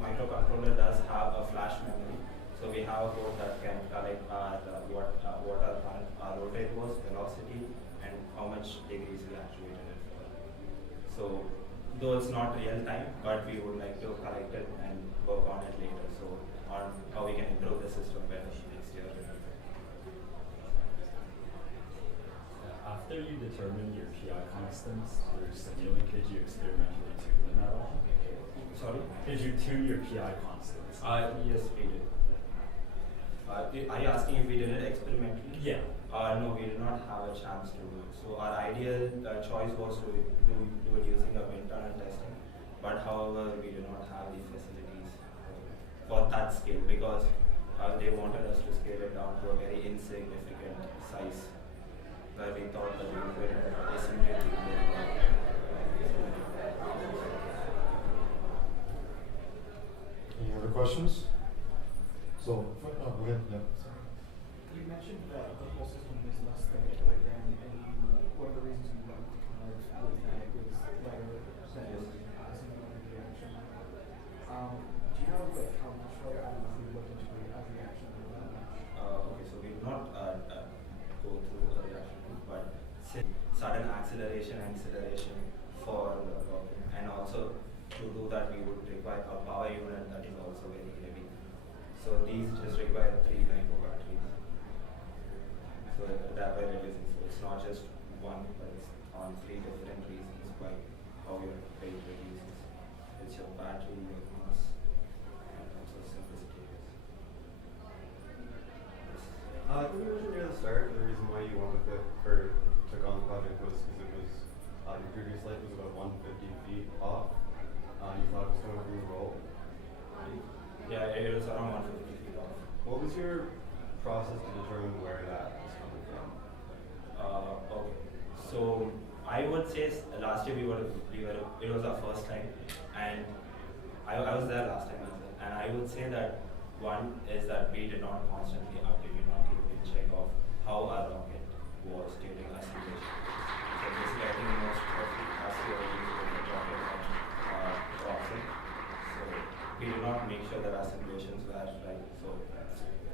Microcontroller does have a flash memory. So we have a code that can collect what our current load rate was, velocity, and how much degrees we actuated it for. So though it's not real time, but we would like to collect it and work on it later. So on how we can improve the system better next year. After you determine your PI constants through Simulink, did you experimentally tune them at all? Sorry? Did you tune your PI constants? Yes, we did. Are you asking if we did it experimentally? Yeah. No, we did not have a chance to do it. So our ideal choice was to do it using a wind tunnel testing, but however, we do not have the facilities for that scale because they wanted us to scale it down to a very insignificant size, where we thought that we could assimilate the Any other questions? So, go ahead. Yeah. You mentioned that the whole system was less than a kilogram, and one of the reasons you went with Canard was that it was lighter than asymptotic reaction. Do you know like how much lighter? I don't know if you looked into a reaction or that much. Okay, so we did not go through a reaction, but sudden acceleration and acceleration for the rocket, and also to do that we would require a power unit that is also very heavy. So these just require 3 LiPo batteries. So that way reducing. So it's not just one, but it's on 3 different reasons why how your weight reduces. It's your battery, your mass, and also simplicity. Can you mention near the start the reason why you wanted to or took on the project was because it was your previous light was about 150 feet off. You thought it was going to roll. Yeah, it was around 150 feet off. What was your process to determine where that was coming from? Okay. So I would say last year it was our first time, and I was there last time as well. And I would say that one is that we did not constantly update, we did not keep in check of how our rocket was during our simulation. So basically, I think most of us here use the rocket crossing. So we did not make sure that our simulations were right. So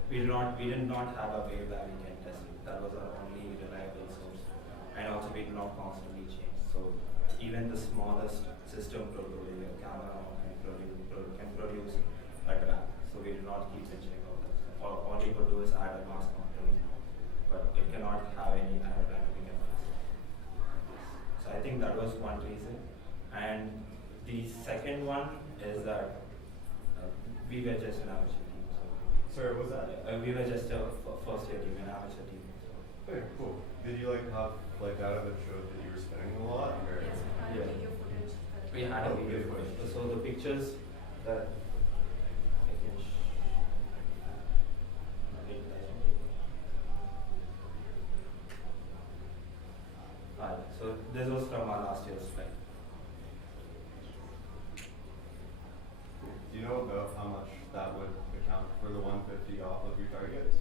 we did not have a way that we can test it. That was our only reliable source. And also we did not constantly change. So even the smallest system prototype, a camera can produce a graph. So we did not keep in check of this. All you could do is add a mass component, but it cannot have any aerodynamic effects. So I think that was one reason. And the second one is that we were just an amateur team. Sorry, what was that? We were just a first year team, an amateur team. Okay, cool. Did you have data that showed that you were spinning a lot? Or? Yeah. We had a video footage. So the pictures that I can so this was from our last year's slide. Do you know about how much that would account for the 150 off of your targets?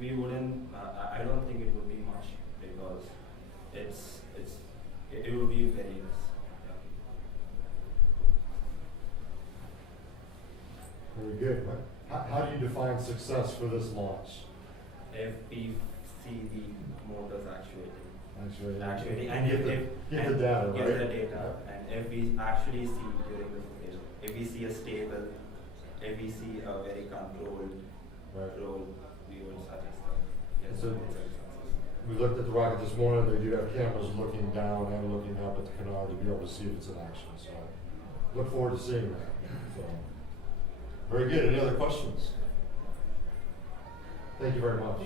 We wouldn't. I don't think it would be much because it would be very less. Very good. How do you define success for this launch? If we see the motors actuating, And and get the data, get right? the data, and if we actually see during the simulation, if we see a stable, if we see a very controlled roll, we would suggest that. Yes, So- it's a success. We looked at the rocket this morning. They do have cameras looking down and looking up at the canard to be able to see if it's in action. So, look forward to seeing that. So, very good. Any other questions? Thank you very much.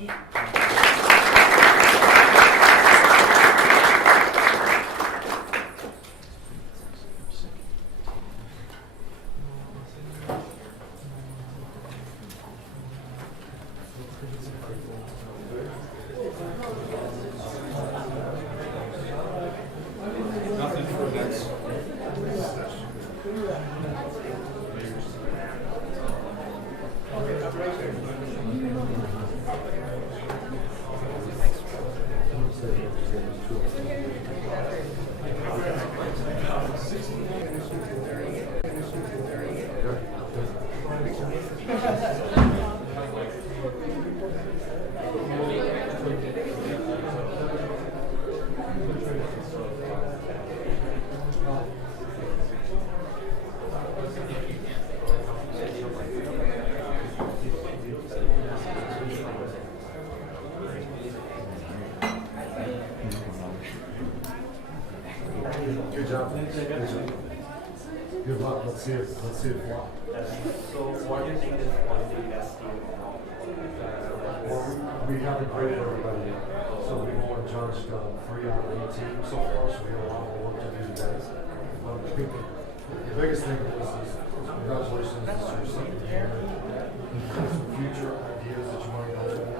Nothing for next. Good job. Good luck. let's see it fly. So what do you think is one of the best team? Well, we haven't graded everybody yet, so we've only judged 3 out of 8 teams so far, so we have a lot more work to do today. I think the biggest thing is congratulations, you're sitting here, some future ideas that you want to go forward.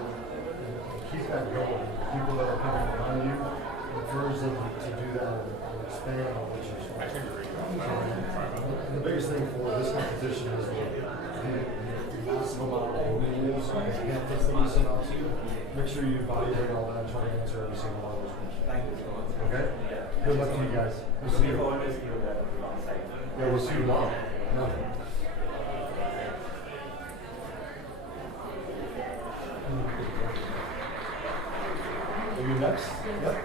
Keep that going. People that are coming behind you, encourage them to do that and expand on what you're doing. And the biggest thing for this competition is the massive amount of rules and things that we send out to you. Make sure you evaluate all that and try to answer every single one of those questions. Thank you so much. Okay? Good luck to you guys. We'll see you. Always do that alongside. Yeah, we'll see you tomorrow. No. Are you next? Yep.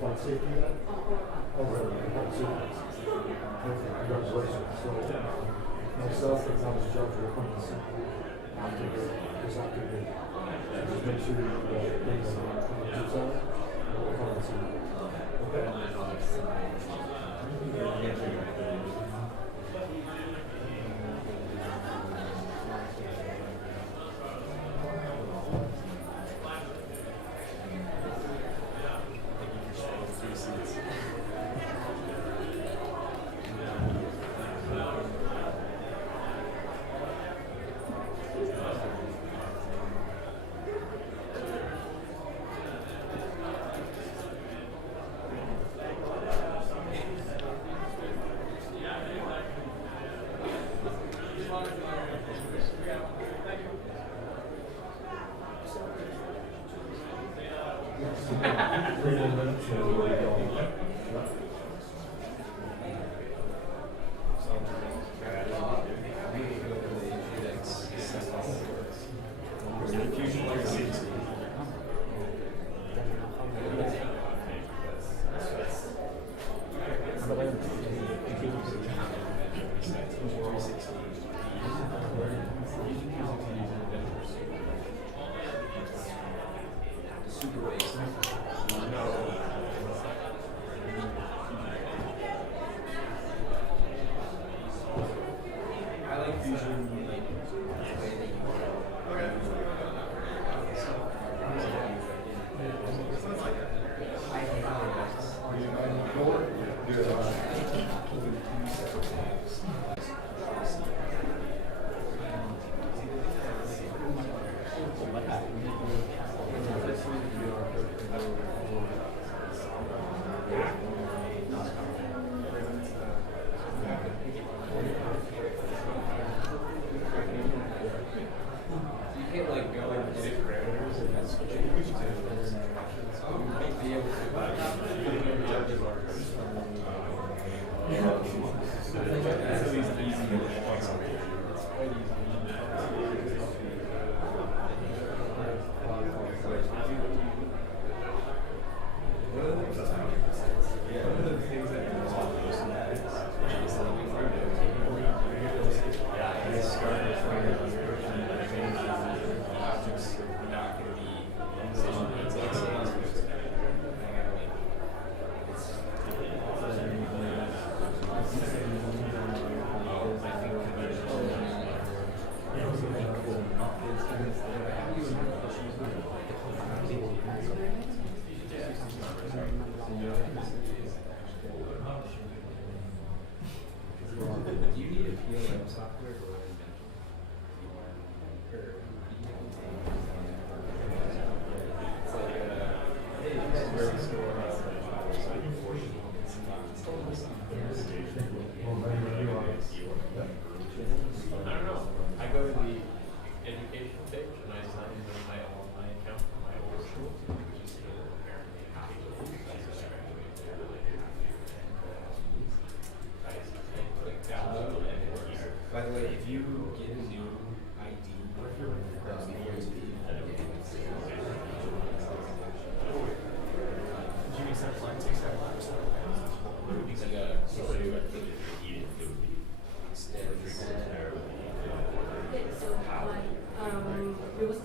Flight safety yet? Oh, really? Congratulations. So, myself and Thomas Judge are coming to see you after this afternoon. Just make sure you bring the chips out. We'll come and see you. Okay?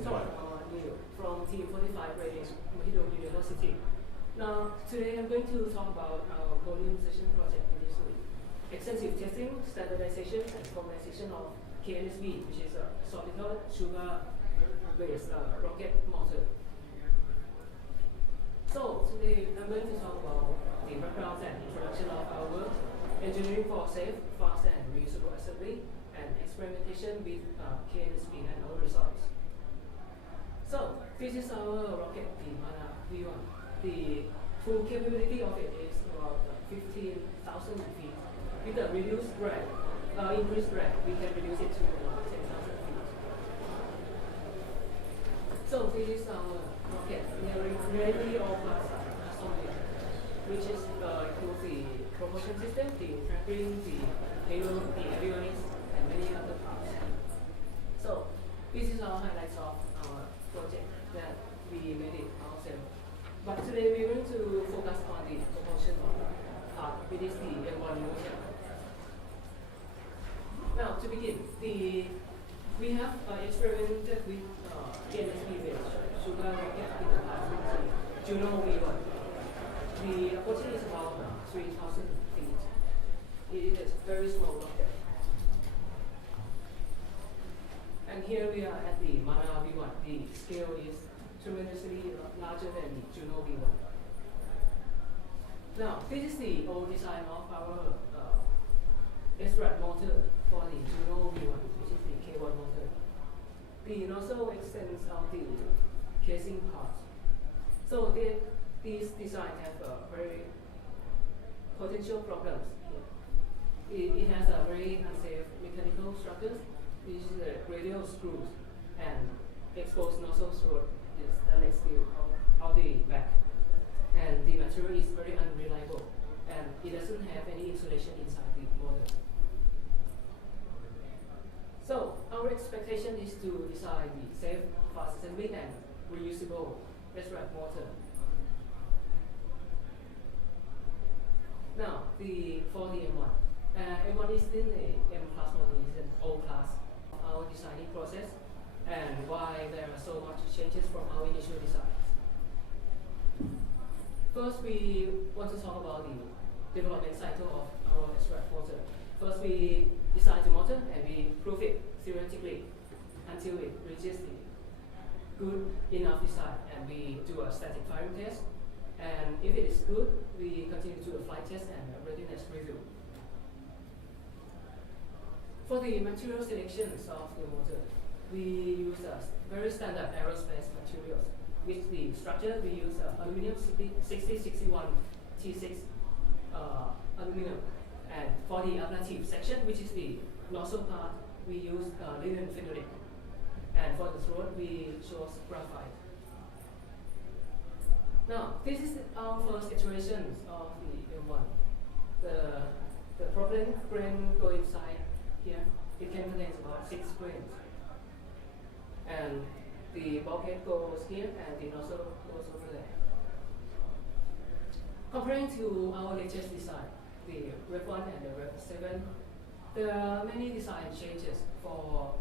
Sorry, Neil from Team 45 Ratings, Mahidol University. Now, today I'm going to talk about our Podium session project initially. Extensive testing, standardization, and formalization of KNSB, which is a solid sugar-based rocket motor. So, today I'm going to talk about the background and introduction of our work, engineering for safe, fast, and reusable assembly, and experimentation with KNSB and our results. So, this is our rocket, the Mana V1. The full capability of it is about 15,000 feet. With the reduced drag, increased drag, we can reduce it to about 10,000 feet. So, this is our rocket, nearly all class assembly, which is includes the propulsion system, the tracking, the payload, the avionics, and many other parts. So, this is our highlights of our project that we made it ourselves. But today we're going to focus on the propulsion part, which is the M1 motor. Now, to begin, we have experimented with KNSB-based sugar rocket in the past with the Juno V1. The approach is about 3,000 feet. It is a very small rocket. And here we are at the Mana V1. The scale is tremendously larger than the Juno V1. Now, this is the old design of our SRAT motor for the Juno V1, which is the K1 motor. The nozzle extends out the casing part. So this design has very potential problems here. It has a very unsafe mechanical structures, which is the radial screws and exposed nozzle throat is stainless steel out the back. And the material is very unreliable and it doesn't have any insulation inside the motor. So our expectation is to design the safe, fast assembly and reusable SRAT motor. Now, for the M1. M1 is in the M class model, is an O class of our designing process and why there are so much changes from our initial designs. First, we want to talk about the development cycle of our SRAT motor. First, we design the motor and we prove it theoretically until it reaches the good enough design, and we do a static firing test. And if it is good, we continue to a flight test and a readiness review. For the material selections of the motor, we use very standard aerospace materials. With the structure, we use aluminum 6061 T6 aluminum. And for the ablative section, which is the nozzle part, we use linen phenolic. And for the throat, we chose graphite. Now, this is our first iterations of the M1. The propellant grain go inside here. It can contain about 6 grains. And the bulkhead goes here and the nozzle goes over there. Comparing to our latest design, the Rev 1 and the Rev 7, there are many design changes for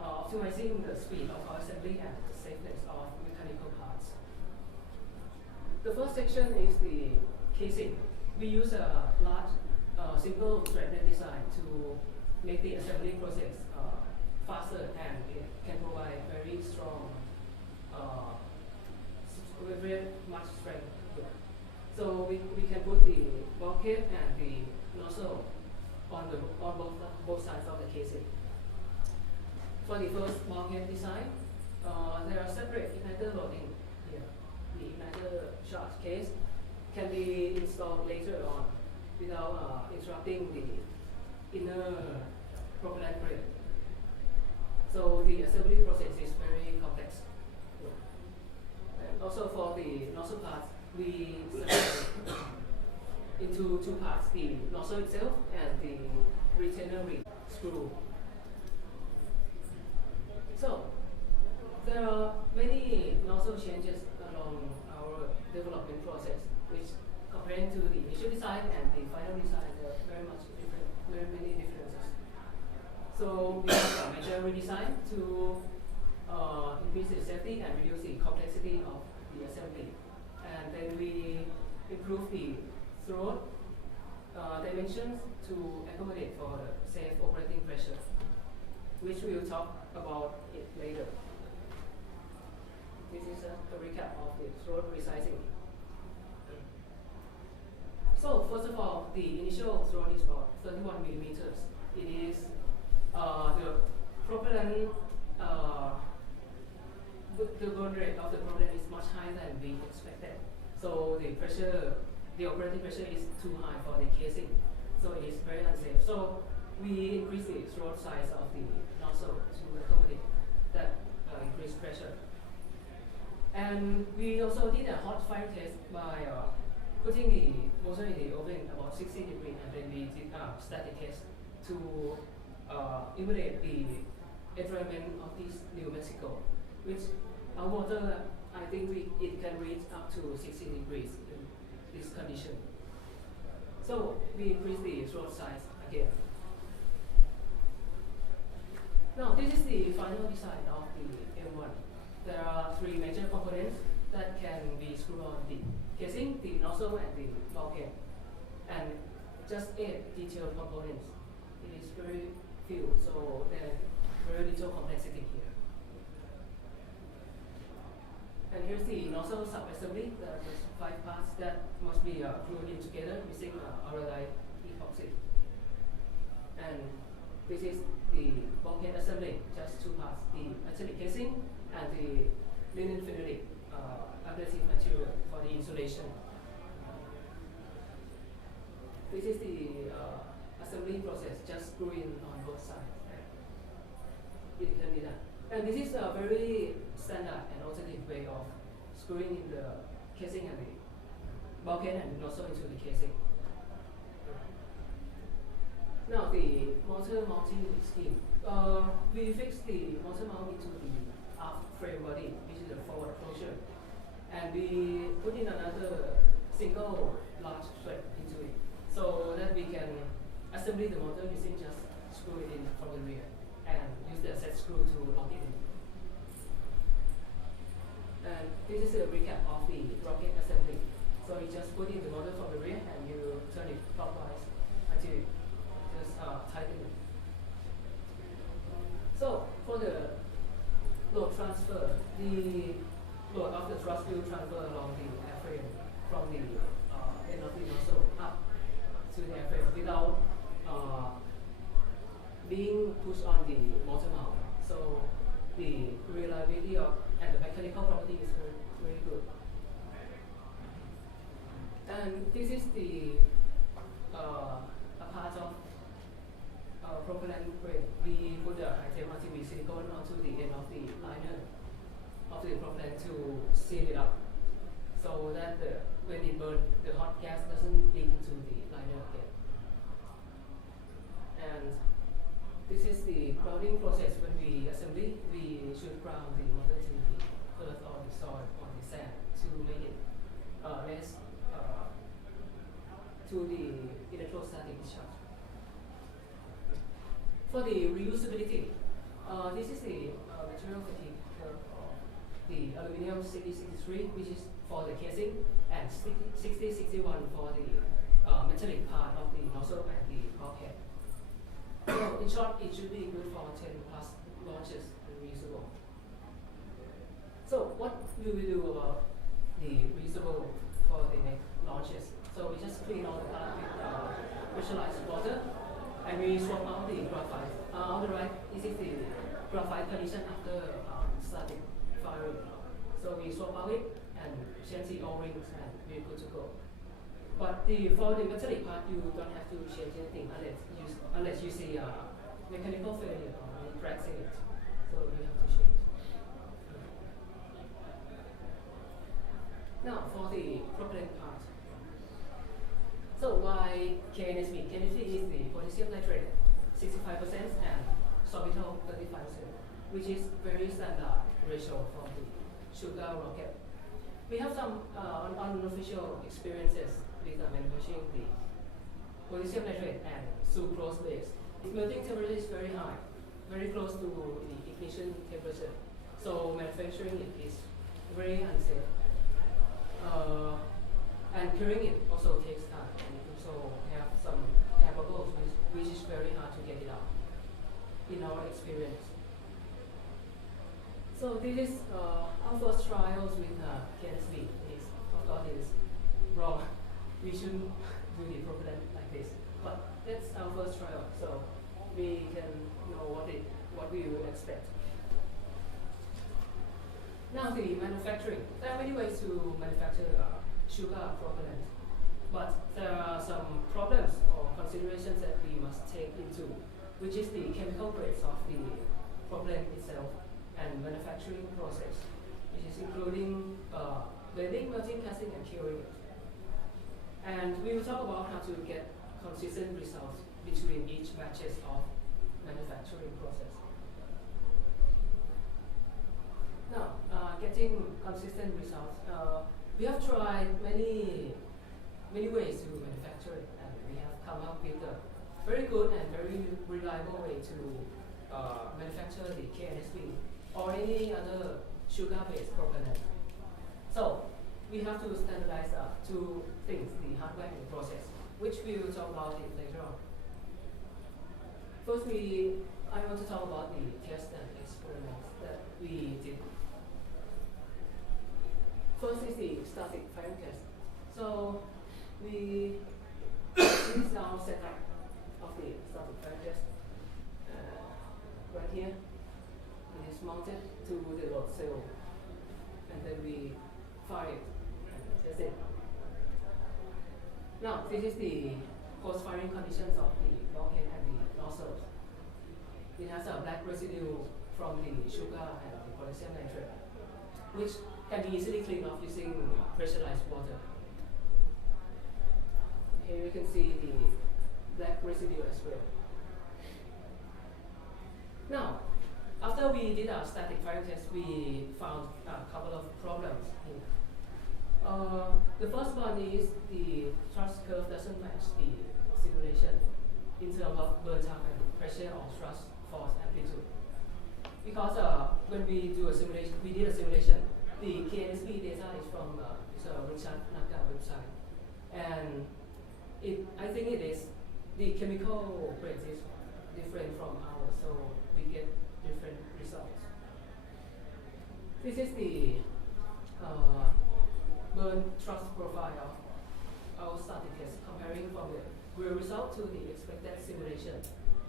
optimizing the speed of our assembly and the safeness of mechanical parts. The first section is the casing. We use a large, simple threaded design to make the assembly process faster, and it can provide very strong, very much strength here. So we can put the bulkhead and the nozzle on both sides of the casing. For the first bulkhead design, there are separate igniter loading here. The igniter charge case can be installed later on without interrupting the inner propellant grid. So the assembly process is very complex. And also for the nozzle parts, we separate into two parts, the nozzle itself and the retainer ring screw. So there are many nozzle changes along our development process, which comparing to the initial design and the final design, there are very many differences. So we have a major redesign to increase the safety and reduce the complexity of the assembly. And then we improve the throat dimensions to accommodate for the safe operating pressure, which we will talk about it later. This is a recap of the throat resizing. So first of all, the initial throat is about 31 millimeters. It is the propellant, the burn rate of the propellant is much higher than we expected. So the pressure, the operating pressure is too high for the casing. So it is very unsafe. So we increase the throat size of the nozzle to accommodate that increased pressure. And we also did a hot fire test by putting the motor in the oven about 60 degrees, and then we did a static test to emulate the environment of this New Mexico, which our motor, I think it can reach up to 60 degrees in this condition. So we increase the throat size again. Now this is the final design of the M1. There are three major components that can be screwed on: the casing, the nozzle, and the bulkhead. And just 8 detailed components. It is very few, so there's very little complexity here. And here's the nozzle sub-assembly. There are just 5 parts that must be glued in together using iodide epoxy. And this is the bulkhead assembly, just 2 parts: the metallic casing and the linen phenolic adhesive material for the insulation. This is the assembly process, just screwing on both sides. It can be done. And this is a very standard and alternative way of screwing in the casing and the bulkhead and nozzle into the casing. Now the motor mounting scheme. We fixed the motor mount into the aft frame body, which is the forward closure. And we put in another single large thread into it, so that we can assemble the motor using just screw it in from the rear and use the set screw to lock it in. And this is a recap of the rocket assembly. So you just put in the motor from the rear and you turn it clockwise until it just tighten it. So for the load transfer, the load of the thrust will transfer along the airframe from the end of the nozzle up to the airframe without being pushed on the motor mount. So the reliability of and the mechanical property is very, very good. And this is the a part of propellant grade. We put the item RTB silicone onto the end of the liner of the propellant to seal it up, so that when it burns, the hot gas doesn't leak into the liner again. And this is the grounding process. When we assemble, we should ground the motor to the earth or the soil or the sand to make it less to the electrostatic discharge. For the reusability, this is the material fatigue curve of the aluminum 6063, which is for the casing, and 6061 for the metallic part of the nozzle and the bulkhead. So in short, it should be good for 10 plus launches and reusable. So what will we do about the reusable for the next launches? So we just clean all the part with pressurized water, and we swap out the graphite. On the right, this is the graphite condition after starting firing. So we swap out it and change the O-rings, and we're good to go. But for the metallic part, you don't have to change anything unless you see mechanical failure or any cracks in it. So you have to change. Now for the propellant part. So why KNSB? KNSB is the potassium nitrate, 65%, and sorbitol 35%, which is very standard ratio for the sugar rocket. We have some unofficial experiences with manufacturing the potassium nitrate and sucrose base. Its melting temperature is very high, very close to the ignition temperature. So manufacturing it is very unsafe. And curing it also takes time, and it also have some air bubbles, which is very hard to get it out, in our experience. So this is our first trials with KSB. Of course, it is wrong. We shouldn't do the propellant like this. But that's our first trial, so we can know what we would expect. Now the manufacturing. There are many ways to manufacture sugar propellant, but there are some problems or considerations that we must take into, which is the chemical grades of the propellant itself and manufacturing process, which is including blending, melting, casting, and curing it. And we will talk about how to get consistent results between each batches of manufacturing process. Now, getting consistent results. We have tried many ways to manufacture it, and we have come up with a very good and very reliable way to manufacture the KNSB or any other sugar-based propellant. So we have to standardize two things, the hardware and the process, which we will talk about it later on. First, I want to talk about the test and experiments that we did. First is the static firing test. So this is our setup of the static firing test. Right here, it is mounted to the load cell, and then we fire it and test it. Now, this is the post-firing conditions of the bulkhead and the nozzles. It has a black residue from the sugar and the potassium nitrate, which can be easily cleaned off using pressurized water. Here you can see the black residue as well. Now, after we did our static firing test, we found a couple of problems here. The first one is the thrust curve doesn't match the simulation in terms of burn time and pressure or thrust force amplitude. Because when we did a simulation, the KNSB data is from Richard Naka website, and I think the chemical grade is different from ours, so we get different results. This is the burn thrust profile of our static test, comparing from the real result to the expected simulation.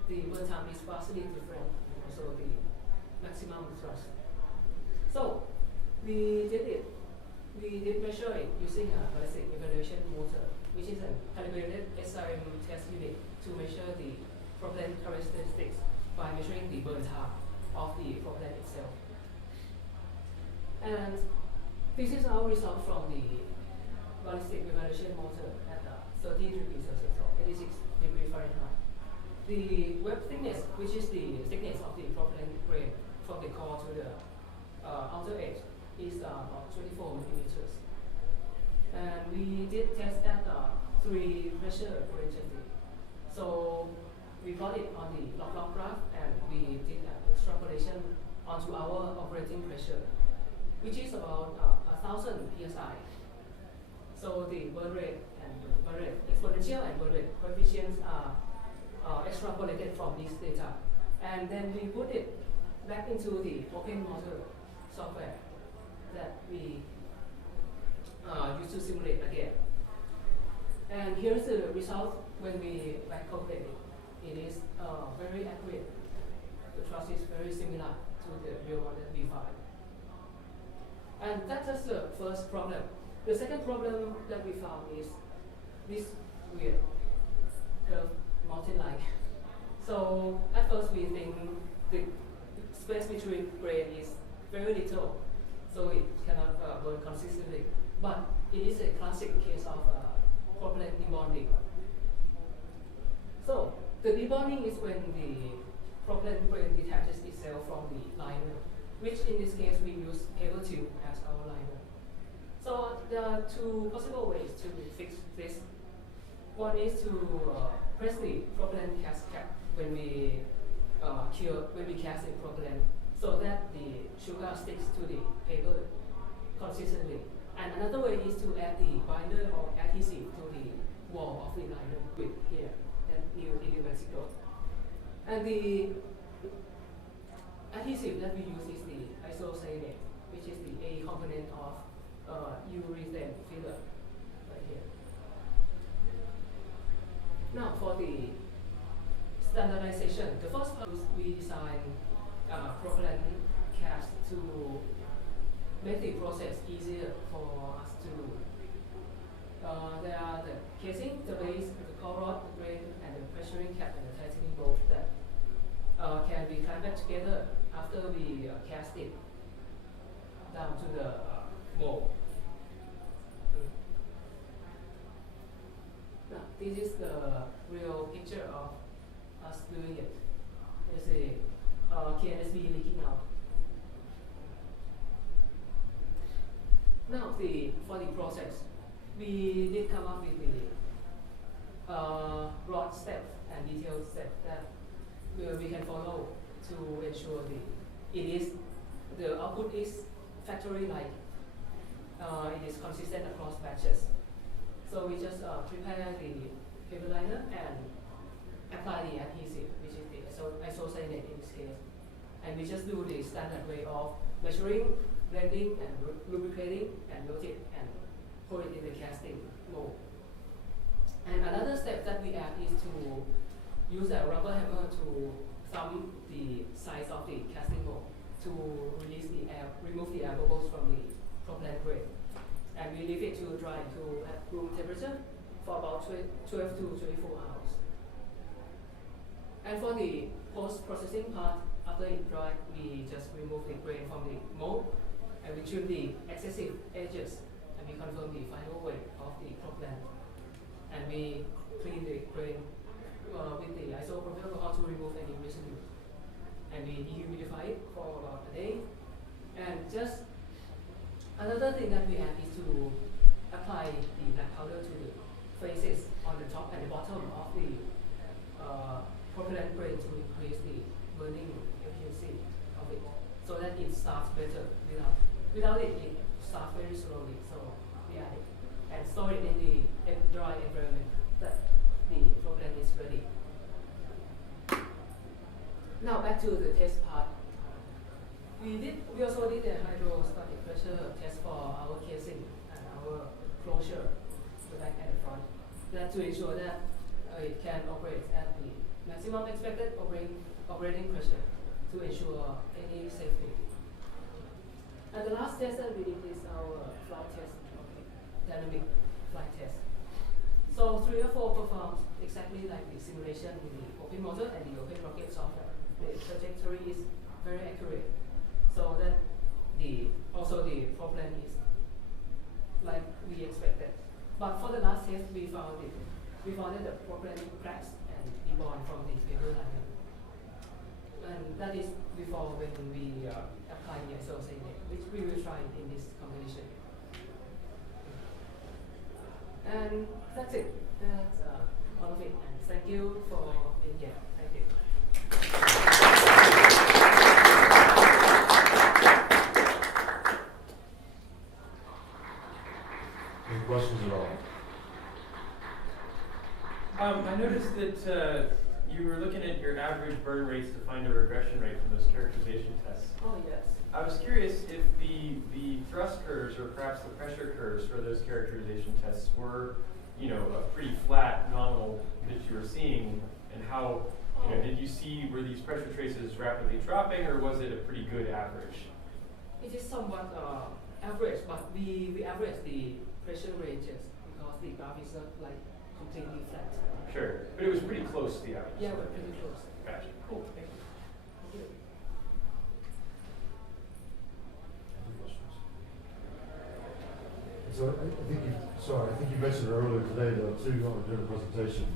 The burn time is vastly different, also the maximum thrust. So we did measure it using a ballistic evaluation motor, which is a calibrated SRM test unit to measure the propellant characteristics by measuring the burn time of the propellant itself. And this is our result from the ballistic evaluation motor at 30 degrees Celsius or 86 degrees Fahrenheit. The web thickness, which is the thickness of the propellant grain from the core to the outer edge, is about 24 millimeters. And we did test at 3 pressure ranges. So we plot it on the log graph, and we did an extrapolation onto our operating pressure, which is about 1,000 psi. So the burn rate and burn rate exponential and burn rate coefficients are extrapolated from this data, and then we put it back into the open model software that we use to simulate again. And here's the result when we back calculate it. It is very accurate. The thrust is very similar to the real one that we find. And that's the first problem. The second problem that we found is this weird curve mountain-like. So at first we think the space between grain is very little, so it cannot burn consistently. But it is a classic case of propellant debonding. So the debonding is when the propellant grain detaches itself from the liner, which in this case we use paper tube as our liner. So there are two possible ways to fix this. One is to press the propellant cast cap when we cast the propellant, so that the sugar sugar sticks to the paper consistently. And another way is to add the binder or adhesive to the wall of the liner with here, that in Mexico. And the adhesive that we use is the isocyanate, which is the A component of urethane filler right here. Now for the standardization, the first part we designed propellant cast to make the process easier for us to. There are the casing, the base, the core rod, the grain, and the pressuring cap and the tightening bolt that can be clamped together after we cast it down to the mold. Now, this is the real picture of us doing it. There's a KNSB leaking out. Now, for the process, we did come up with the broad steps and detailed steps that we can follow to ensure the output is factory-like. It is consistent across batches. So we just prepare the paper liner and apply the adhesive, which is the isocyanate in this case. And we just do the standard way of measuring, blending, and lubricating, and melt it, and pour it in the casting mold. And another step that we add is to use a rubber hammer to thumb the size of the casting mold to release the air, remove the air bubbles from the propellant grade. And we leave it to dry to at room temperature for about 12 to 24 hours. And for the post-processing part, after it dried, we just remove the grain from the mold, and we trim the excessive edges, and we confirm the final weight of the propellant. And we clean the grain with the isopropyl alcohol to remove any residue. And we dehumidify it for about a day. And just another thing that we add is to apply the black powder to the faces on the top and the bottom of the propellant grain to increase the burning efficiency of it, so that it starts better. Without it, it starts very slowly. So we add it and store it in the dry environment that the propellant is ready. Now back to the test part. We also did a hydrostatic pressure test for our casing and our closure, the back and the front, that to ensure that it can operate at the maximum expected operating pressure to ensure any safety. And the last test that we did is our flight test, dynamic flight test. So 3 or 4 performed exactly like the simulation with the open motor and the open rocket software. The trajectory is very accurate, so that also the propellant is like we expected. But for the last test, we found that the propellant cracks and debond from the paper liner. And that is before when we apply the isocyanate, which we will try in this competition. And that's it. That's all of it. And thank you for being here. Thank you. Any questions at all? I noticed that you were looking at your average burn rates to find a regression rate from those characterization tests. Oh, yes. I was curious if the thrust curves or perhaps the pressure curves for those characterization tests were, a pretty flat nominal that you were seeing, and how, did you see, were these pressure traces rapidly dropping, or was it a pretty good average? It is somewhat average, but we average the pressure ranges because the graph is not like completely flat. Sure, but it was pretty close to the average. Yeah, we're pretty close. Gotcha. Cool. Thank you. Thank you. So I think you mentioned earlier today, though, too, during the presentation.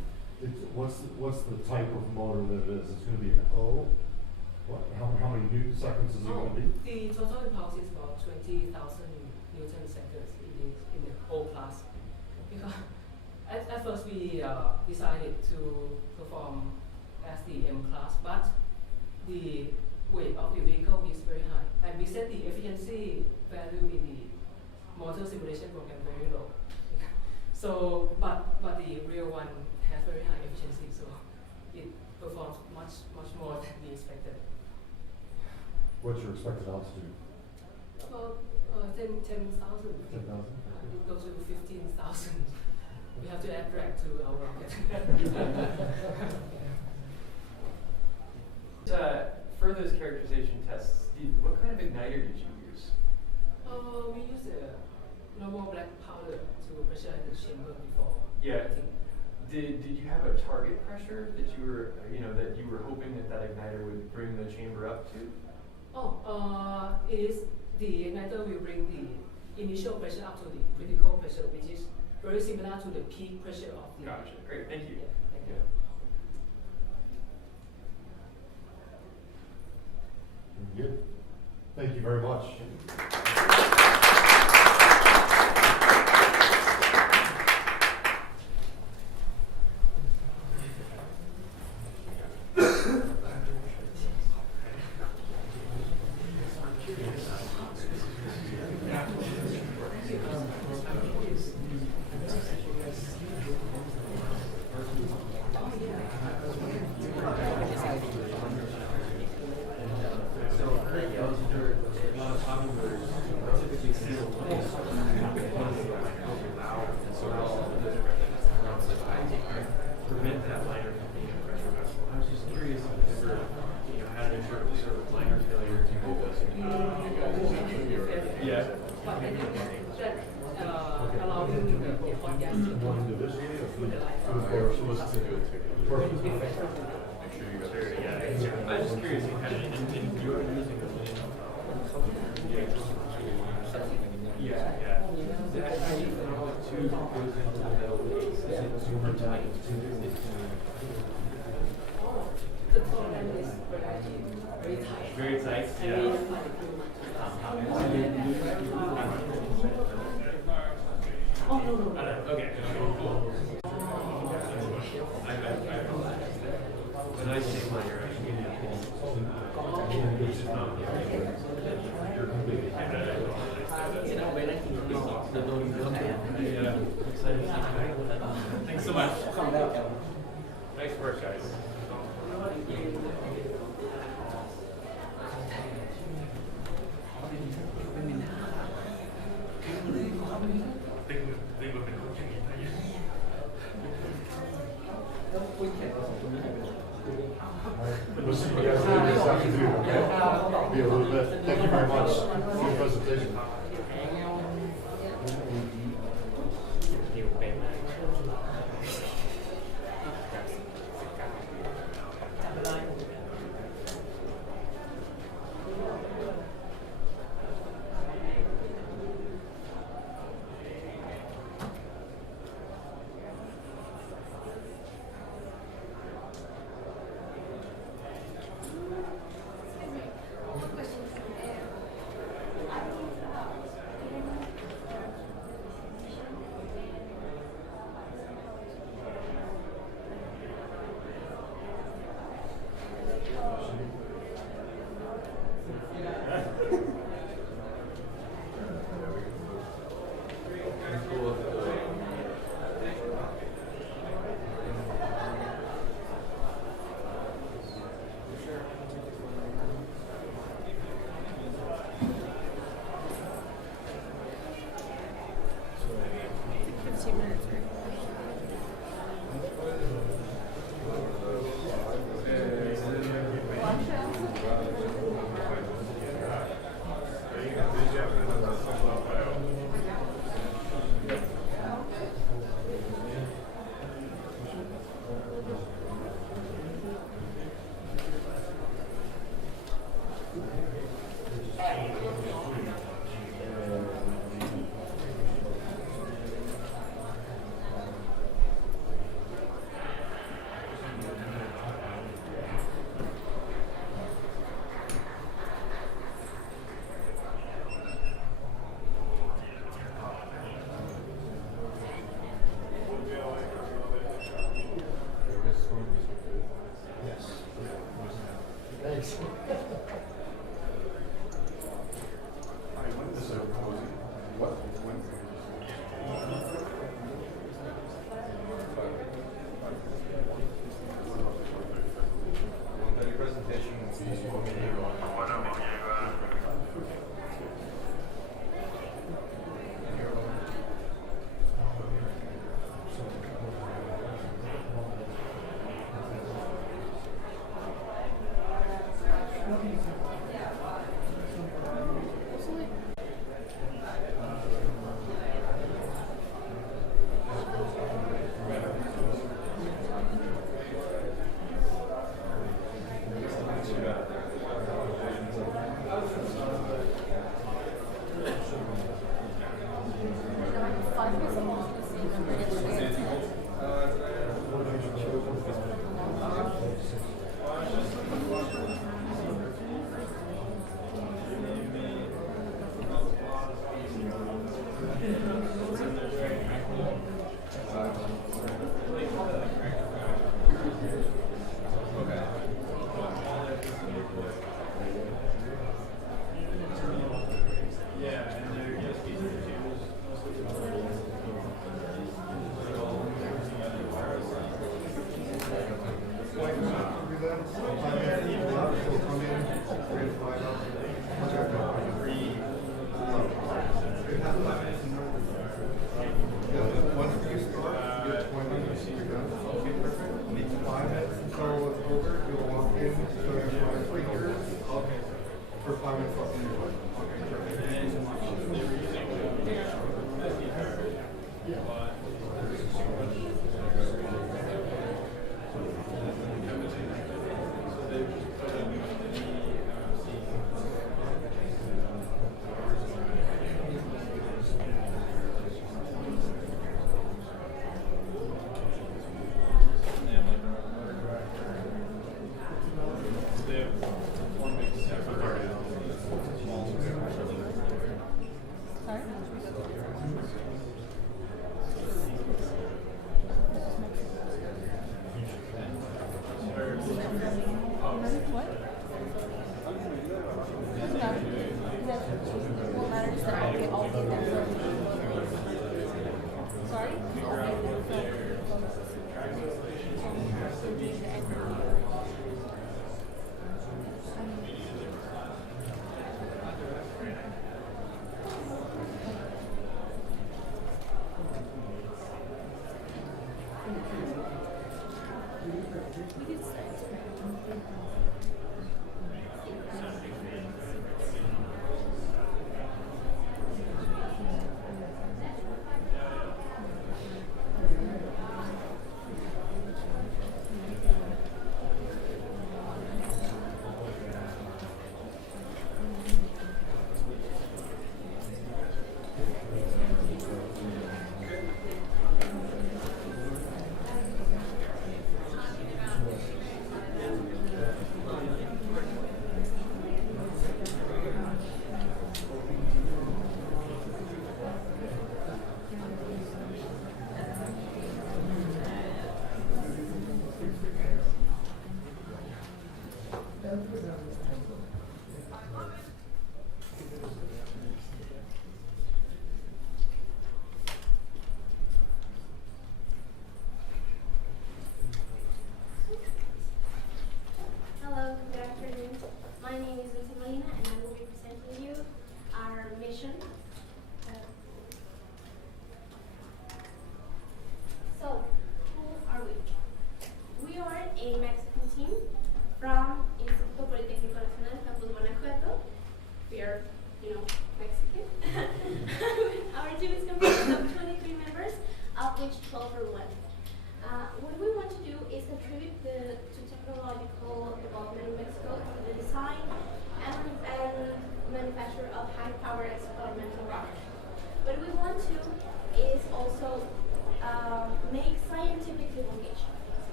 What's the type of motor that it is? It's going to be an O. How many Newton seconds is it going to be? The total impulse is about 20,000 Newton seconds in the O class. Because at first we decided to perform as the M class, but the weight of the vehicle is very high. and we set the efficiency value in the motor simulation program very low. So, but the real one has very high efficiency, so it performs much more than we expected. What's your expected altitude? About 10,000 feet. 10,000? It goes to 15,000. We have to add drag to our rocket. For those characterization tests, what kind of igniter did you use? We use a normal black powder to pressurize the chamber before. Yeah. heating. Did you have a target pressure that you were hoping that igniter would bring the chamber up to? It is the igniter will bring the initial pressure up to the critical pressure, which is very similar to the peak pressure of the. Gotcha. Great. Thank you. Yeah, thank you. Good. Thank you very much. Prevent that liner from being a pressure vessel. I was just curious if you ever, had an sort of liner failure to do this. Yeah. But I think that allowing the hot gas to go through the line. I was just curious if you had any, and you are using the yeah. That hydraulic tube that goes into the metal base, is it super tight? The program is very tight. Very tight, And yeah. we apply the glue. Oh, no. Okay, cool. When I say liner, I mean you're completely Thanks so much. Nice work, guys. We'll see you guys later this afternoon, okay? Be a little bit. Thank you very much for the presentation.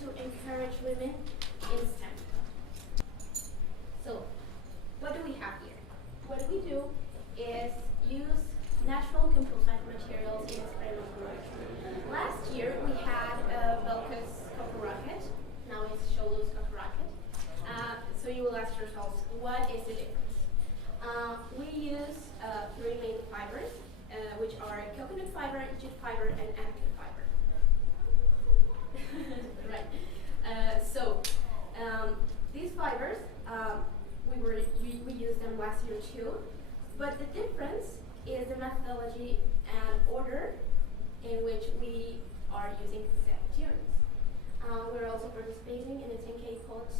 to encourage women in STEM. So, what do we have here? What we do is use natural composite materials in experimental laboratory. Last year we had a Belkis copper rocket. Now it's Sholo's copper rocket. So you will ask yourselves, what is the difference? We use three main fibers, which are coconut fiber, jute fiber, and anakin fiber. Right. These fibers, we used them last year too, but the difference is the methodology and order in which we are using said materials. We're also participating in a 10K pot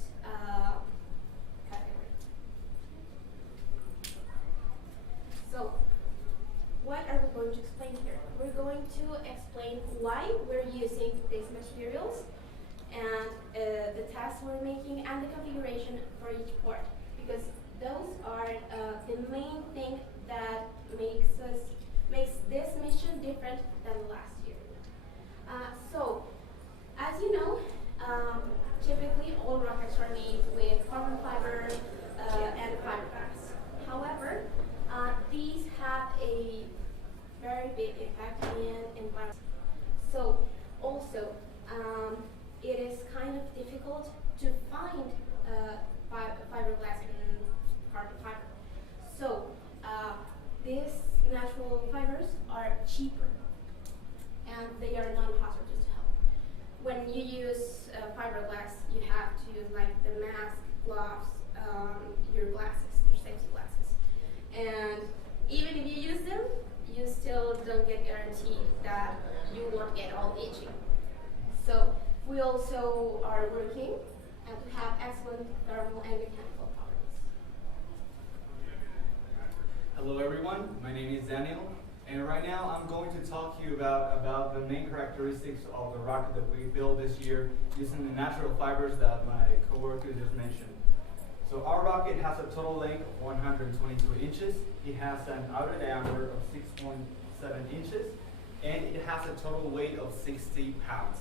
category. So, what are we going to explain here? We're going to explain why we're using these materials and the tests we're making and the configuration for each part, because those are the main thing that makes this mission different than last year. So, as you know, typically all rockets are made with carbon fiber and fiberglass. However, these have a very big impact in environment. So, also, it is kind of difficult to find fiberglass and carbon fiber. So, these natural fibers are cheaper and they are non-hazardous to health. When you use fiberglass, you have to use like the mask, gloves, your glasses, your safety glasses. And even if you use them, you still don't get guaranteed that you won't get all itching. So we also are working to have excellent thermal and mechanical properties. Hello everyone, my name is Daniel, and right now I'm going to talk to you about the main characteristics of the rocket that we built this year using the natural fibers that my coworker just mentioned. So our rocket has a total length of 122 inches, it has an outer diameter of 6.7 inches, and it has a total weight of 60 pounds.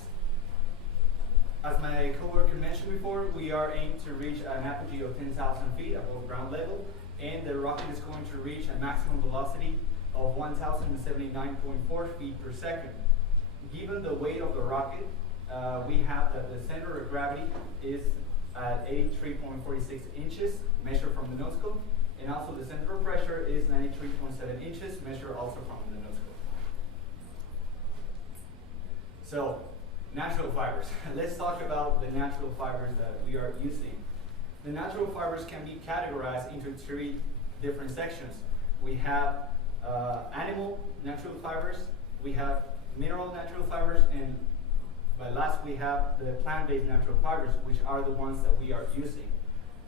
As my coworker mentioned before, we are aimed to reach an apogee of 10,000 feet above ground level, and the rocket is going to reach a maximum velocity of 1,079.4 feet per second. Given the weight of the rocket, we have that the center of gravity is at 83.46 inches, measured from the nose cone, and also the center of pressure is 93.7 inches, measured also from the nose cone. So, natural fibers. Let's talk about the natural fibers that we are using. The natural fibers can be categorized into three different sections. We have animal natural fibers, we have mineral natural fibers, and last we have the plant-based natural fibers, which are the ones that we are using.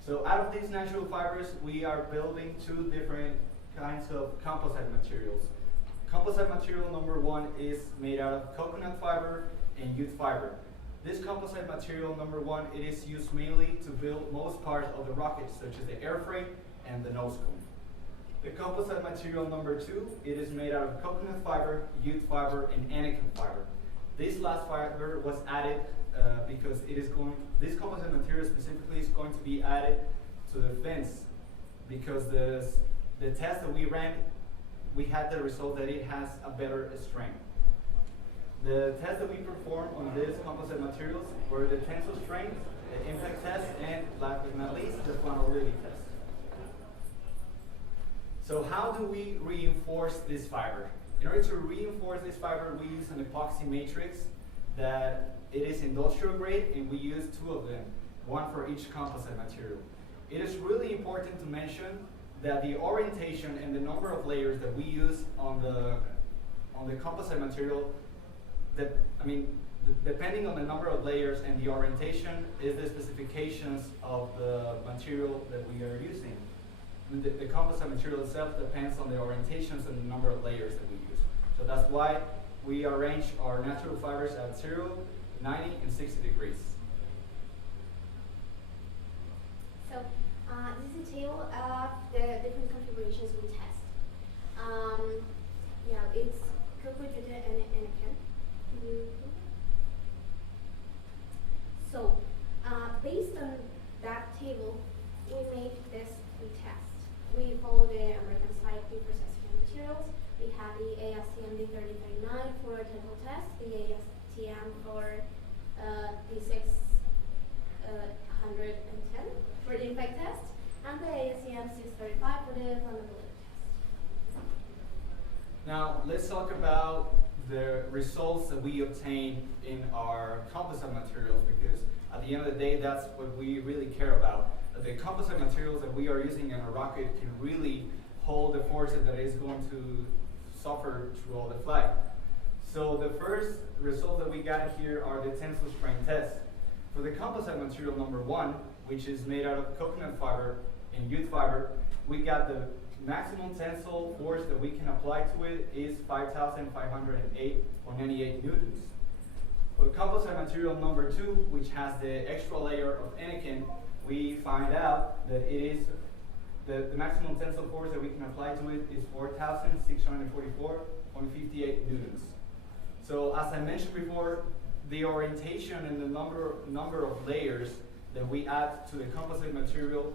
So out of these natural fibers, we are building two different kinds of composite materials. Composite material number one is made out of coconut fiber and jute fiber. This composite material number one, it is used mainly to build most parts of the rocket, such as the airframe and the nose cone. The composite material number two, it is made out of coconut fiber, jute fiber, and anakin fiber. This last fiber was added because this composite material specifically is going to be added to the fins, because the test that we ran, we had the result that it has a better strength. The tests that we performed on these composite materials were the tensile strength, the impact test, and last but not least, the flammability test. So how do we reinforce this fiber? In order to reinforce this fiber, we use an epoxy matrix that it is industrial grade, and we use two of them, one for each composite material. It is really important to mention that the orientation and the number of layers that we use on the composite material, depending on the number of layers and the orientation, is the specifications of the material that we are using. The composite material itself depends on the orientations and the number of layers that we use. So that's why we arrange our natural fibers at 0, 90, and 60 degrees. So this is a table of the different configurations we test. It's cocoa, jute, and anakin. for the flammability test. Now, let's talk about the results that we obtain in our composite materials, because at the end of the day, that's what we really care about. The composite materials that we are using in a rocket can really hold the force that it is going to suffer throughout the flight. So the first results that we got here are the tensile strength test. For the composite material number 1, which is made out of coconut fiber and jute fiber, we got the maximum tensile force that we can apply to it is 5,508 or 98 newtons. For composite material number 2, which has the extra layer of anakin, we find out that it is the maximum tensile force that we can apply to it is 4,644.58 newtons. So as I mentioned before, the orientation and the number of layers that we add to the composite material,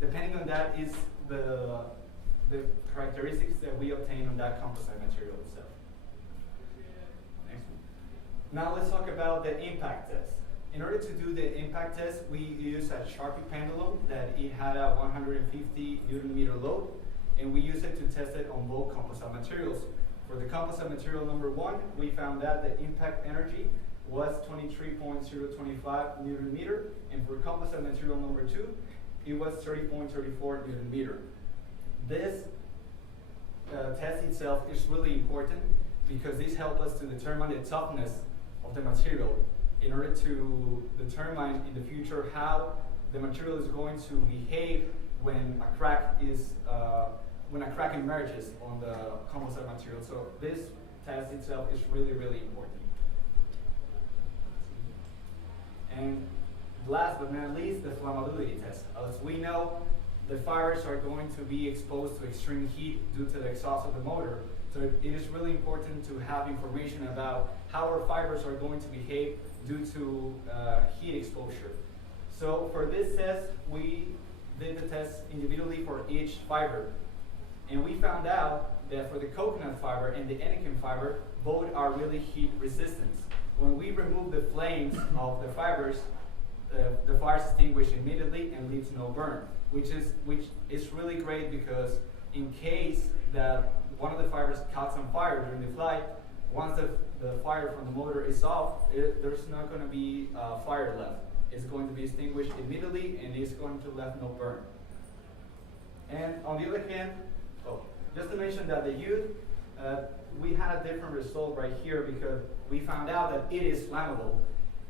depending on that is the characteristics that we obtain on that composite material itself. Next one. Now let's talk about the impact test. In order to do the impact test, we use a Sharpie pendulum that it had a 150 Newton meter load, and we use it to test it on both composite materials. For the composite material number 1, we found that the impact energy was 23.025 Newton meter, and for composite material number 2, it was 30.34 Newton meter. This test itself is really important because this helps us to determine the toughness of the material in order to determine in the future how the material is going to behave when a crack emerges on the composite material. So this test itself is really, really important. And last but not least, the flammability test. As we know, the fibers are going to be exposed to extreme heat due to the exhaust of the motor. So it is really important to have information about how our fibers are going to behave due to heat exposure. So for this test, we did the test individually for each fiber. And we found out that for the coconut fiber and the anakin fiber, both are really heat resistant. When we remove the flames of the fibers, the fire is extinguished immediately and leaves no burn, which is really great because in case that one of the fibers caught on fire during the flight, once the fire from the motor is off, there's not going to be fire left. It's going to be extinguished immediately and it's going to leave no burn. And on the other hand, just to mention that the jute, we had a different result right here because we found out that it is flammable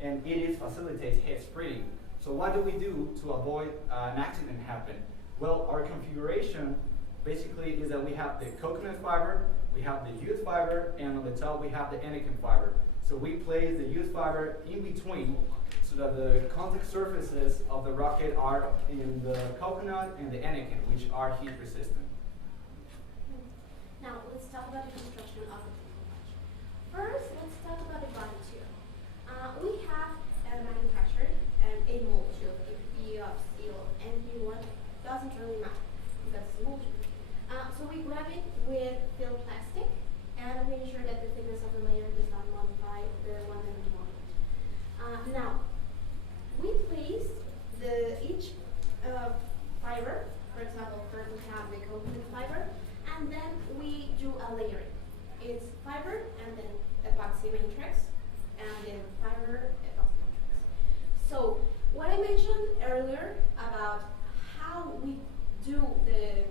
and it facilitates head spreading. So what do we do to avoid an accident happen? Well, our configuration basically is that we have the coconut fiber, we have the jute fiber, and on the top we have the anakin fiber. So we place the jute fiber in between so that the contact surfaces of the rocket are in the coconut and the anakin, which are heat resistant. Now, let's talk about the construction of the technology. First, let's talk about the body tube. We have manufactured a mold tube. It could be of steel, anything you want. Doesn't really matter because it's a mold tube. So we grab it with filled plastic and we ensure that the thickness of the layer does not modify the one that we want. Now, we place each fiber. For example, first we have the coconut fiber, and then we do a layering. It's fiber and then epoxy matrix, and then fiber, epoxy matrix. So what I mentioned earlier about how we do the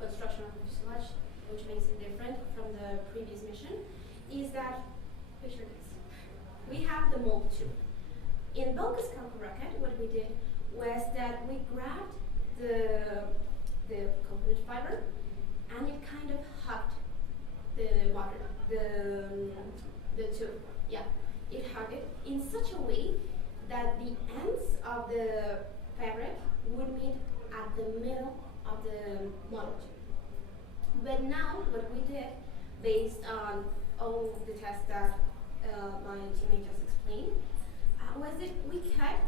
construction of the fuselage, which makes it different from the previous mission, is that, picture this. We have the mold tube. In Belka's rocket, what we did was that we grabbed the coconut fiber and it kind of hugged the water, the tube. Yeah, it hugged it in such a way that the ends of the fabric would meet at the middle of the model tube. But now what we did, based on all the tests that my teammate just explained, was that we cut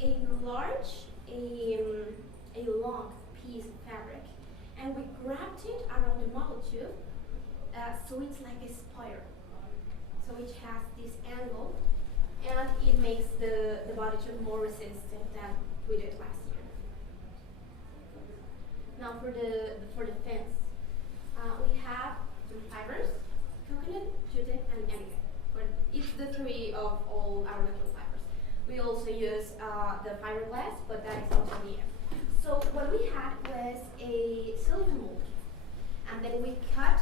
a long piece of fabric and we grabbed it around the model tube so it's like a spiral. So it has this angle and it makes the body tube more resistant than we did last year. Now for the fins, we have fibers, coconut, jute, and emica. It's the three of all our natural fibers. We also use the fiberglass, but that is also the end. So what we had was a silicone mold, and then we cut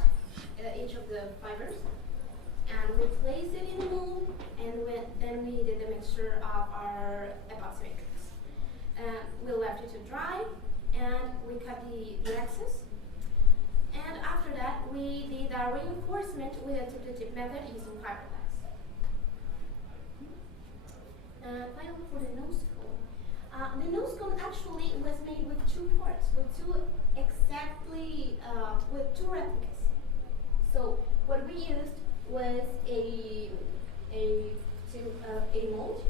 each of the fibers, and we placed it in the mold, and then we did the mixture of our epoxy matrix. We left it to dry, and we cut the excess. And after that, we did our reinforcement with a tip-to-tip method using fiberglass. Finally, for the nose cone. The nose cone actually was made with two parts, with two replicas. So what we used was a mold.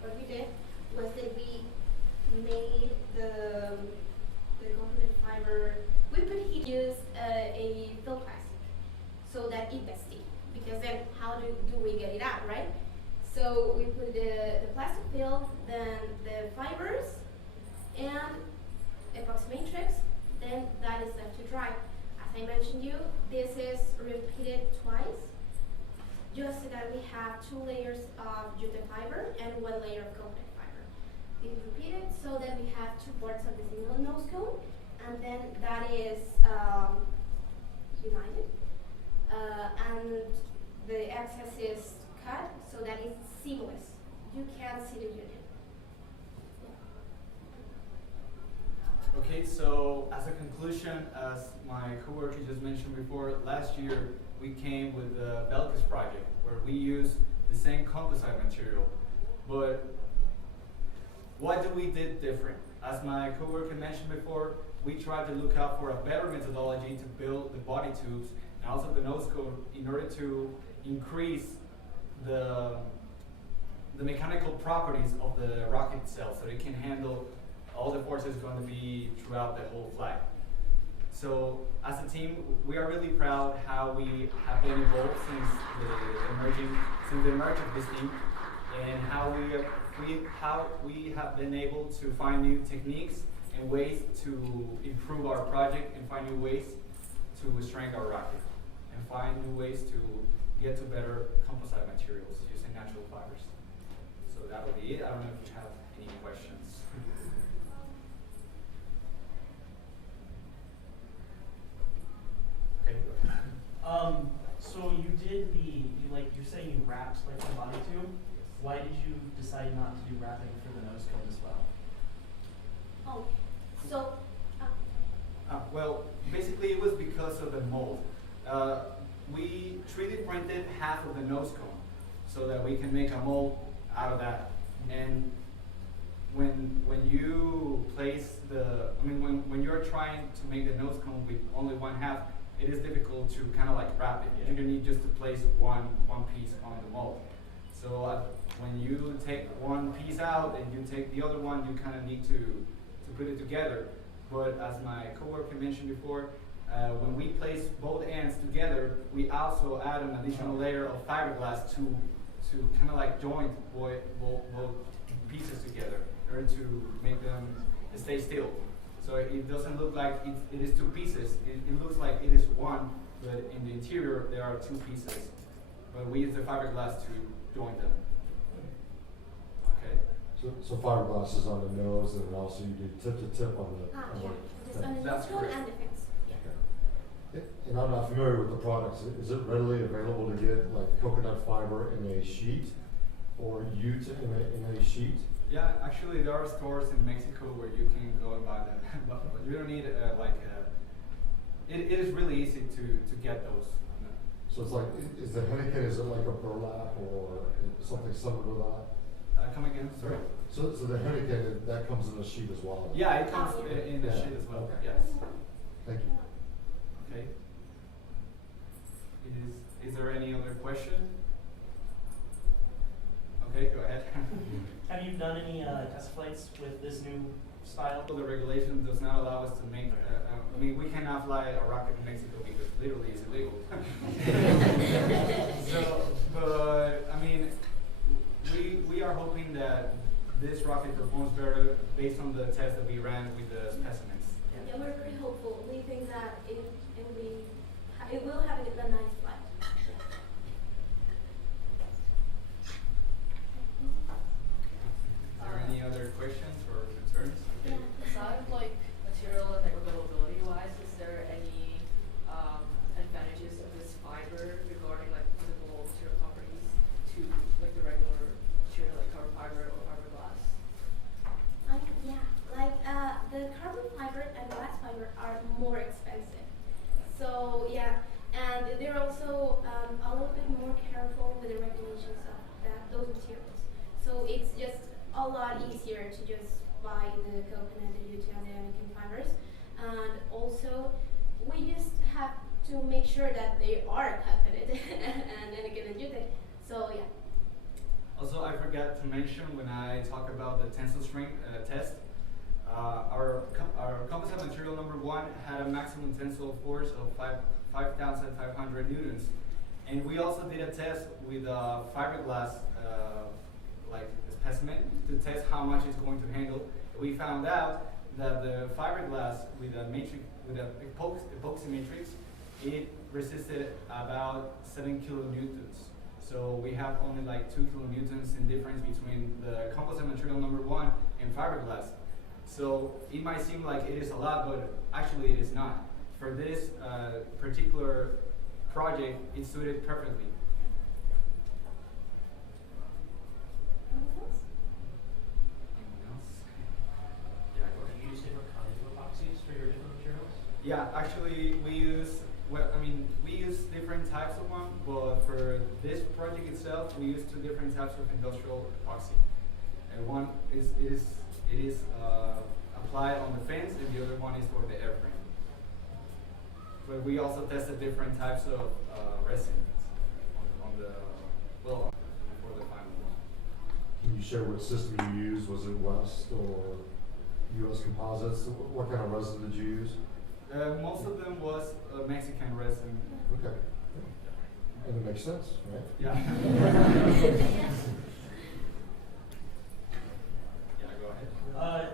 What we did was that we made the composite fiber. We could use a fill plastic so that it gets sticky, because then how do we get it out, right? So we put the plastic fill, then the fibers, and epoxy matrix, then that is left to dry. As I mentioned you, this is repeated twice, just so that we have 2 layers of jute fiber and 1 layer of coconut fiber. This is repeated so that we have 2 parts of the single nose cone, and then that is united, and the excess is cut so that it's seamless. You can't see the union. Okay, so as a conclusion, as my coworker just mentioned before, last year we came with the Belkis project where we use the same composite material. But what do we did different? As my coworker mentioned before, we tried to look out for a better methodology to build the body tubes and also the nose cone in order to increase the mechanical properties of the rocket itself, so it can handle all the forces going to be throughout the whole flight. So as a team, we are really proud how we have been involved since the emerge of this team, and how we have been able to find new techniques and ways to improve our project, and find new ways to strengthen our rocket, and find new ways to get to better composite materials using natural fibers. So that will be it. I don't know if you have any questions. Okay. So you did you're saying you wrapped like the body tube. Why did you decide not to do wrapping for the nose cone as well? Oh, so. Well, basically it was because of the mold. We 3D printed half of the nose cone so that we can make a mold out of that. And when you place when you're trying to make the nose cone with only one half, it is difficult to kind of like wrap it. You need just to place one piece on the mold. So when you take one piece out and you take the other one, you kind of need to put it together. But as my coworker mentioned before, when we place both ends together, we also add an additional layer of fiberglass to kind of like join both pieces together in order to make them stay still. So it doesn't look like it is 2 pieces. It looks like it is one, but in the interior there are 2 pieces. But we use the fiberglass to join them. Okay. So fiberglass is on the nose, and then also you do tip to tip on the. Just on the nose cone and the fins. And I'm not familiar with the products. Is it readily available to get like coconut fiber in a sheet, or jute in a sheet? Yeah, actually there are stores in Mexico where you can go and buy them, but you don't need it is really easy to get those. So it's like, is the Henneken, is it like a burlap or something similar to that? Come again, sorry. So the Henneken, that comes in a sheet as well? Yeah, it comes in the sheet as well, Okay. yes. Thank you. Okay. Is there any other question? Okay, go ahead. Have you done any test flights with this new style? The regulation does not allow us to make, we cannot fly a rocket in Mexico because literally it's illegal. But we are hoping that this rocket performs better based on the test that we ran with the specimens. Yeah, we're pretty hopeful. We think that it will have a nice flight. Are there any other questions or concerns? Yeah. Aside of like material and like availability wise, is there any advantages of this fiber regarding like physical material properties to like the regular material like carbon fiber or fiberglass? Yeah, like the carbon fiber and glass fiber are more expensive. So yeah, and they're also a little bit more careful with the regulations of those materials. So it's just a lot easier to just buy the coconut, the jute, and the anakin fibers. And also, we just have to make sure that they are coconut and anakin and jute. So yeah. Also, I forgot to mention when I talk about the tensile strength test, our composite material number 1 had a maximum tensile force of 5,500 newtons. And we also did a test with fiberglass like specimen to test how much it's going to handle. We found out that the fiberglass with a matrix, with a epoxy matrix, it resisted about 7 kilonewtons. So we have only like 2 kilonewtons in difference between the composite material number 1 and fiberglass. So it might seem like it is a lot, but actually it is not. For this particular project, it suited perfectly. Anyone else? Anyone else? Do you use different kinds of epoxies for your different materials? Yeah, actually we use different types of one, but for this project itself, we use 2 different types of industrial epoxy. And one is applied on the fence, and the other one is for the airframe. But we also tested different types of resins before the final one. Can you share what system you used? Was it West or U.S. Composites? What kind of resin did you use? Most of them was Mexican resin. Okay. And it makes sense, right? Yeah. Yeah, go ahead.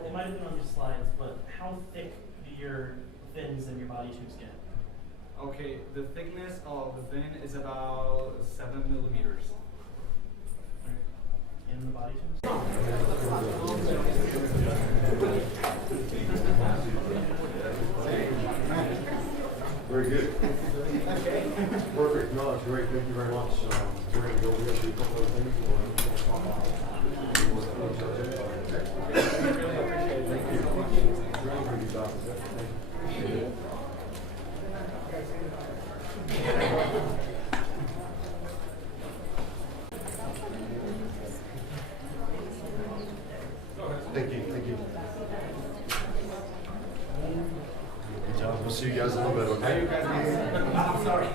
It might have been on your slides, but how thick do your fins and your body tubes get? Okay, the thickness of the fin is about 7 millimeters. In the body tubes? Very good. Perfect. No, that's great. Thank you very much. We're going to go over a couple of things. We're going to talk about. Thank you. Thank you. Thank you. Good job. We'll see you guys in a little bit, okay? I'm sorry.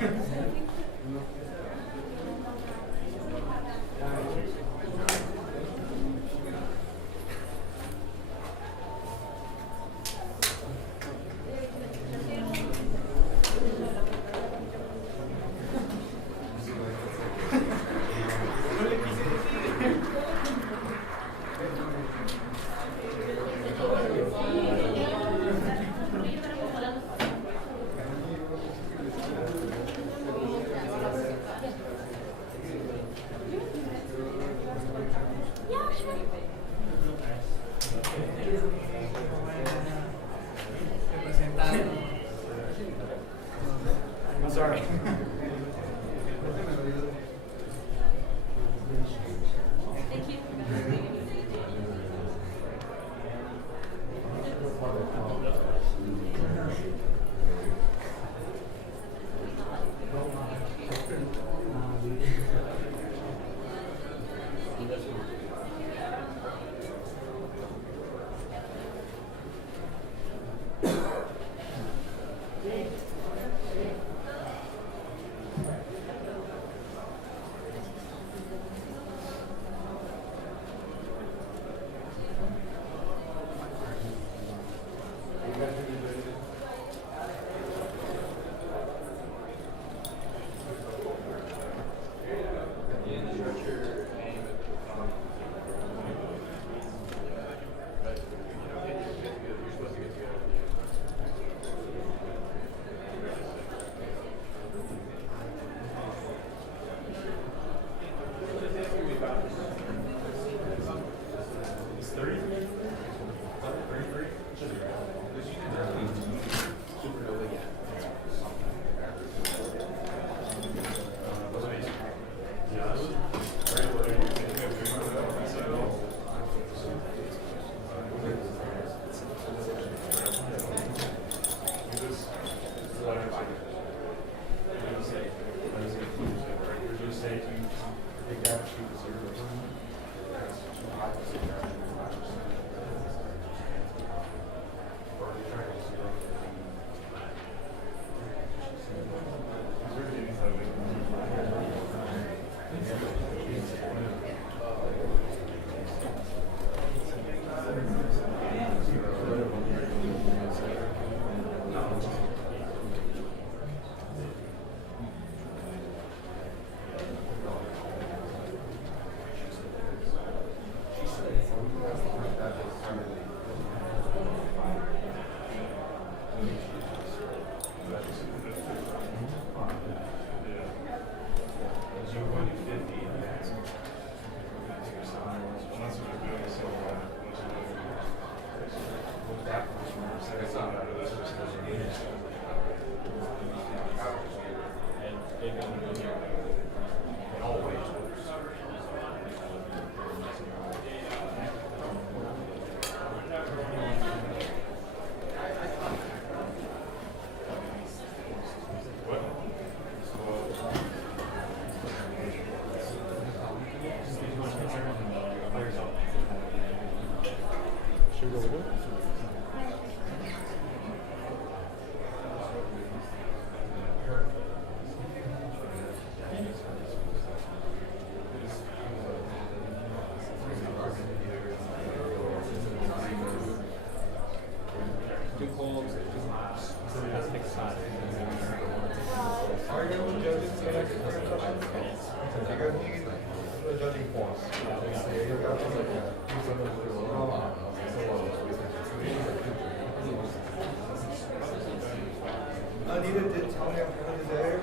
Anita did tell me I'm coming today.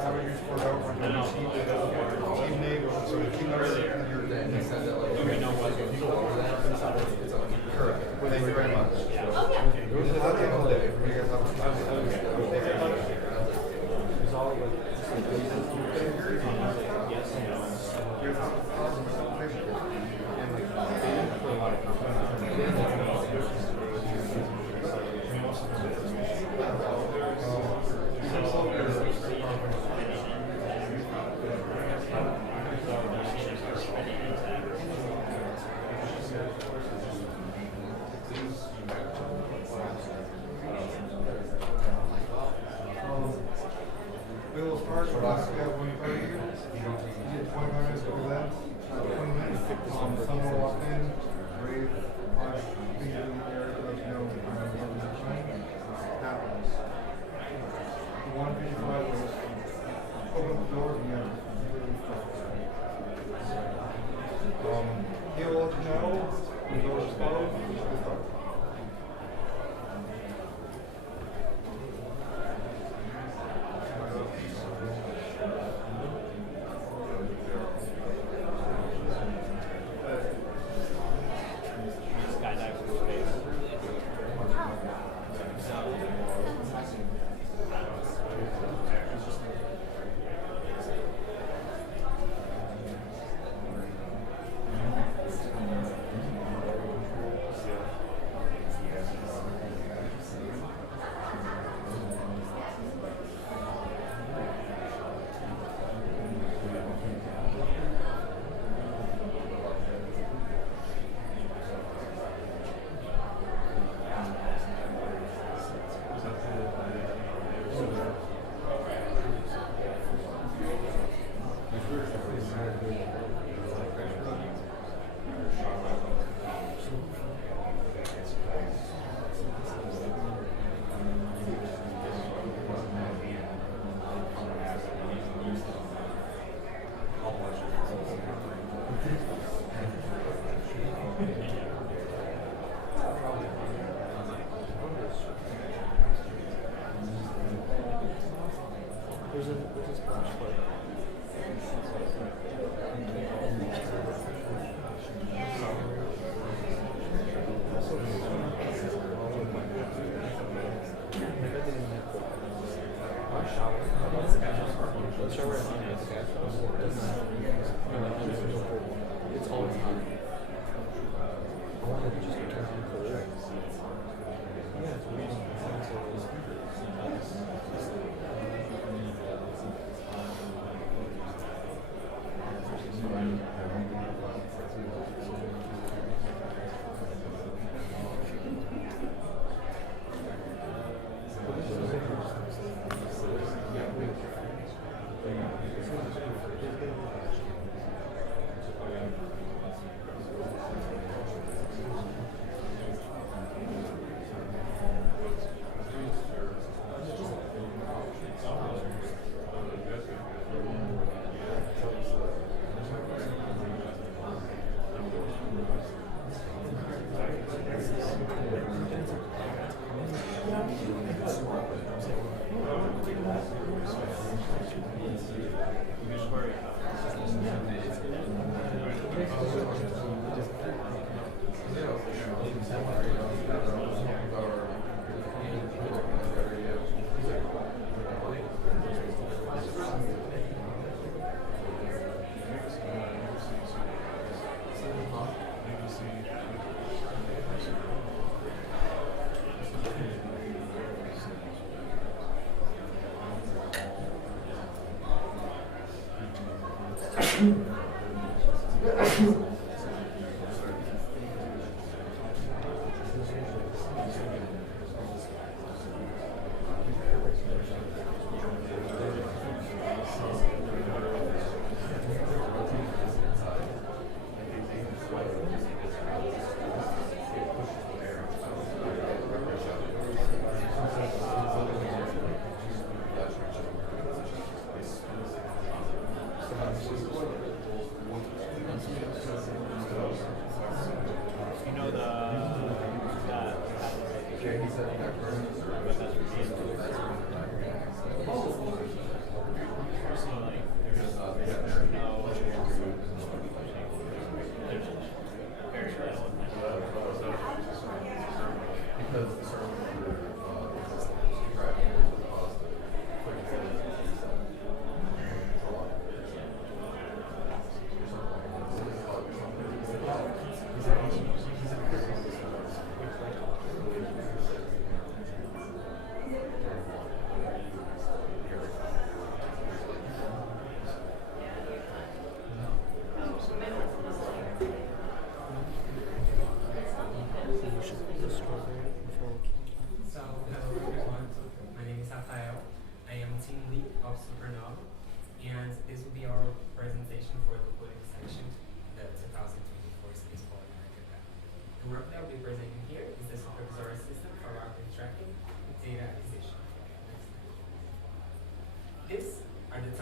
Averages for out on the team name, so the team earlier. Correct. Thank you very much. It was a hot day all day. You guys have a we will start with us. We have 1:30. You get 25 minutes for that. 20 minutes. Someone will walk in, breathe, wash, feet in the air, let you know happens. 1:55 was open the doors and then completely he will let you know when the doors closed. We'll start.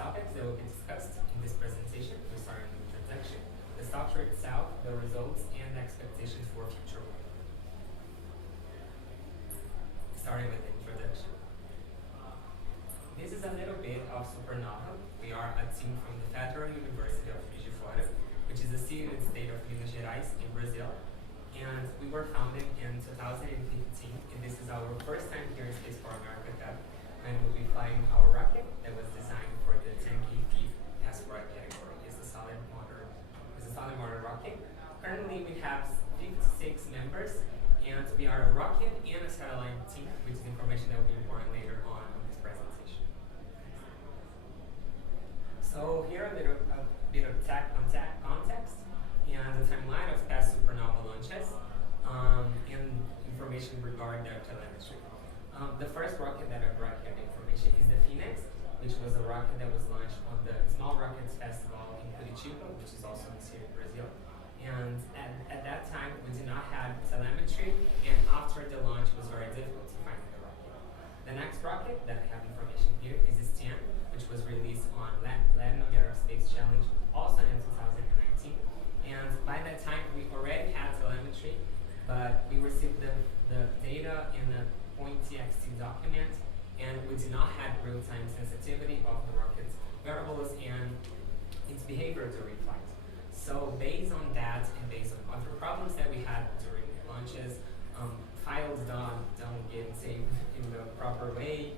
topics that will be discussed in this presentation. We're starting with the introduction, the software itself, the results, and expectations for future work. Starting with the introduction. This is a little bit of Supernova. We are a team from the Federal University of Juiz de Fora, which is a city in the state of Minas Gerais in Brazil. And we were founded in 2015, and this is our first time here in Spaceport America Cup, and we'll be flying our rocket that was designed for the 10K feet asteroid category. It's a solid motor rocket. Currently, we have 56 members, and we are a rocket and a satellite team, which is information that will be important later on in this presentation. So here a bit of context and the timeline of past supernova launches, and information regarding their telemetry. The first rocket that I brought here the information is the Phoenix, which was a rocket that was launched on the Small Rockets Festival in Curitiba, which is also in the city of Brazil. And at that time, we did not have telemetry, and after the launch, it was very difficult to find the rocket. The next rocket that I have information here is STEM, which was released on Latin American Space Challenge, also in 2019. And by that time, we already had telemetry, but we received the data in a .txt document, and we did not have real-time sensitivity of the rocket's variables and its behavior during flight. So based on that, and based on other problems that we had during the launches, files don't get saved in the proper way,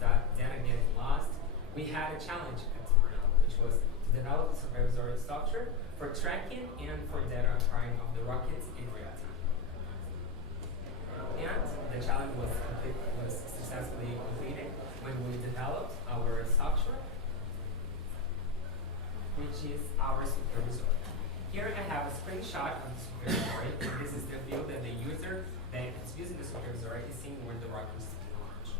data getting lost, we had a challenge at Supernova, which was to develop a supervisory structure for tracking and for data acquiring of the rockets in real time. And the challenge was successfully completed when we developed our structure, which is our supervisory. Here I have a screenshot of the supervisory, and this is the view that the user that is using the supervisory is seeing where the rocket is being launched.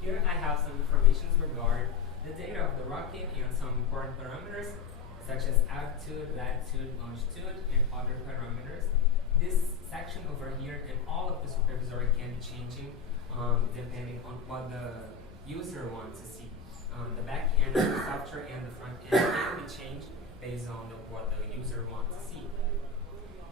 Here I have some information regarding the data of the rocket and some important parameters, such as altitude, latitude, longitude, and other parameters. This section over here and all of the supervisory can be changing depending on what the user wants to see. The back end of the software and the front end can be changed based on what the user wants to see.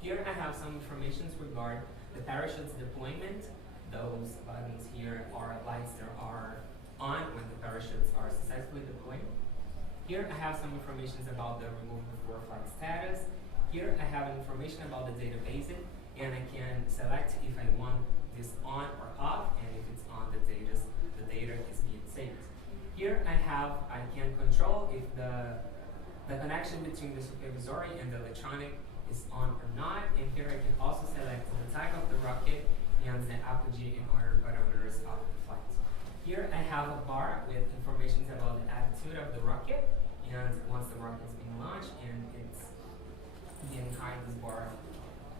Here I have some information regarding the parachute's deployment. Those buttons here are lights that are on when the parachutes are successfully deployed. Here I have some information about the remove before flight status. Here I have information about the database, and I can select if I want this on or off, and if it's on, the data is being saved. Here I can control if the connection between the supervisory and the electronic is on or not, and here I can also select the type of the rocket and the apogee and other parameters of the flight. Here I have a bar with information about the attitude of the rocket And once the rocket is being launched and it's getting high, this bar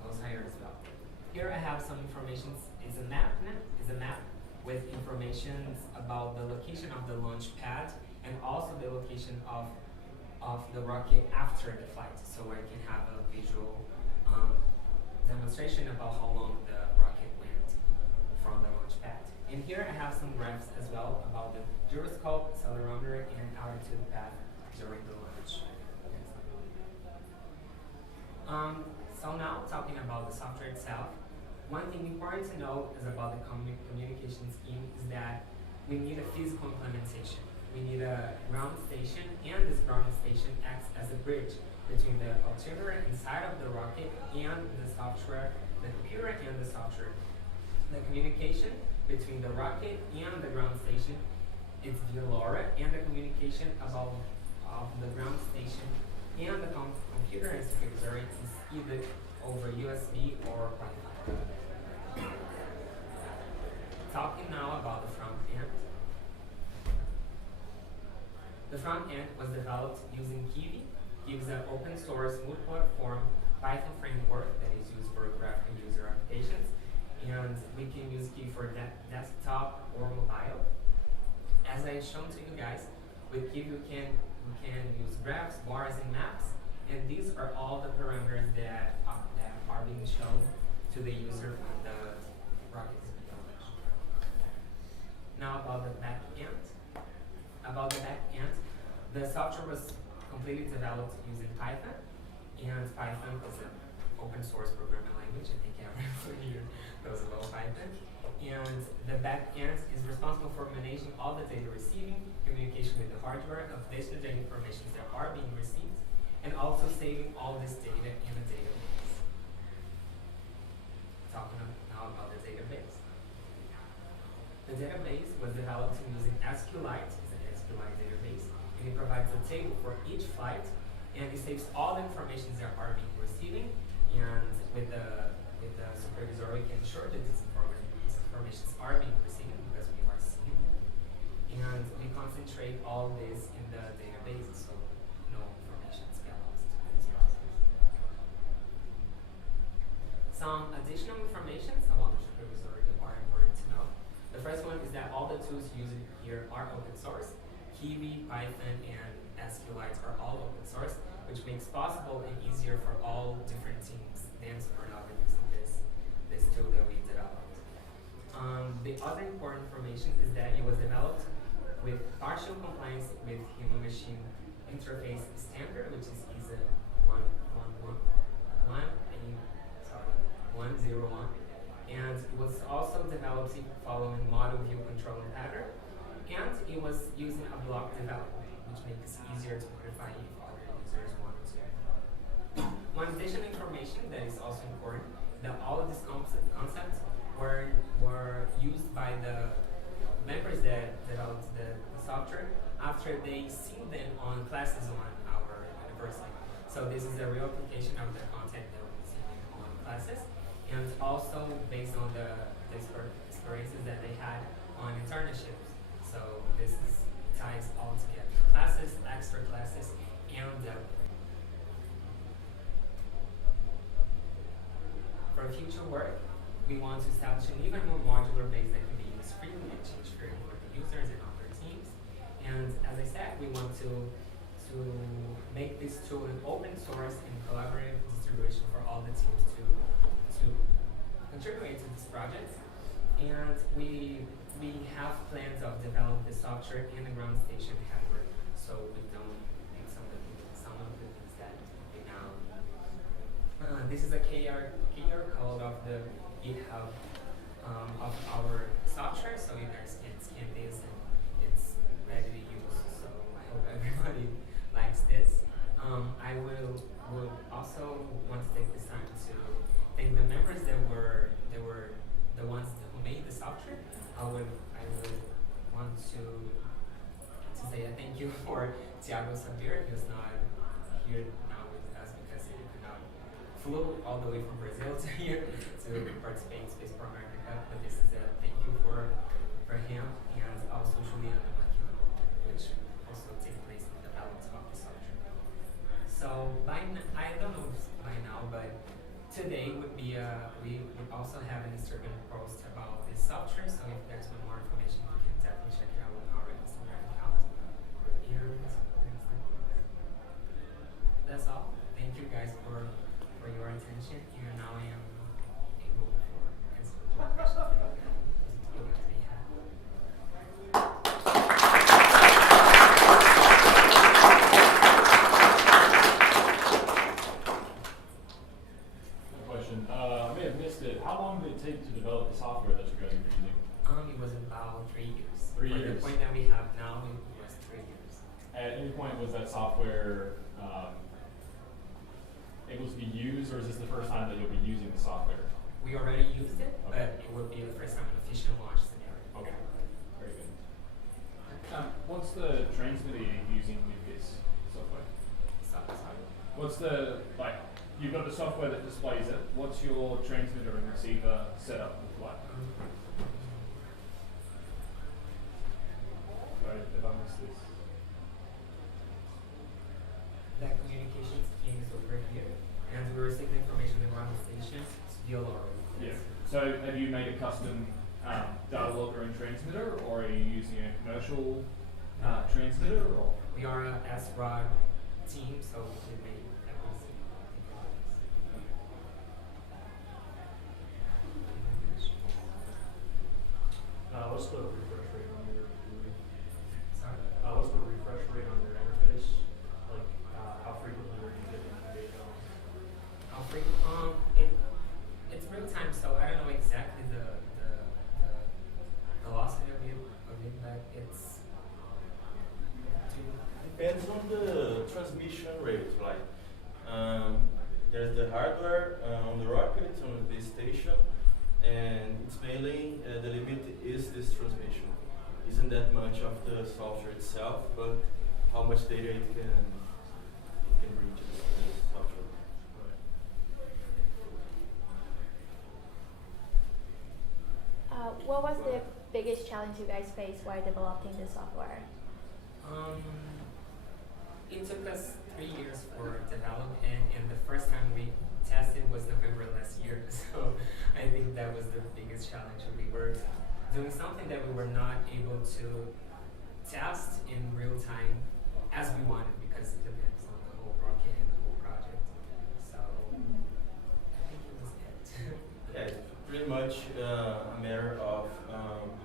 goes higher as well. Here I have some information. It's a map. With information about the location of the launch pad and also the location of the rocket after the flight, so I can have a visual demonstration about how long the rocket went from the launch pad. And here I have some graphs as well about the gyroscope, accelerometer, and altitude path during the launch. So now talking about the software itself, one thing important to know is about the communication scheme is that we need a physical implementation. We need a ground station, and this ground station acts as a bridge between the altimeter inside of the rocket and the software, the computer and the software. The communication between the rocket and the ground station is via LoRa, and the communication of the ground station and the computer and supervisor is either over USB or Wi-Fi. Talking now about the front end. The front end was developed using Kiwi. Kiwi is an open source multi-platform Python framework that is used for graphical user applications. And we can use Kiwi for desktop or mobile. As I shown to you guys, with Kiwi we can use graphs, bars, and maps. And these are all the parameters that are being shown to the user when the rocket is being launched. Now about the back end. The software was completely developed using Python, and Python is an open source programming language. I think everyone here knows about Python. And the back end is responsible for managing all the data receiving, communication with the hardware, updating the information that are being received, and also saving all this data in a database. Talking now about the database. The database was developed using SQLite. It's an SQLite database, and it provides a table for each flight, and it saves all the information that are being receiving. And with the supervisor, we can ensure that these informations are being received because we are seeing them. And we concentrate all this in the database, so no information get lost in this process. Some additional information about the supervisor are important to know. The first one is that all the tools used here are open source. Kiwi, Python, and SQLite are all open source, which makes possible and easier for all different teams than Supernova using this tool that we developed. The other important information is that it was developed with partial compliance with human-machine interface standard, which is ISA 101, and it was also developed following model view controlling pattern, and it was using a block development, which makes it easier to modify if other users want to. One additional information that is also important, that all of these concepts were used by the members that developed the software after they seen them on classes on our university. So this is a real application of the content that we see on classes, and also based on the experiences that they had on internships. So this ties all together. Classes, extra classes, and for future work, we want to establish an even more modular base that can be used freely and change freely for the users and other teams. And as I said, we want to make this tool an open source and collaborative distribution for all the teams to contribute to this project. And we have plans of developing the software in the ground station hardware, so we don't make some of the things that we now. This is a QR code of the GitHub of our software, so you guys can scan this and it's ready to use. So I hope everybody likes this. I will also want to take this time to thank the members that were the ones who made the software. I would want to say a thank you for Thiago Sabir. He was not here now with us because he could not flew all the way from Brazil to here to participate in Spaceport America. But this is a thank you for him, and also Juliana Macchio, which also takes place in the balance of this today would be we would also have an Instagram post about this software. So if there's more information, you can definitely check it out on our Instagram account. And that's all. Thank you guys for your attention. And now I am able to answer the questions that you guys may have. Question. I may have missed it. How long did it take to develop the software that you guys are using? It was about 3 years. 3 For years. the point that we have now, it was 3 years. At any point was that software able to be used, or is this the first time that you'll be using the software? We already used it, Okay. but it would be the first time an official launch scenario. Okay, very good. What's the transmitter you're using with this software? Sorry. What's the, like, you've got the software that displays it. What's your transmitter and receiver setup look like? Sorry if I missed this. That communications team is over here, and we receive the information in ground stations via LoRa. Yeah. So have you made a custom data logger and transmitter, or are you using a commercial transmitter? Or? We are a S-Rod team, so we made everything. What's the refresh rate on your GUI? Sorry? What's the refresh rate on your interface? Like, how frequently are you getting data on? How frequent? It's real time, so I don't know exactly the velocity of it, but it's Depends on the transmission rate. Like, there's the hardware on the rocket, on the base station, and it's mainly the limit is this transmission. Isn't that much of the software itself, but how much data it can reach this software. What was the biggest challenge you guys faced while developing the software? It took us 3 years for development, and the first time we tested was November last year. So I think that was the biggest challenge. We were doing something that we were not able to test in real time as we wanted, because it depends on the whole rocket and the whole project. So I think it was it. Yeah, it's pretty much a matter of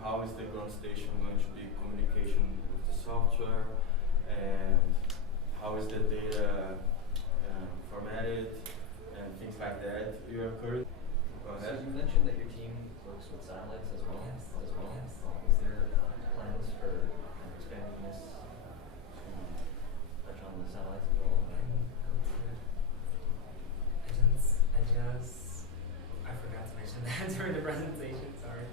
how is the ground station going to be communication with the software, and how is the data formatted, and things like that. You are currently. Go ahead. So you mentioned that your team works with satellites as well. Yes. Is there plans for expanding this to touch on the satellites as well? I forgot to mention that during the presentation, sorry.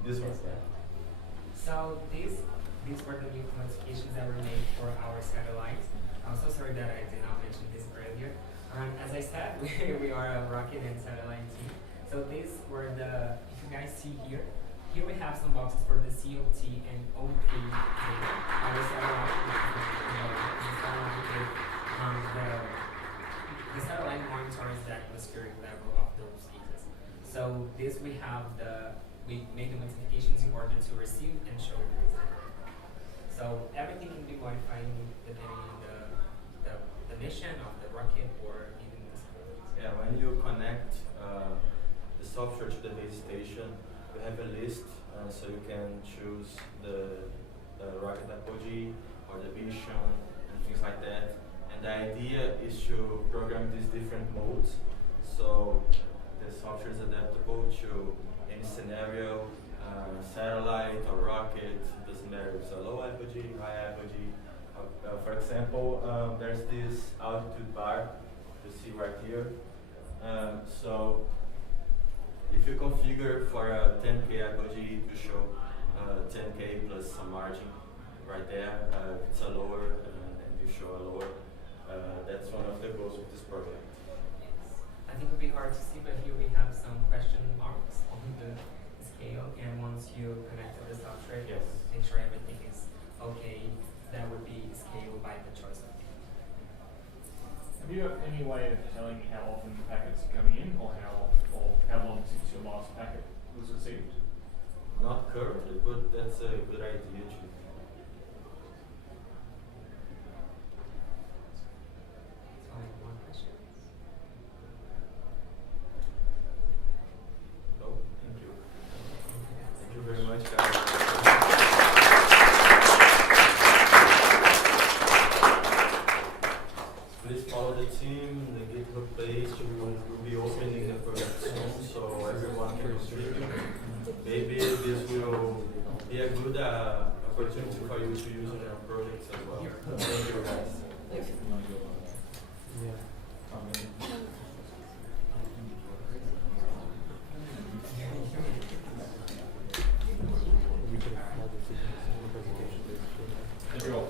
This one's that. So these were the new modifications that were made for our satellites. I'm so sorry that I did not mention this earlier. As I said, we are a rocket and satellite team. So these were the, if you guys see here we have some boxes for the COT and O3 data. Our satellite, the satellite monitors the atmospheric level of those gases. So this we made the modifications in order to receive and show this. So everything can be modified depending on the mission of the rocket or even the satellite. Yeah, when you connect the software to the base station, we have a list, so you can choose the rocket apogee or the mission and things like that. And the idea is to program these different modes, so the software is adaptable to any scenario, satellite or rocket. Doesn't matter if it's a low apogee, high apogee. For example, there's this altitude bar you see right here. So if you configure for a 10K apogee to show 10K plus some margin right there, if it's a lower and you show a lower, that's one of the goals of this project. I think it would be hard to see, but here we have some question marks on the scale, and once you connect to the substrate, Yes. make sure everything is okay, that would be scaled by the choice of beam. Have you got any way of telling me how often packets are coming in, or how long since your last packet was received? Not currently, but that's a good idea too. Only one question. No, thank you. Thank you very much, guys. Please follow the team, the GitHub page. We'll be opening the project soon, so everyone can contribute. Maybe this will be a good opportunity for you to use in your projects as well. Thank you, guys. Thank you all.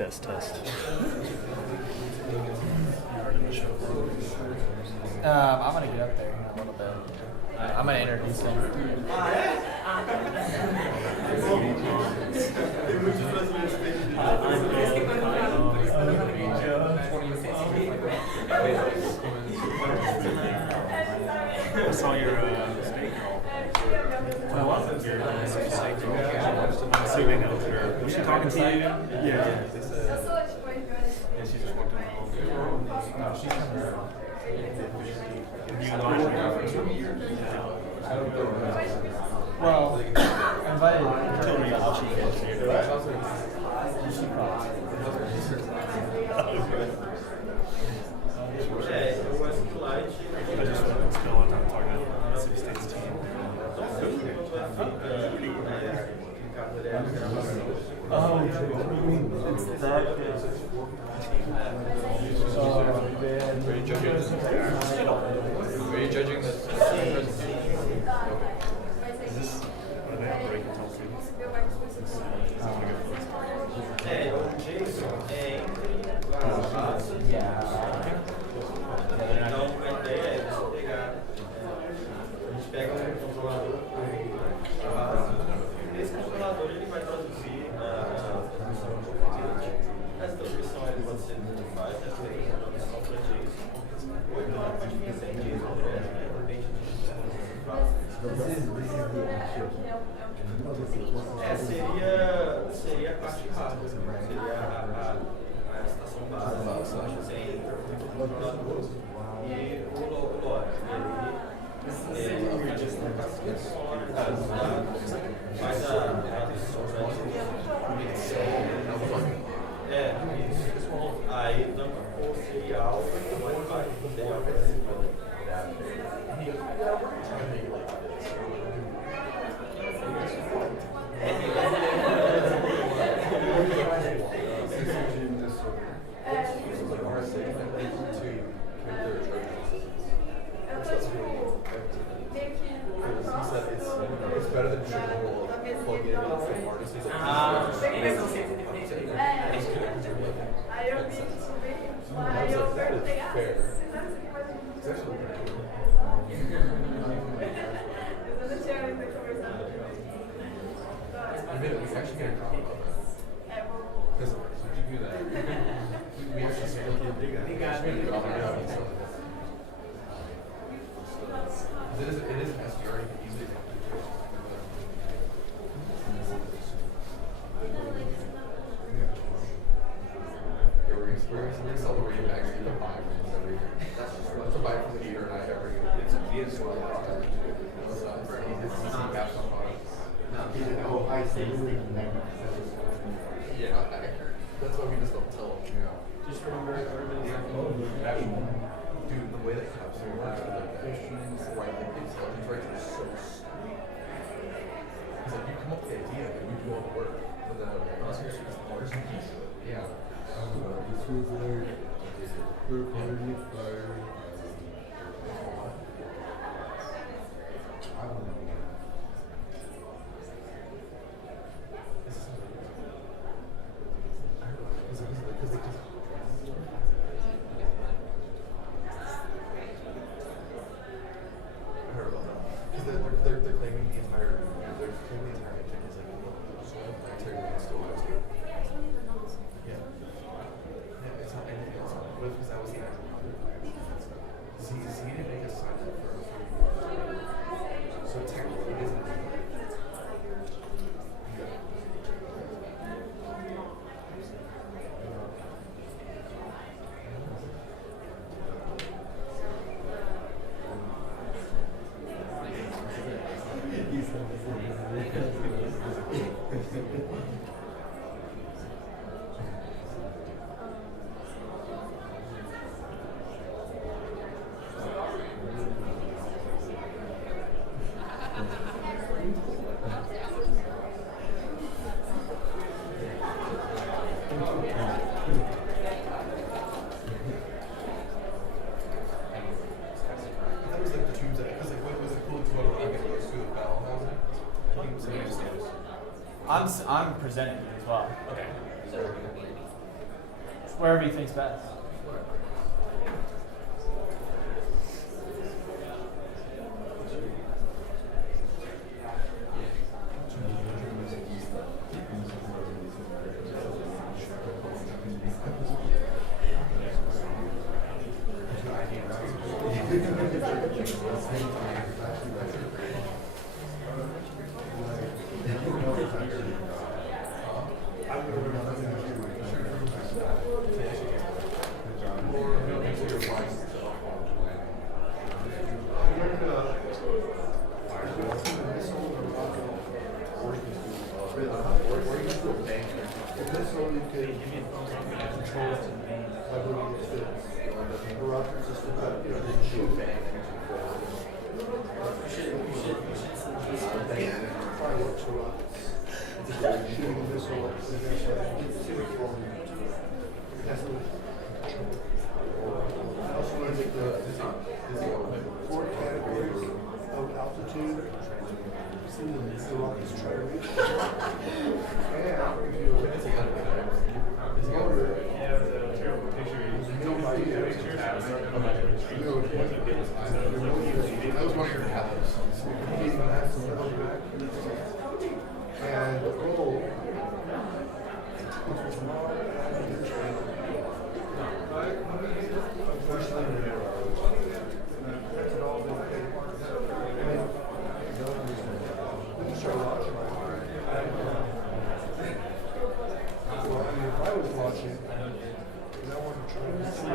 Test. I'm gonna get up there in a little bit. I'm gonna introduce him. I saw your steak roll. Oh, what? Your steak roll. I'm assuming that was her. Was she talking to you? Yeah. Yeah, she just walked in the hall. No, she's coming around. You and Elijah were there for 2 years? Well, I invited her Tell me how she feels here. I just went and spilled. I'm talking about the City States team. Oh, it's that good. Are you judging this? Are you judging this? Is this what they have break until 2? Então, a ideia é você pegar, a gente pega um controlador, esse controlador ele vai traduzir a transmissão de composite. Essa transmissão ele pode ser faz, essa transmissão para JSON, ou então ela pode vir sem JSON, depende de seria a parte rápida, seria a estação base, sem controlador. E o lore, ele faz a tradução isso. Aí tanto for serial, vai serial para cima. It's better than triple plug in from artists. Because you do that. We actually split it. It is an SDR, you can easily we're sell the rain bags to the buy every year. That's a buy from the eater and I every year. It's a yeah, actual, dude, the way that capsule works, like, the intelligence rates are so stupid. It's like, you come up with the idea, and you do all the work, but then, yeah. This was like, we're currently fire. I don't know. I heard about that. Because they're claiming the entire engine is like soil planetary and still has it. Yeah. Yeah, it's not anything else. What if that was the actual product? See, he didn't make a sign up for a free. So technically it isn't. That was like the tubes that, because like what was it cool to what a rocket was through the bell housing? I think somebody just did this. I'm presenting it as well. Okay. Wherever you think's best. I was wondering how those. And the goal. I was watching. I want to try to see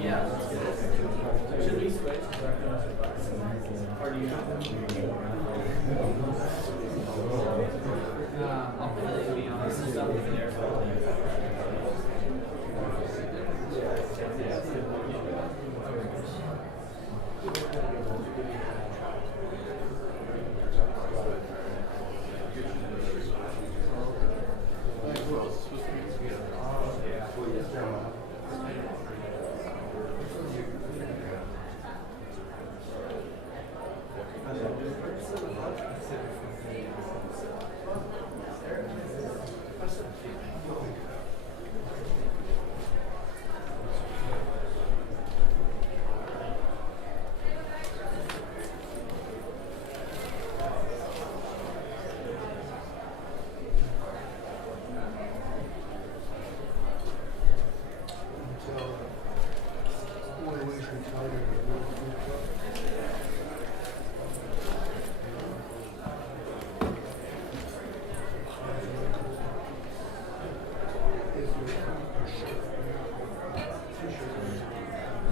Yeah, that's good. Should we switch? Or do you have them? I'll put the avionics stuff over there.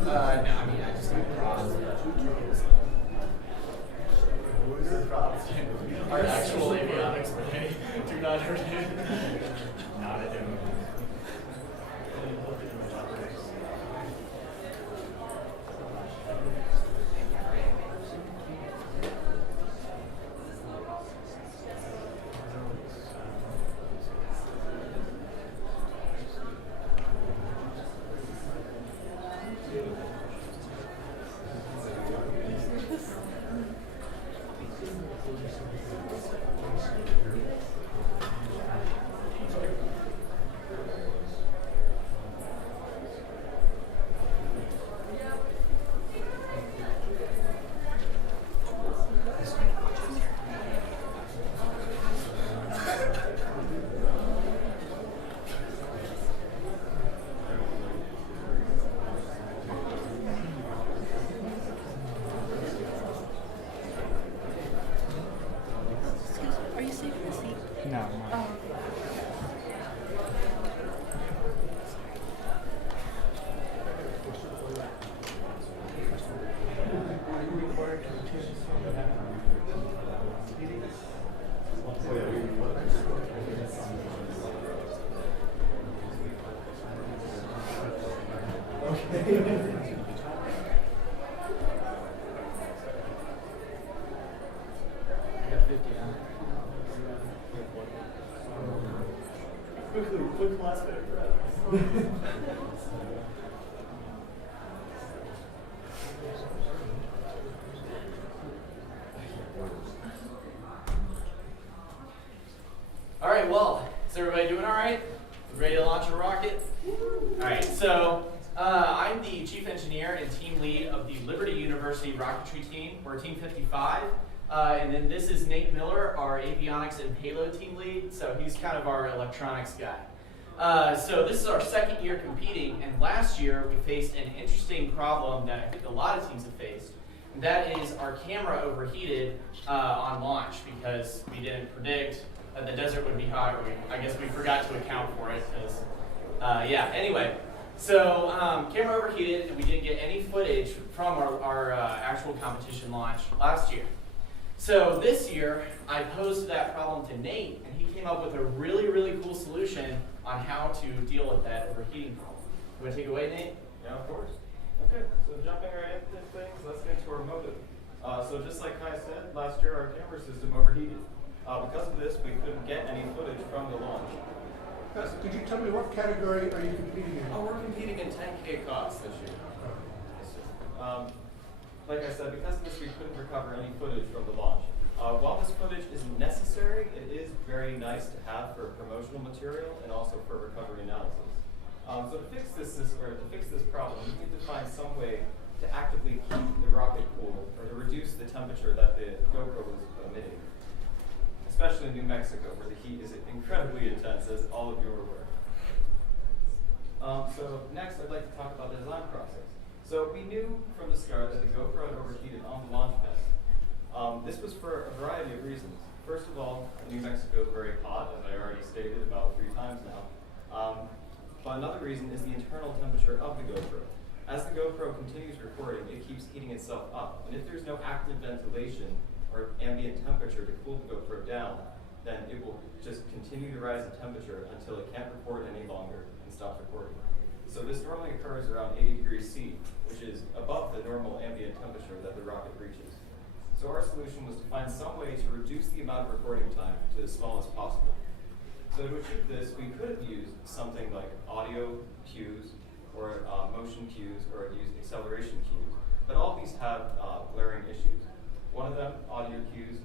No, I mean, I just need props. Props. Our actual avionics do not hurt it. Not a demo. Are you saving the seat? No. Oh. Quick last minute prep. All right, well, is everybody doing all right? Ready to launch a rocket? All right, so I'm the chief engineer and team lead of the Liberty University rocketry team. We're Team 55. And then this is Nate Miller, our avionics and payload team lead. So he's kind of our electronics guy. So this is our second year competing, and last year we faced an interesting problem that I think a lot of teams have faced. And that is our camera overheated on launch because we didn't predict that the desert would be hot, or I guess we forgot to account for it. Because, yeah, anyway. So camera overheated, and we didn't get any footage from our actual competition launch last year. So this year, I posed that problem to Nate, and he came up with a really, really cool solution on how to deal with that overheating problem. You want to take it away, Nate? Yeah, of course. Okay, so jumping right into things, let's get into our motive. So just like Kai said, last year our camera system overheated. Because of this, we couldn't get any footage from the launch. Could you tell me what category are you competing in? Oh, we're competing in 10K costs this year. Like I said, because of this, we couldn't recover any footage from the launch. While this footage is necessary, it is very nice to have for promotional material and also for recovery analysis. So to fix this problem, we need to find some way to actively keep the rocket cool or to reduce the temperature that the GoPro was emitting, especially in New Mexico, where the heat is incredibly intense, as all of you are aware. So next, I'd like to talk about the design process. So we knew from the start that the GoPro had overheated on the launch pad. This was for a variety of reasons. First of all, New Mexico is very hot, as I already stated about 3 times now. But another reason is the internal temperature of the GoPro. As the GoPro continues recording, it keeps heating itself up. And if there's no active ventilation or ambient temperature to cool the GoPro down, then it will just continue to rise in temperature until it can't record any longer and stops recording. So this normally occurs around 80 degrees C, which is above the normal ambient temperature that the rocket reaches. So our solution was to find some way to reduce the amount of recording time to the smallest possible. So to achieve this, we could have used something like audio cues or motion cues or used acceleration cues, but all these have glaring issues. One of them, audio cues,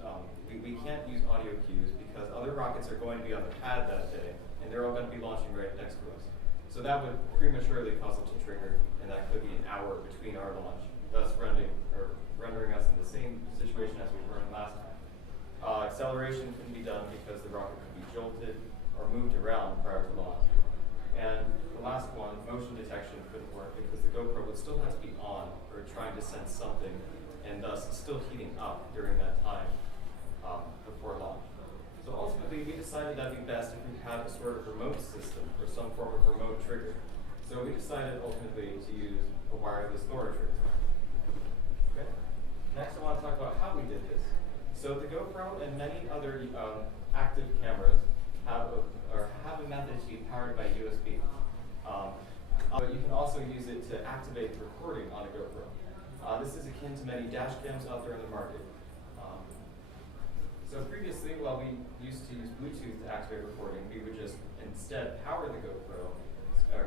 we can't use audio cues because other rockets are going to be on the pad that day, and they're all going to be launching right next to us. So that would prematurely cause it to trigger, and that could be an hour between our launch, thus rendering us in the same situation as we were in last time. Acceleration couldn't be done because the rocket could be jolted or moved around prior to launch. And the last one, motion detection, couldn't work because the GoPro would still have to be on or trying to sense something, and thus still heating up during that time before launch. So ultimately, we decided that'd be best if we had a sort of remote system or some form of remote trigger. So we decided ultimately to use a wireless LoRa trigger. Okay. Next, I want to talk about how we did this. So the GoPro and many other active cameras have a method to be powered by USB. But you can also use it to activate recording on a GoPro. This is akin to many dash cams out there in the market. So previously, while we used to use Bluetooth to activate recording, we would just instead power the GoPro,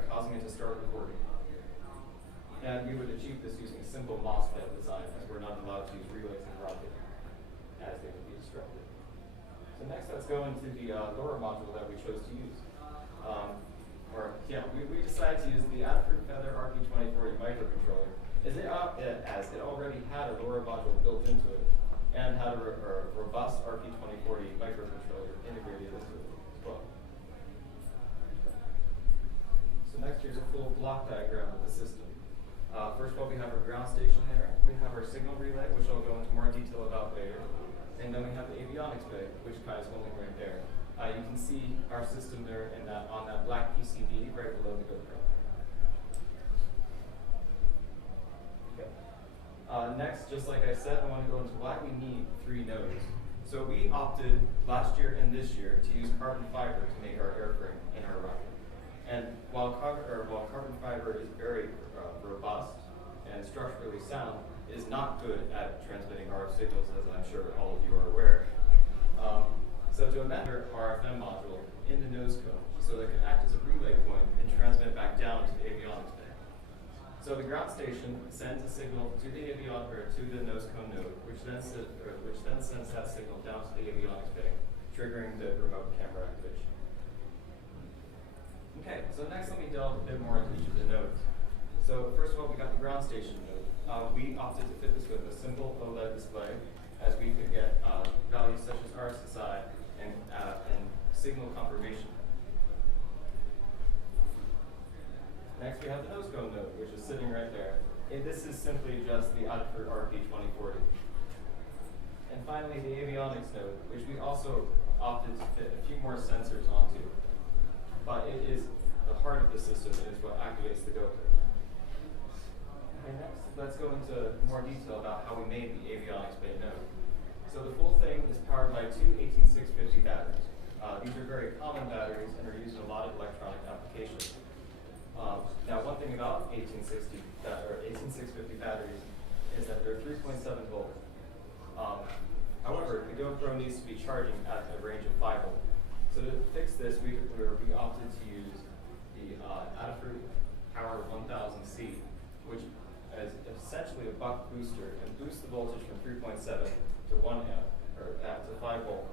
causing it to start recording. And we would achieve this using a simple MOSFET design, as we're not allowed to use relays in the rocket, as they would be disrupted. So next, let's go into the LoRa module that we chose to use. We decided to use the Adafruit Feather RP2040 microcontroller, as it already had a LoRa module built into it, and had a robust RP2040 microcontroller integrated into it as well. So next, here's a full block diagram of the system. First of all, we have our ground station there. We have our signal relay, which I'll go into more detail about later. And then we have the avionics bay, which kind of is holding right there. You can see our system there on that black PCB right below the GoPro. Next, just like I said, I want to go into why we need 3 nodes. So we opted last year and this year to use carbon fiber to make our airframe in our rocket. And while carbon fiber is very robust and structurally sound, it is not good at transmitting RF signals, as I'm sure all of you are aware. So to embed our RFM module in the nose cone, so that it can act as a relay point and transmit back down to the avionics bay. So the ground station sends a signal to the to the nose cone node, which then sends that signal down to the avionics bay, triggering the remote camera activation. Okay, so next let me delve a bit more into each of the nodes. So first of all, we got the ground station node. We opted to fit this with a simple OLED display, as we could get values such as RSSI and signal confirmation. Next, we have the nose cone node, which is sitting right there. And this is simply just the Adafruit RP2040. And finally, the avionics node, which we also opted to fit a few more sensors onto. But it is the heart of the system, and is what activates the GoPro. Okay, next, let's go into more detail about how we made the avionics bay node. So the full thing is powered by 2 18650 batteries. These are very common batteries and are used in a lot of electronic applications. Now, one thing about 18650 batteries is that they're 3.7 volts. However, the GoPro needs to be charging at a range of 5 volts. So to fix this, we opted to use the Adafruit Power 1000C, which is essentially a buck booster and boosts the voltage from 3.7 to 1 amp, or to 5 volt.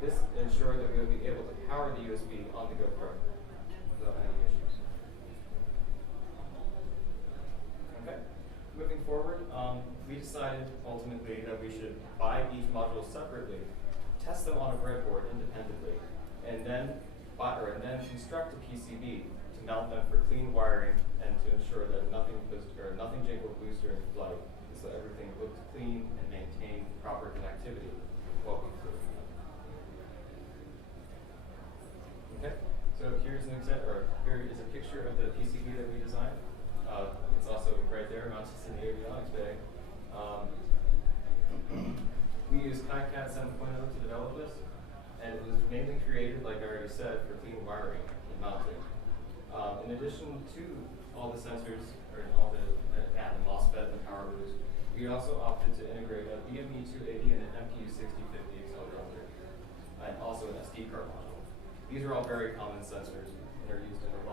This ensured that we would be able to power the USB on the GoPro without any issues. Okay, moving forward, we decided ultimately that we should buy each module separately, test them on a breadboard independently, and then construct a PCB to mount them for clean wiring and to ensure that nothing jingled loose during flight, so everything looked clean and maintained proper connectivity while we flew. Okay, so here is a picture of the PCB that already said, for clean wiring and mounting. In addition to all the sensors, or all the MOSFET and power boost, we also opted to integrate a BME280 and an MPU6050 accelerometer, and also an SD card module. These are all very common sensors and are used in a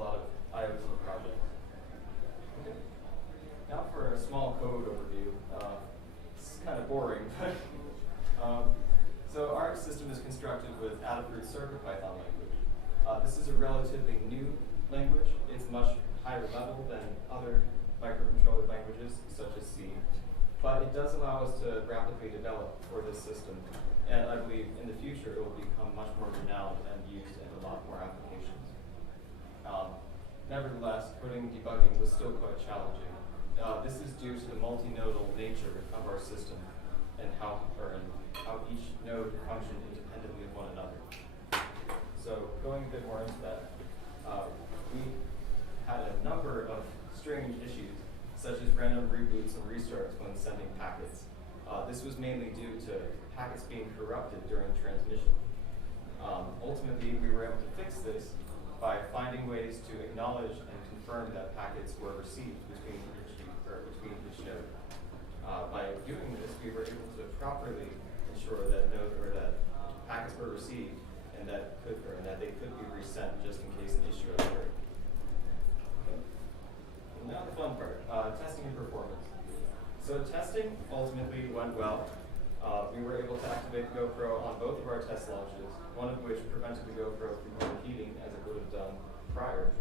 lot of IoT projects. Okay. Now for a small code overview. It's kind of boring, but so our system is constructed with Adafruit CircuitPython language. This is a relatively new language. It's much higher level than other microcontroller languages, such as C. But it does allow us to rapidly develop for this system. And I believe in the future it will become much more renowned and used in a lot more applications. Nevertheless, coding and debugging was still quite challenging. This is due to the multi-nodal nature of our system and how each node functions independently of one another. So going a bit more into that, we had a number of strange issues, such as random reboots and restarts when sending packets. This was mainly due to packets being corrupted during transmission. Ultimately, we were able to fix this by finding ways to acknowledge and confirm that packets were received between each node. By doing this, we were able to properly ensure that packets were received and that they could be resent just in case an issue occurred. Okay. Now the fun part, testing and performance. So testing ultimately went well. We were able to activate the GoPro on both of our test launches, one of which prevented the GoPro from overheating as it would have done prior.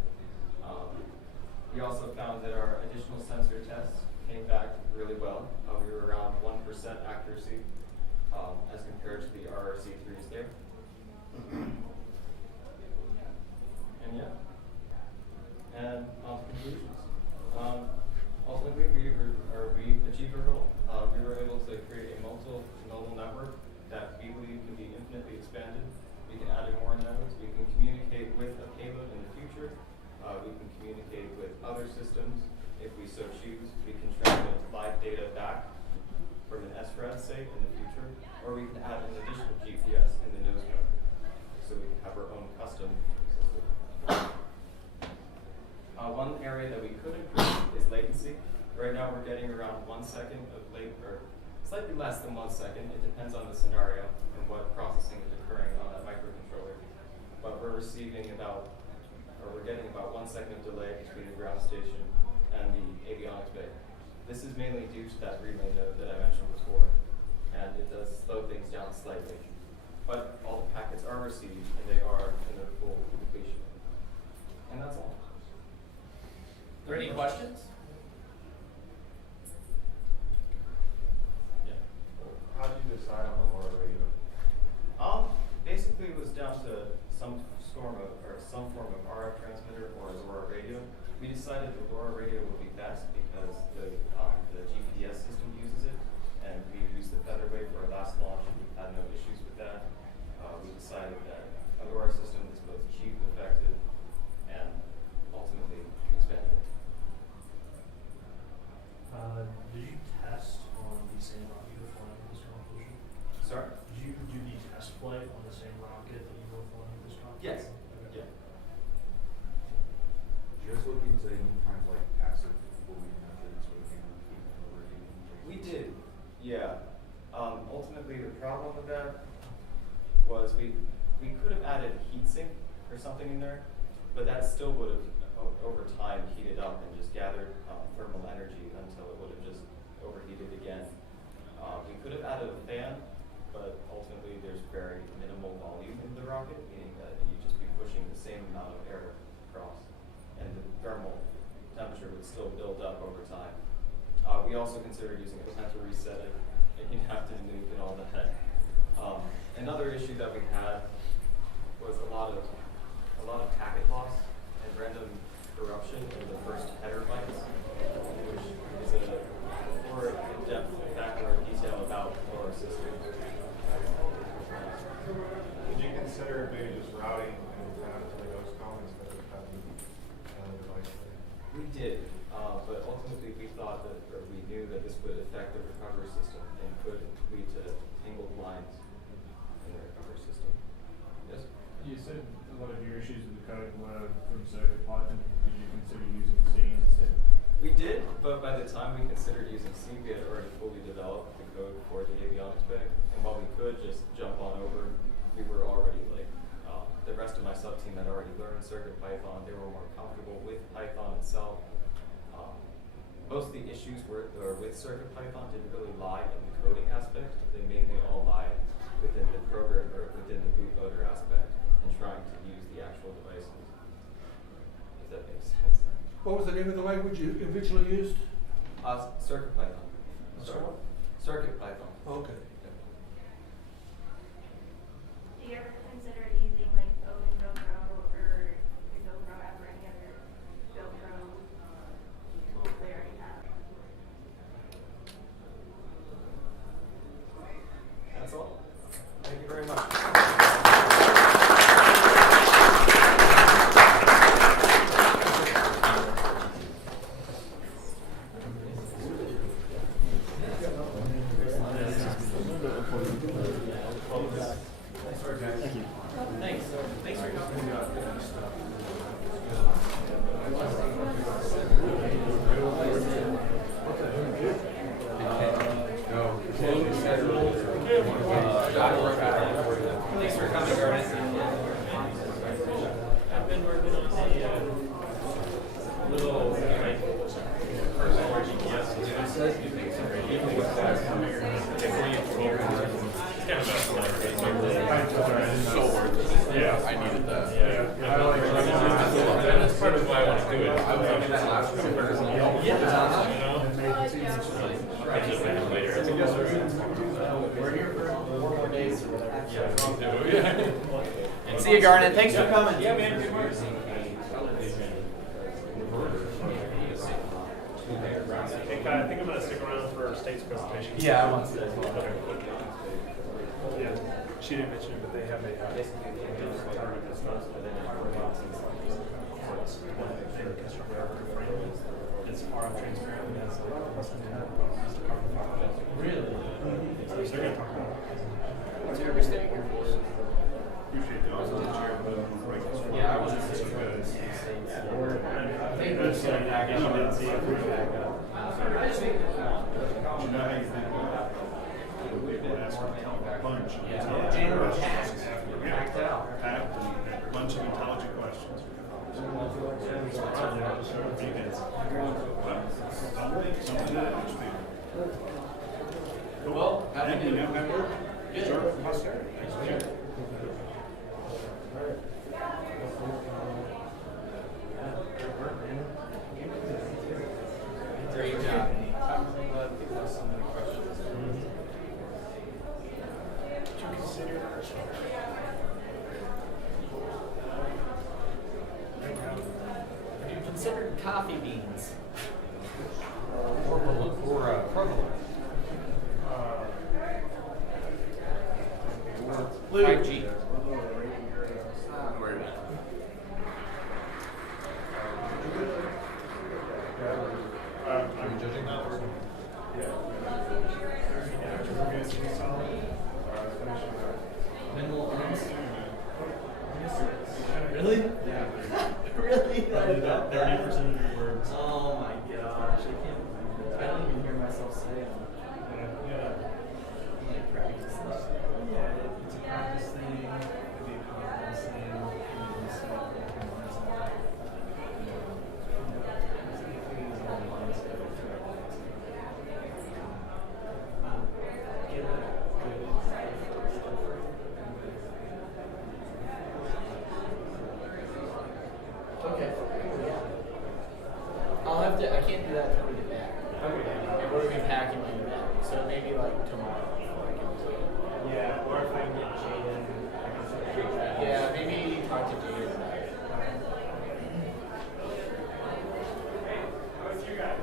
We also found that our additional sensor tests came back really well. We were around 1% accuracy as compared to the RRC3s there. And yeah. And conclusions. Ultimately, we achieved our goal. We were able to create a multi-nodal network that we believe can be infinitely expanded. We can add in more nodes. We can communicate with a payload in the future. We can communicate with other systems if we so choose. We can transmit live data back from an SRAD, say, in the future. Or we can add an additional GPS in the nose node. So we can have our own custom system. One area that we could improve is latency. Right now we're getting around 1 second of or slightly less than 1 second. It depends on the scenario and what processing is occurring on that microcontroller. But we're getting about 1 second of delay between the ground station and the avionics bay. This is mainly due to that relay node that I mentioned before, and it does slow things down slightly. But all the packets are received and they are in their full completion. And that's all. Are there any questions? Yeah. How did you decide on the LoRa radio? Basically, it was down to some form of RF transmitter or a LoRa radio. We decided the LoRa radio would be best because the GPS system uses it, and we used the featherweight for our last launch, and we had no issues with that. We decided that a LoRa system is both cheap, effective, and ultimately expandable. Did you test on the same rocket you were flying with this competition? Sorry? Did you do the test flight on the same rocket that you were flying with this competition? Yes. Okay. Yeah. Did you guys look into any kind of like passive cooling methods or overheating? We did, yeah. Ultimately, the problem with that was we could have added heatsink or something in there, but that still would have, over time, heated up and just gathered thermal energy until it would have just overheated again. We could have added a fan, but ultimately there's very minimal volume in the rocket, meaning that you'd just be pushing the same amount of air across, and the thermal temperature would still build up over time. We also considered using a potential reset it, and you'd have to nuke and all that. Another issue that we had was a lot of packet loss and random corruption in the first header bytes, which is a more in-depth background detail about our system. Did you consider maybe just routing and kind of to the host com instead of having another device there? We did, but ultimately we thought that, or we knew that this would affect the recovery system and could lead to tangled lines in the recovery system. said a lot of your issues with the code were from Circuit Python. Did you consider using C instead? We did, but by the time we considered using C, we had already fully developed the code for the avionics spec. And while we could just jump on over, we were already like, the rest of my sub-team had already learned Circuit Python. They were more comfortable with Python itself. Most of the issues with Circuit Python didn't really lie in the coding aspect. They mainly all lie within the program or within the bootloader aspect and trying to use the actual devices. If that makes sense. What was the name of the language you eventually used? Circuit Python. Circuit Python. Okay. Do you ever consider using like Open GoPro or the GoPro app or any other GoPro tools they already have? That's all. Thank you very much. See you, Garnet. Thanks for coming. Yeah, man. Good work. I think I'm going to stick around for State's presentation. Yeah, I want to. Okay. Yeah, she didn't mention it, but they have a target that's not it's RF transparent and has carbon fiber. Really? So they're going to talk about it. What's your mistake? Appreciate the yeah, I wasn't sure. I think that's going to package. You didn't see it. You know how you think people ask a bunch. Yeah. And we're packed out. Packed and a bunch of intelligent questions. Well, how do you do? Good. Sure. Thanks. Great job. I'm glad people have so many questions. Did you consider Have you considered coffee beans? Or provolone? 5G. Where are you? Are you judging that? Yeah. Minimal ends? Really? Yeah. Really? 30% of your words. Oh my gosh, I can't. I don't even hear myself say them. Yeah. I'm like practice this. Yeah, it's a practice thing. It could be a confidence thing. It could be a self-confidence thing. Okay. I'll have to. I can't do that until we get back. Okay. And we're gonna be packing when we get back, so maybe like tomorrow. Before I can do it. Yeah, or if I can get Jaden. Yeah, maybe talk to Jaden about it. What's your guy?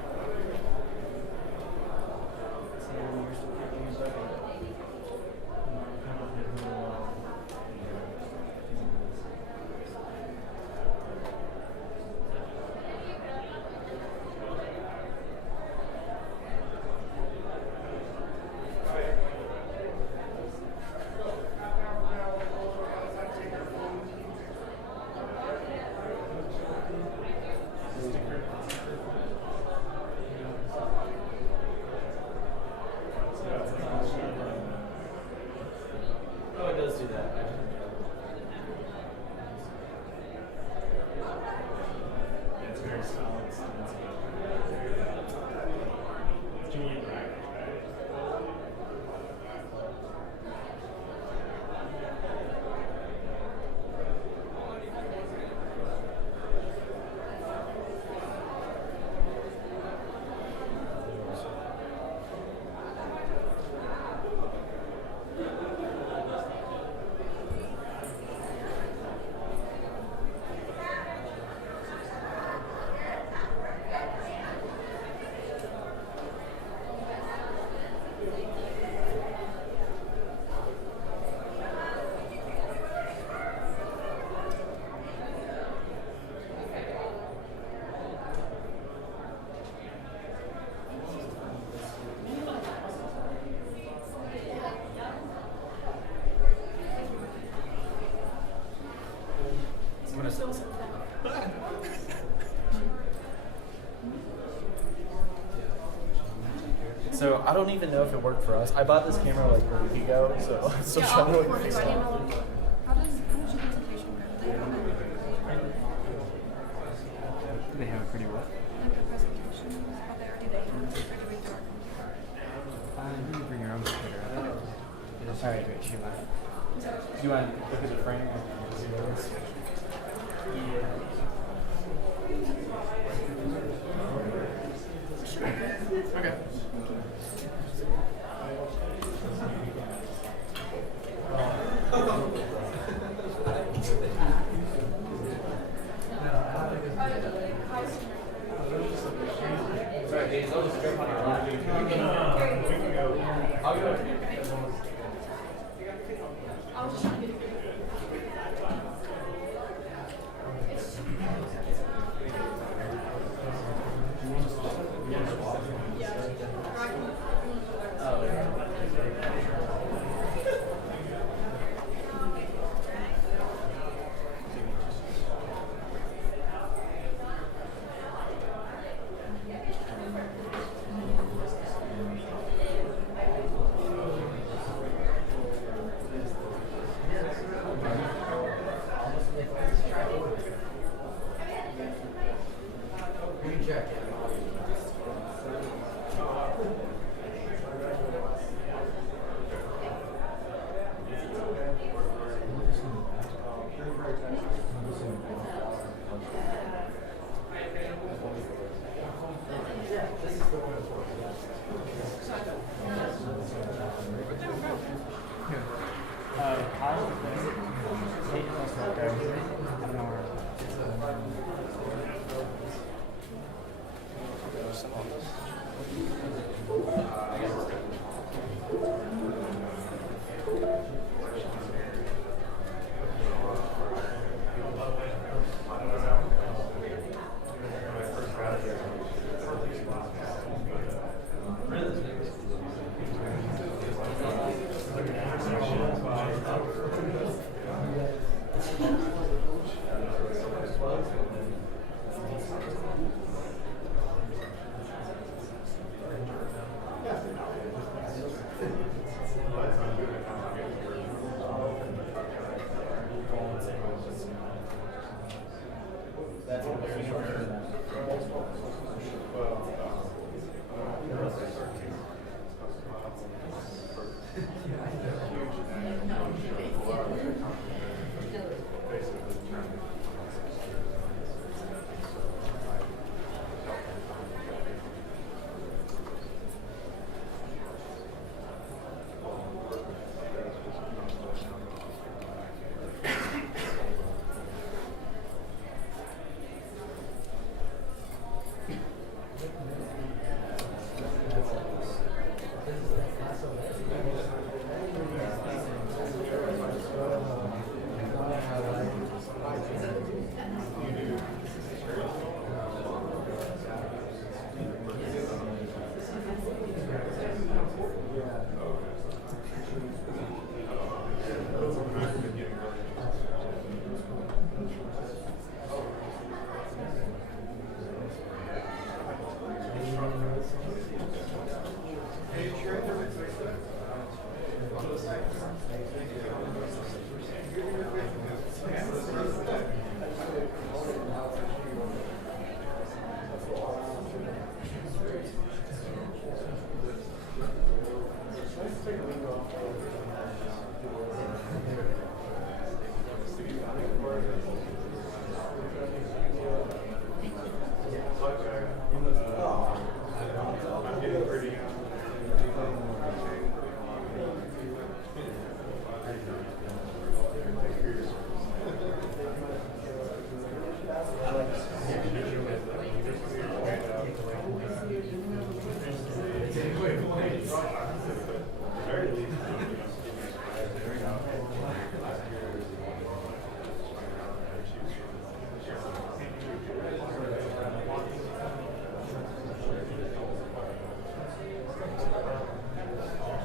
So I don't even know if it worked for us. I bought this camera like a week ago, so I'm still trying to like figure it out. How does your presentation go? Do they have it pretty well? Like the presentation, how they already have, or do we do our You can bring your own computer. Alright, great, Sheila. Do you want to look at the frame? Okay.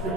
Good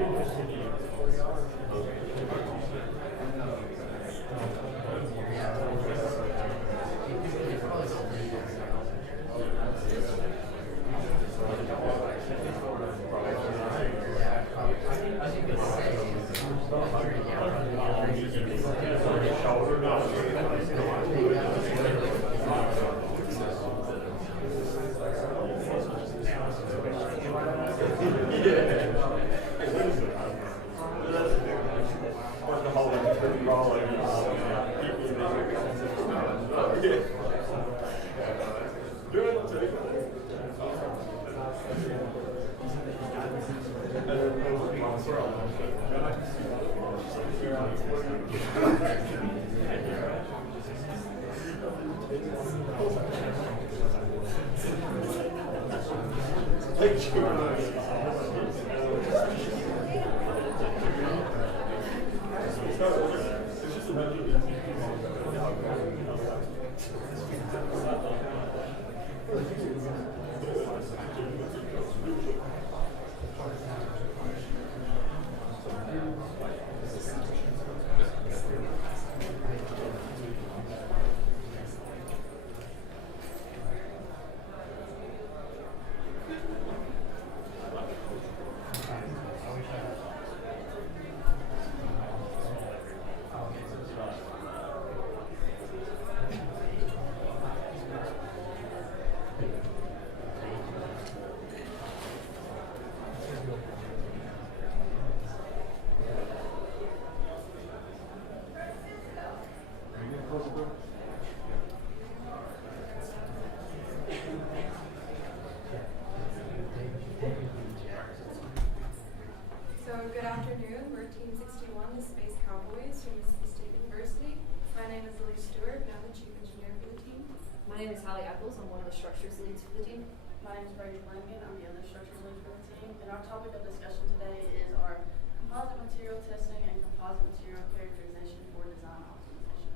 afternoon. We're Team 61, the Space Cowboys from Mississippi State University. My name is Elise Stewart, and I'm the Chief Engineer for the team. My name is Hallie Eccles. I'm one of the structures leads for the team. My name is Brady Flanagan. I'm the other structures lead for the team. And our topic of discussion today is our composite material testing and composite material characterization for design optimization.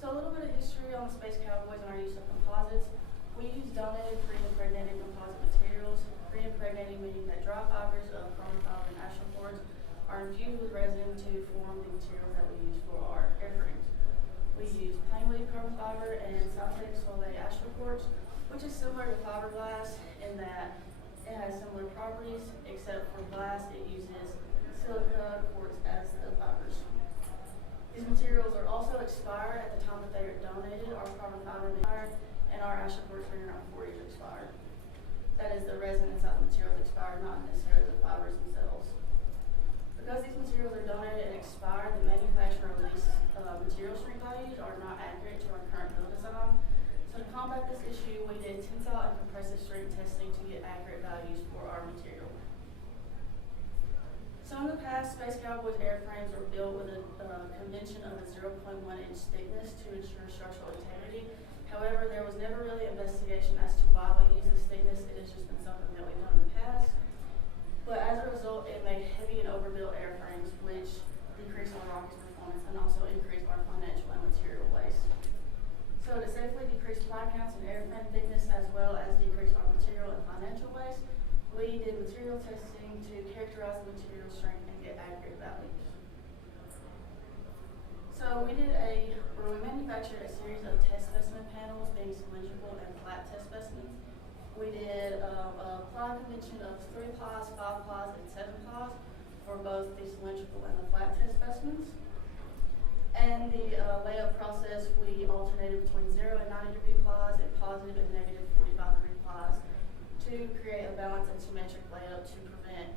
So a little bit of history on the Space Cowboys and our use of composites. We use donated pre-impregnated composite materials. Pre-impregnating meaning that dry fibers of carbon fiber and astral cords are infused with resin to form the materials that we use for our airframes. We use plain weave carbon fiber and synthetic solvay astral cords, which is similar to fiberglass in that it has similar properties, except for glass it uses silica quartz as the fibers. These materials are also expired at the time that they are donated. Our carbon fiber may expire, and our astral cords are around 4 years expired. That is, the resin inside the materials expired, not necessarily the fibers themselves. Because these materials are donated and expired, the manufacturer release material strength values are not accurate to our current build design. So to combat this issue, we did tensile and compressive strength testing to get accurate values for our material. So in the past, Space Cowboys airframes were built with a convention of a 0.1 inch thickness to ensure structural integrity. However, there was never really investigation as to why we use this thickness. It has just been something that we've done in the past. But as a result, it made heavy and overbuilt airframes, which decreased our rocket's performance and also increased our financial and material waste. So to safely decrease flight counts and airframe thickness, as well as decrease our material and financial waste, we did material testing to characterize the material strength and get accurate values. So we manufactured a series of test specimen panels, being cylindrical and flat test specimens. We did a ply convention of 3 plies, 5 plies, and 7 plies for both the cylindrical and the flat test specimens. And the layup process, we alternated between 0 and 90 degree plies and positive and negative 45 degree plies to create a balanced and symmetric layup to prevent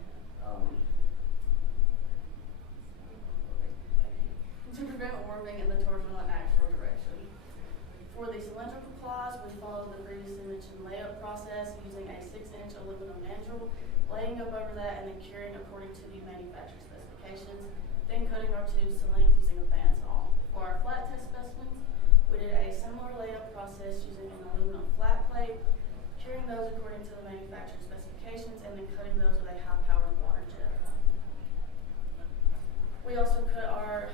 warping in the torsional and axial direction. For the cylindrical plies, we followed the previously mentioned layup process using a 6-inch aluminum mandrel, laying up over that and then curing according to the manufacturer specifications, then cutting our tubes to length using a bandsaw. For our flat test specimens, we did a similar layup process using an aluminum flat plate, curing those according to the manufacturer specifications, and then cutting those with a high-powered water jet. We also cut our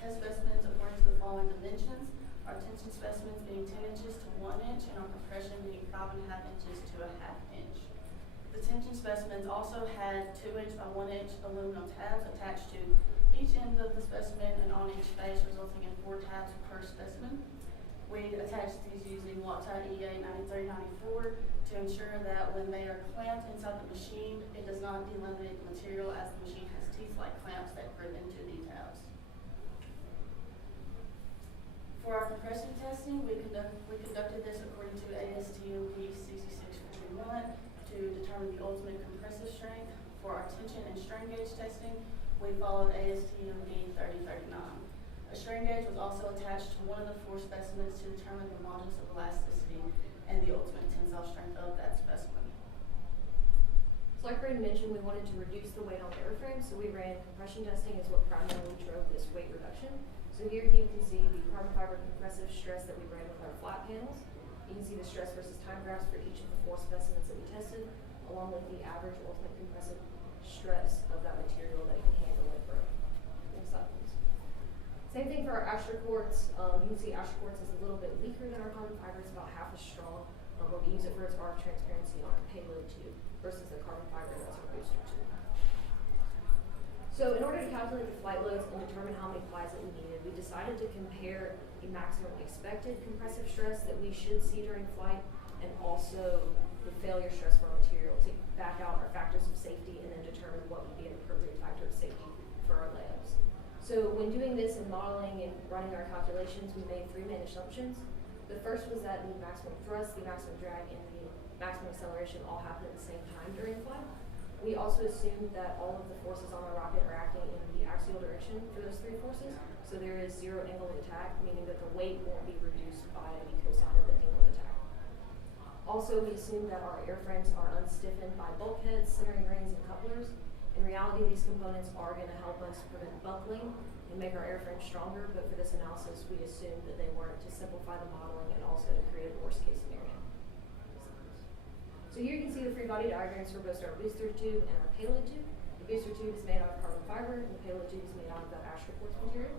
test specimens according to the following dimensions. Our tension specimens being 10 inches to 1 inch, and our compression being 5.5 inches to 1/2 inch. The tension specimens also had 2-inch by 1-inch aluminum tabs attached to each end of the specimen and on each face, resulting in 4 tabs per specimen. We attached these using Loctite EA 9394 to ensure that when they are clamped inside the machine, it does not delaminate the material as the machine has teeth-like clamps that grip into the tabs. For our compression testing, we conducted this according to ASTM C641 to determine the ultimate compressive strength. For our tension and strain gauge testing, we followed ASTM 3039. A strain gauge was also attached to one of the 4 specimens to determine the modulus of elasticity and the ultimate tensile strength of that specimen. So like Braden mentioned, we wanted to reduce the weight on the airframe, so we ran compression testing is what primarily drove this weight reduction. So here you can see the carbon fiber compressive stress that we ran with our flat panels. You can see the stress versus time graphs for each of the 4 specimens that we tested, along with the average ultimate compressive stress of that material that it could handle when it broke. Next slide, please. Same thing for our Astra quartz. You can see Astra quartz is a little bit weaker than our carbon fiber. It's about half as strong, but we use it for its RF transparency on our payload tube versus the carbon fiber that's our booster tube. So in order to calculate the flight loads and determine how many flies that we needed, we decided to compare the maximum expected compressive stress that we should see during flight and also the failure stress for our material to back out our factors of safety and then determine what would be an appropriate factor of safety for our layups. So when doing this and modeling and running our calculations, we made 3 main assumptions. The first was that the maximum thrust, the maximum drag, and the maximum acceleration all happen at the same time during flight. We also assumed that all of the forces on our rocket are acting in the axial direction for those 3 forces. So there is 0 angle of attack, meaning that the weight won't be reduced by the cosine of the angle of attack. Also, we assumed that our airframes are unstiffened by bulkheads, centering rings, and couplers. In reality, these components are going to help us prevent buckling and make our airframe stronger, but for this analysis, we assumed that they weren't to simplify the modeling and also to create a worst-case scenario. So here you can see the free body diagrams for both our booster tube and our payload tube. The booster tube is made out of carbon fiber, and the payload tube is made out of that Astra quartz material.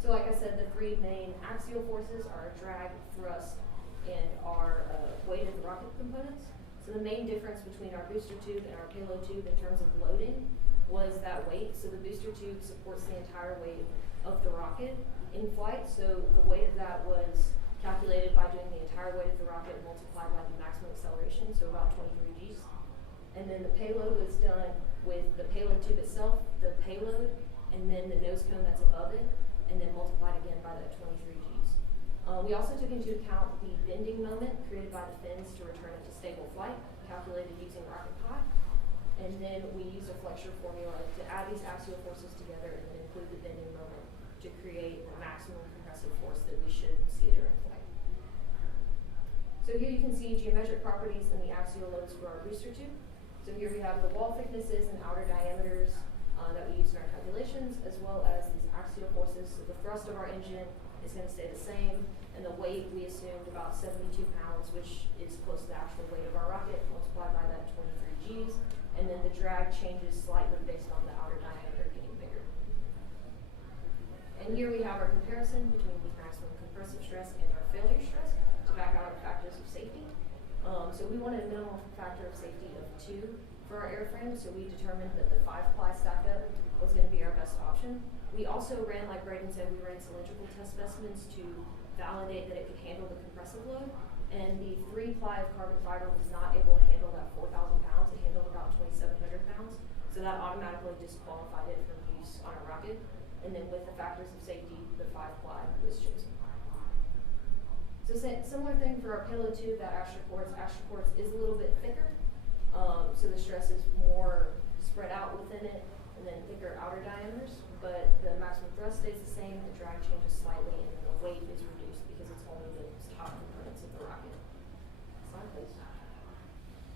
So like I said, the 3 main axial forces are our drag, thrust, and our weight of the rocket components. So the main difference between our booster tube and our payload tube in terms of loading was that weight. So the booster tube supports the entire weight of the rocket in flight. So the weight of that was calculated by doing the entire weight of the rocket multiplied by the maximum acceleration, so about 23 Gs. And then the payload was done with the payload tube itself, the payload, and then the nose cone that's above it, and then multiplied again by that 23 Gs. We also took into account the bending moment created by the fins to return it to stable flight, calculated using rocket pi. And then we used a flexure formula to add these axial forces together and then include the bending moment to create the maximum compressive force that we should see during flight. So here you can see geometric properties in the axial loads for our booster tube. So here we have the wall thicknesses and outer diameters that we use in our calculations, as well as these axial forces. So the thrust of our engine is going to stay the same, and the weight we assumed about 72 pounds, which is close to the actual weight of our rocket, multiplied by that 23 Gs. And then the drag changes slightly based on the outer diameter getting bigger. And here we have our comparison between the maximum compressive stress and our failure stress to back out our factors of safety. So we wanted a minimal factor of safety of 2 for our airframe, so we determined that the 5-ply stack up was going to be our best option. We also ran, like Braden said, we ran cylindrical test specimens to validate that it could handle the compressive load. And the 3-ply of carbon fiber was not able to handle that 4,000 pounds. It handled about 2,700 pounds. So that automatically disqualified it from use on a rocket. And then with the factors of safety, the 5-ply was chosen. So similar thing for our payload tube, that Astra quartz. Astra quartz is a little bit thicker. So the stress is more spread out within it, and then thicker outer diameters. But the maximum thrust stays the same, the drag changes slightly, and then the weight is reduced because it's only the top components of the rocket. Slide, please.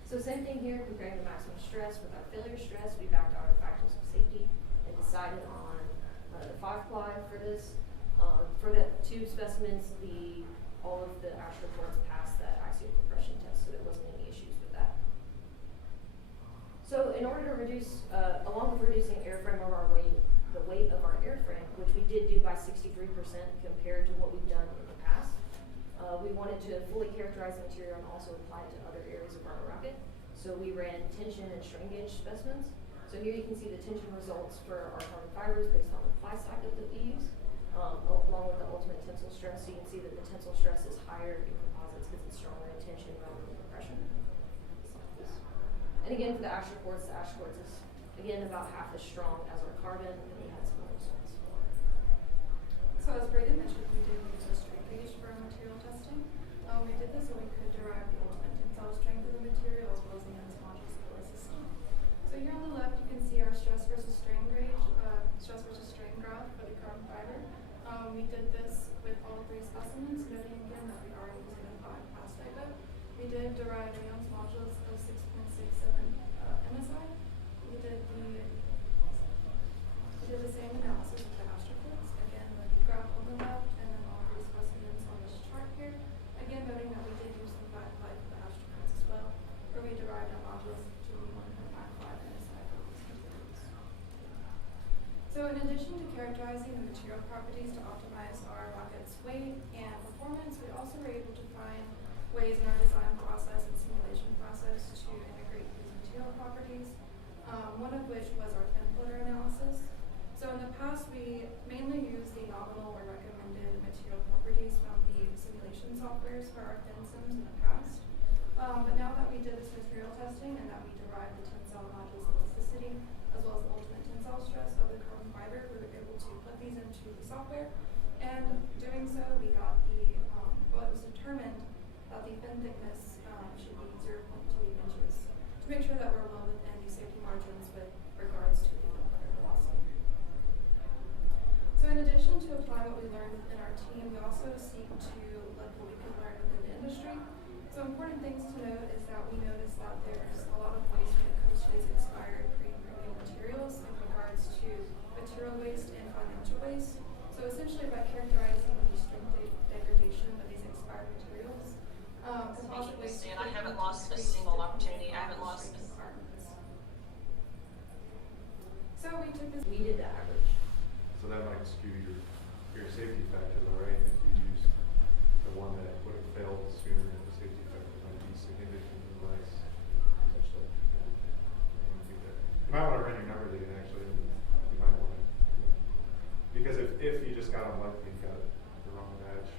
So same thing here, comparing the maximum stress with our failure stress. We backed out our factors of safety and decided on the 5-ply for this. For the 2 specimens, all of the Astra quartz passed that axial compression test, so there wasn't any issues with that. So in order to reduce, along with reducing airframe of our weight, the weight of our airframe, which we did do by 63% compared to what we've done in the past, we wanted to fully characterize the material and also apply it to other areas of our rocket. So we ran tension and strain gauge specimens. So here you can see the tension results for our carbon fibers based on the ply stack that we use, along with the ultimate tensile stress. So you can see that the tensile stress is higher in composites because it's stronger in tension rather than compression. And again, for the ash quartz is again about half as strong as our carbon, and we had some other results. So as Brayden mentioned, we did use a strain gauge for our material testing. We did this so we could derive the ultimate tensile strength of the material as well as the ends modules of the system. So here on the left, you can see our stress versus strain graph for the carbon fiber. We did this with all three specimens, noting again that we are using a 5 pass type. We did derive the ends modules of 6.67 MSI. We did the same analysis with the astroquartz, again with the graph on the left and then all three specimens on this chart here. Again, noting that we did use the 5 for the astroquartz as well, where we derived our modules to be 1.95 MSI for these materials. So in addition to characterizing the material properties to optimize our rocket's weight and performance, we also were able to find ways in our design process and simulation process to integrate these material properties, one of which was our fin flutter analysis. So in the past, we mainly used the nominal or recommended material properties from the simulation softwares for our fin sims in the past. But now that we did this material testing and that we derived the tensile modules elasticity as well as the ultimate tensile stress of the carbon fiber, we were able to put these into the software. And doing so, we got it was determined that the fin thickness should be 0.28 inches to make sure that we're well within the safety margins with regards to the fin flutter velocity. So in addition to apply what we learned within our team, we also seek to look what we can learn within the industry. So important things to note is that we noticed that there's a lot of waste when it comes to these expired premium materials in regards to material waste and financial waste. So essentially by characterizing the strength degradation of these expired materials, composite waste. And I haven't lost a single opportunity. I haven't lost a So we took this. We did the average. So that might skew your safety factor, though, right? If you use the one that would have failed sooner, than the safety factor might be significantly less. Potentially. You might want to run your numbers again, actually. You might want to. Because if you just got unlucky and got the wrong batch.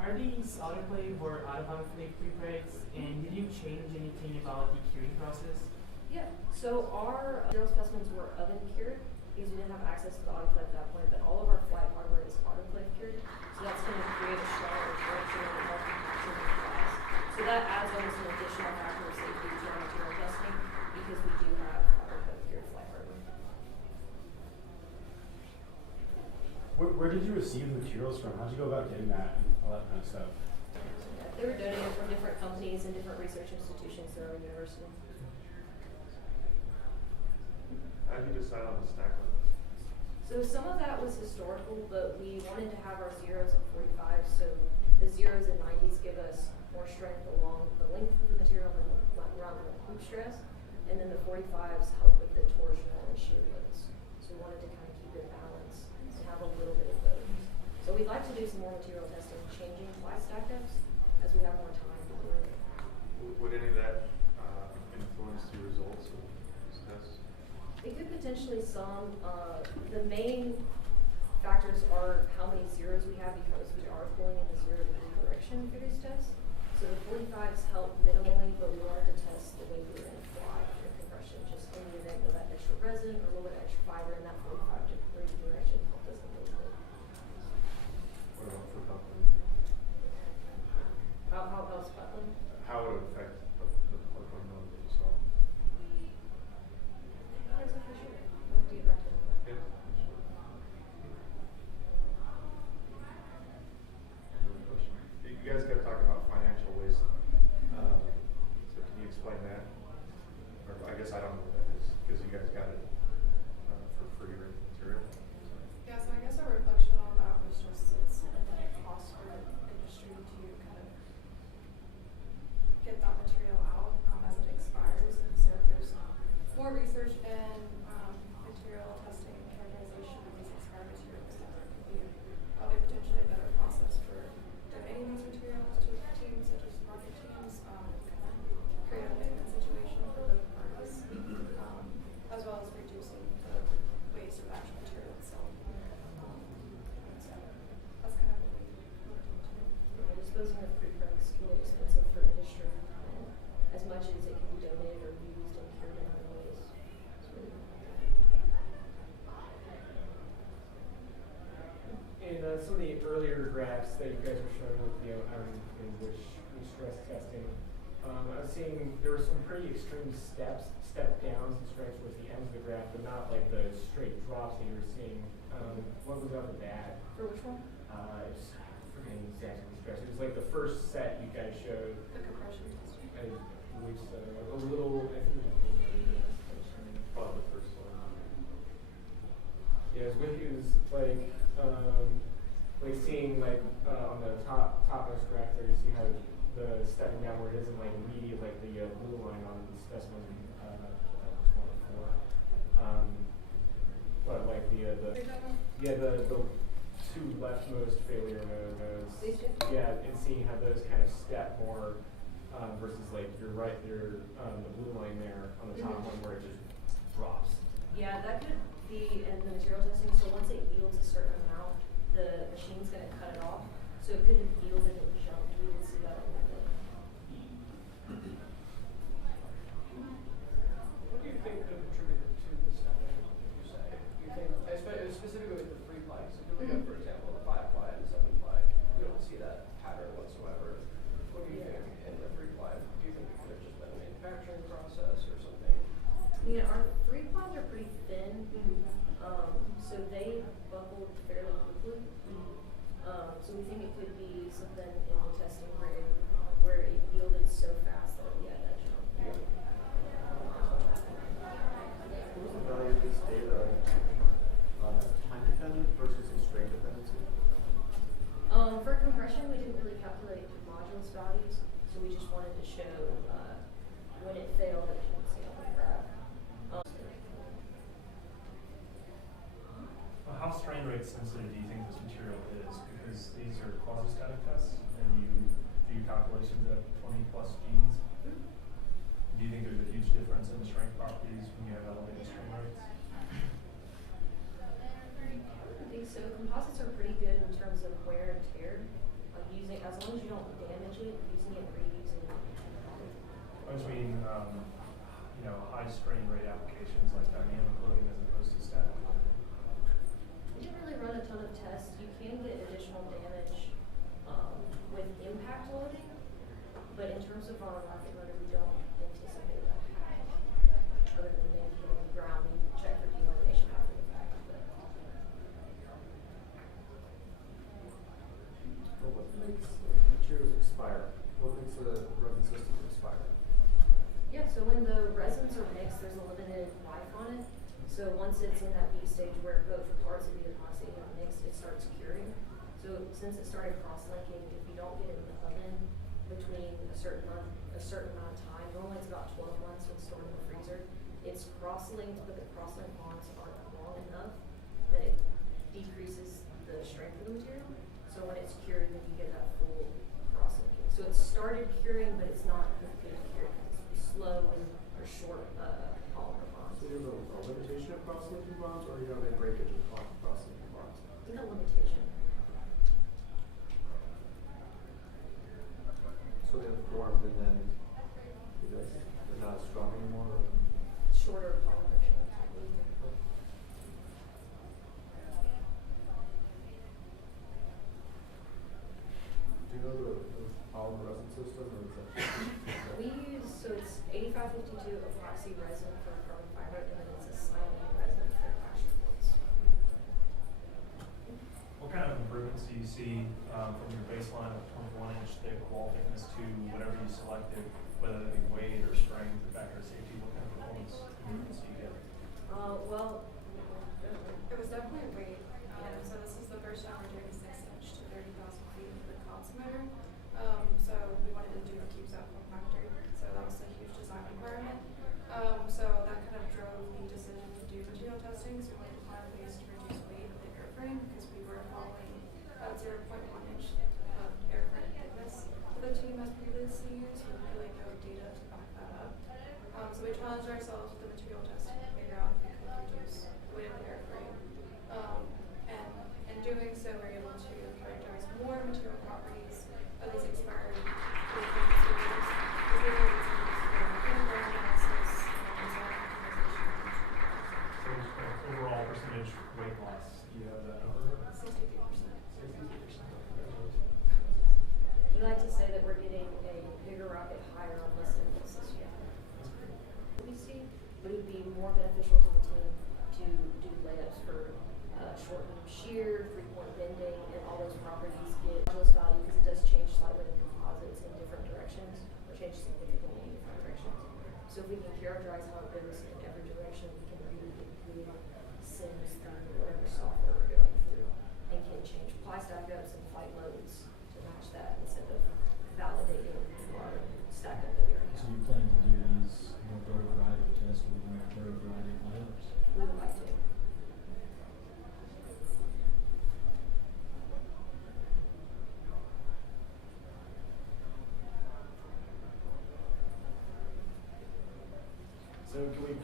Are these autoclave or out-of-autoclave prepregs, and did you change anything about the curing process? Yeah, so our material specimens were oven cured because we didn't have access to the autoclave at that point, but all of our flight hardware is autoclave cured, so that's going to create a stronger absorption and more compaction in the class. So that adds almost an additional factor of safety to our material testing because we do have autoclave cured flight hardware. Where did you receive the materials from? How'd you go about getting that and all that kind of stuff? They were donated from different companies and different research institutions through our university. How did you decide on the stack of So some of that was historical, but we wanted to have our zeros and 45s, so the zeros and 90s give us more strength along the length of the material than around the hoop stress, and then the 45s help with the torsional and shear loads. So we wanted to kind of keep it balanced and have a little bit of both. So we'd like to do some more material testing, changing fly stack ups as we have more time to do it. Would any of that influence the results of this test? It could potentially some. The main factors are how many zeros we have because we are pulling in the zero degree direction for these tests. So the 45s help minimally, but we wanted to test the way we were going to fly during compression, just in the event of that extra resin or a little bit extra fiber in that 45 degree direction helped us a little bit. What about for buckling? How else buckling? How would it affect the buckling mode that you saw? How is that for sure? We'll have to get back to that. Yeah, sure. Another question. You guys kept talking about financial waste. So can you explain that? Or I guess I don't know what that is because you guys got it for free, right? graphs that you guys were showing with which stress testing, I was seeing there were some pretty extreme step downs and strength towards the end of the graph, but not like the straight drops that you were seeing. What was up with that? For which one? I was forgetting exactly the stress. It was like the first set you guys showed. The compression testing. I believe so. A little, I think it was Probably the first one. yeah, it was like seeing like on the topmost graph there, you see how the stepping down where it isn't like immediate, like the blue line on the specimen 24. But like the two leftmost failure nodes. Yeah, and seeing how those kind of step more versus like the blue line there on the top one where it just drops. Yeah, that could be in the material testing. So once it yields a certain amount, the machine's going to cut it off. So it could have yielded and jumped. We would see that on the thing. What do you think could have contributed to this happening, would you say? Do you think, specifically with the 3 ply, so if you look at, for example, the 5 ply and the 7 ply, you don't see that pattern whatsoever. What do you think in the 3 ply? Do you think it could have just been a manufacturing process or something? Yeah, our 3 plies are pretty thin, so they buckled fairly quickly. So we think it could be something in the testing rig where it yielded so fast that we had that jump. What was the value of this data time dependent versus a strain dependency? For compression, we didn't really calculate modulus values, so we just wanted to show when it failed that we can see on the graph. How strain rate sensitive do you think this material is? Because these are quasi-static tests, and you do calculations at 20 plus Gs. Do you think there's a huge difference in the strength properties when you have elevated strain rates? I think so. Composites are pretty good in terms of wear and tear. Like using, as long as you don't damage it, using it, reusing it. I just mean, high strain rate applications like dynamic loading as opposed to static loading. We didn't really run a ton of tests. You can get additional damage with impact loading, but in terms of our rocket motor, we don't anticipate that. Other than maybe hitting the ground, we check for delamination after the fact. Well, what makes materials expire? What makes the resin system expire? Yeah, so when the resins are mixed, there's a limited life on it. So once it's in that B stage where both parts of the epoxy have mixed, it starts curing. So since it started cross-linking, if you don't get it in the oven between a certain amount of time, normally it's about 12 months when stored in the freezer, it's cross-linked, but the cross-link bonds aren't long enough that it decreases the strength of the material. So when it's cured, then you get that full cross-linking. So it started curing, but it's not completely cured because it's slow or short polymer bonds. So you have a limitation of cross-linking bonds, or you have a breakage of cross-linking bonds? I think a limitation. So they have formed and then they're not as strong anymore? Or? Shorter polymer chains. Do you know the polymer resin system, or is that? We use, so it's 8552 epoxy resin for carbon fiber, and then it's a cyanide resin for action points. What kind of improvements do you see from your baseline of 21-inch thick wall thickness to whatever you selected, whether it be weight or strength or factor of safety? What kind of performance improvements do you get? Well, It was definitely weight. So this is the first time we're doing 6-inch to 30,000 feet with the composite. So we wanted to do a CubeSat form factor. So that was a huge design requirement. So that kind of drove the decision to do material testing. So we wanted to find ways to reduce weight of the airframe because we were following 0.1-inch airframe thickness that the team has previously used with really no data to back that up. So we challenged ourselves with the material testing to figure out if we could reduce the weight of the airframe. And in doing so, we're able to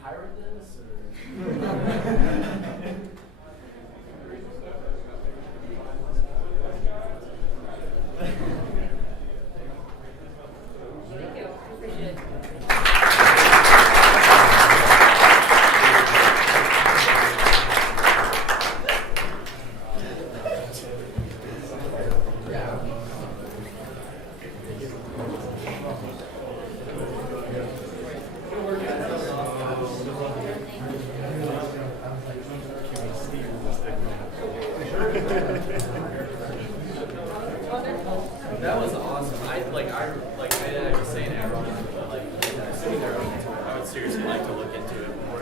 pirate this or? Thank you. I appreciate it. That was awesome. I was saying it earlier, but like sitting there, I would seriously like to look into it more.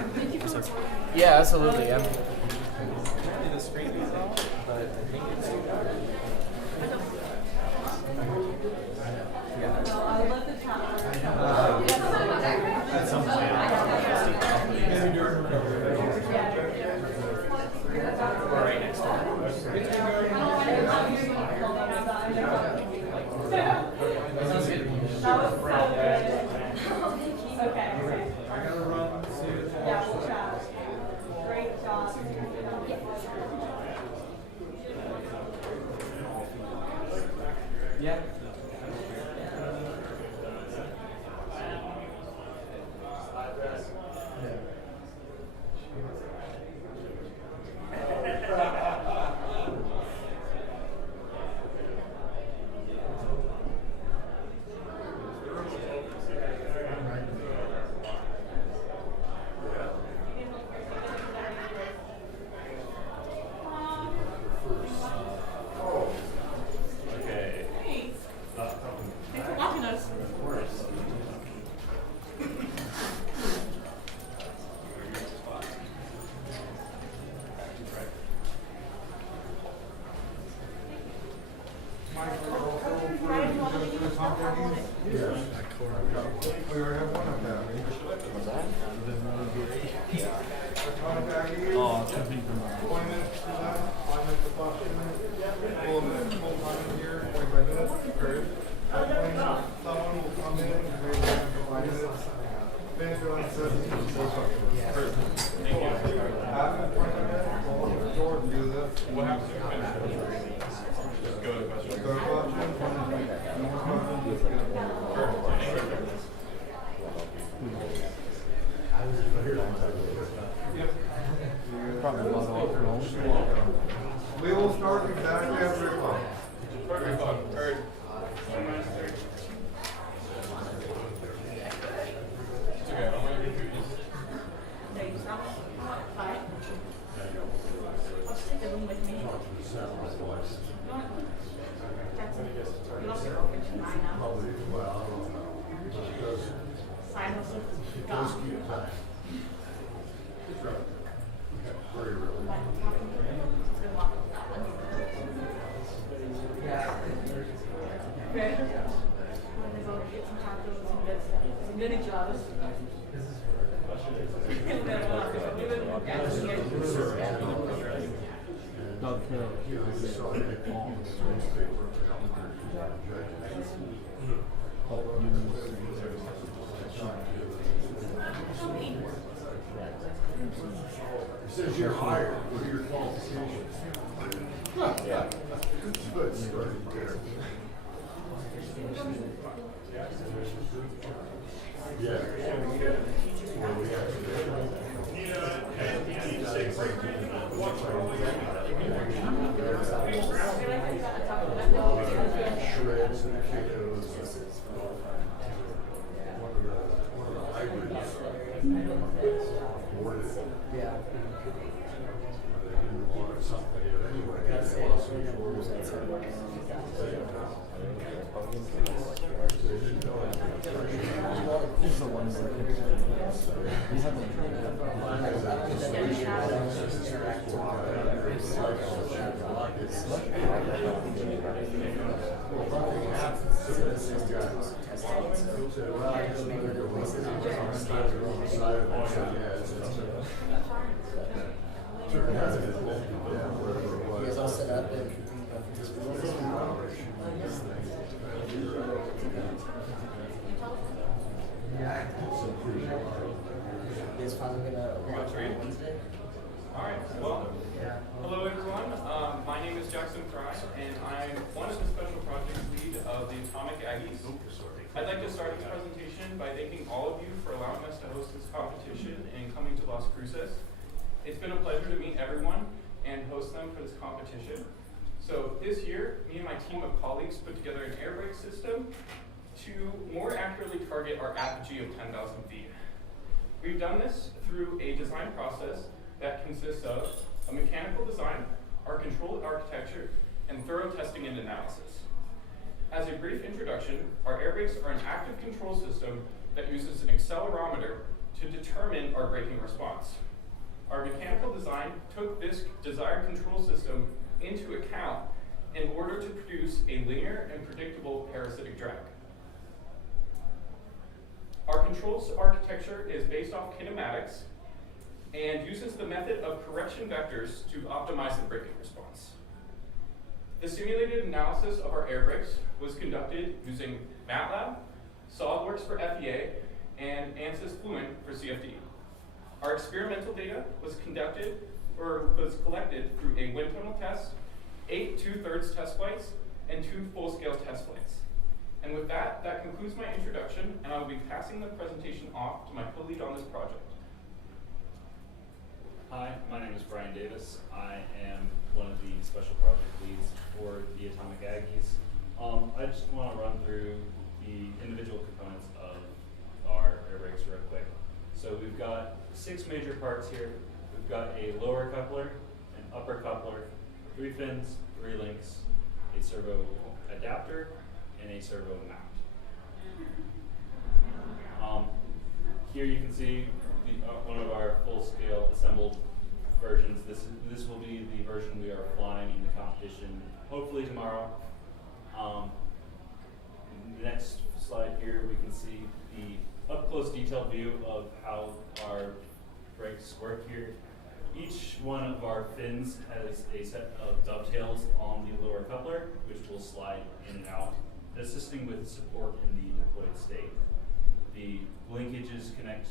Yeah, absolutely. I'm The screen these days, but I think it's. At some point, we're right next to I gotta run, see you tomorrow. Great job. Yeah. Okay. Thanks. Thanks for watching us. Of course. We already have one of them. What's that? Oh, it could be from. 20 minutes for that, 5 minutes of full time in here, 45 minutes, period. Someone will come in and grade them for 5 minutes. Finish it on 17. Thank you. After 20 minutes, we'll open the door and do this. What happens if we finish? Just go to questions. Go to questions. No more questions, just go. Probably a lot of We will start exactly at 3 o'clock. 3 o'clock. Heard. It's okay. I'm gonna get through this. It says you're hired. What are your qualifications? Yeah. Good story there. Yeah. Well, we shreds and potatoes. One of the hybrids. Boarded. Yeah. They didn't want something, but anyway, they lost control. This is the one that we haven't. You guys all set up and you guys finally Much read. Alright, well, hello everyone. My name is Jackson Fry, and I'm one of the special projects lead of the Atomic Aggies. I'd like to start this presentation by thanking all of you for allowing us to host this competition and coming to Las Cruces. It's been a pleasure to meet everyone and host them for this competition. So this year, me and my team of colleagues put together an air brake system to more accurately target our apogee of 10,000 feet. We've done this through a design process that consists of a mechanical design, our controlled architecture, and thorough testing and analysis. As a brief introduction, our air brakes are an active control system that uses an accelerometer to determine our braking response. Our mechanical design took this desired control system into account in order to produce a linear and predictable parasitic drag. Our controls architecture is based off kinematics and uses the method of correction vectors to optimize the braking response. The simulated analysis of our air brakes was conducted using MATLAB, SOLIDWORKS for FEA, and ANSYS Fluent for CFD. Our experimental data was collected through a wind tunnel test, 8 2/3 test flights, and 2 full-scale test flights. And with that, that concludes my introduction, and I will be passing the presentation off to my co-lead on this project. Hi, my name is Brian Davis. I am one of the special project leads for the Atomic Aggies. I just want to run through the individual components of our air brakes real quick. So we've got 6 major parts here. We've got a lower coupler, an upper coupler, 3 fins, 3 links, a servo adapter, and a servo mount. Here you can see one of our full-scale assembled versions. This will be the version we are flying in the competition, hopefully tomorrow. The next slide here, we can see the up-close detailed view of how our brakes work here. Each one of our fins has a set of dovetails on the lower coupler, which will slide in and out, assisting with support in the deployed state. The linkages connect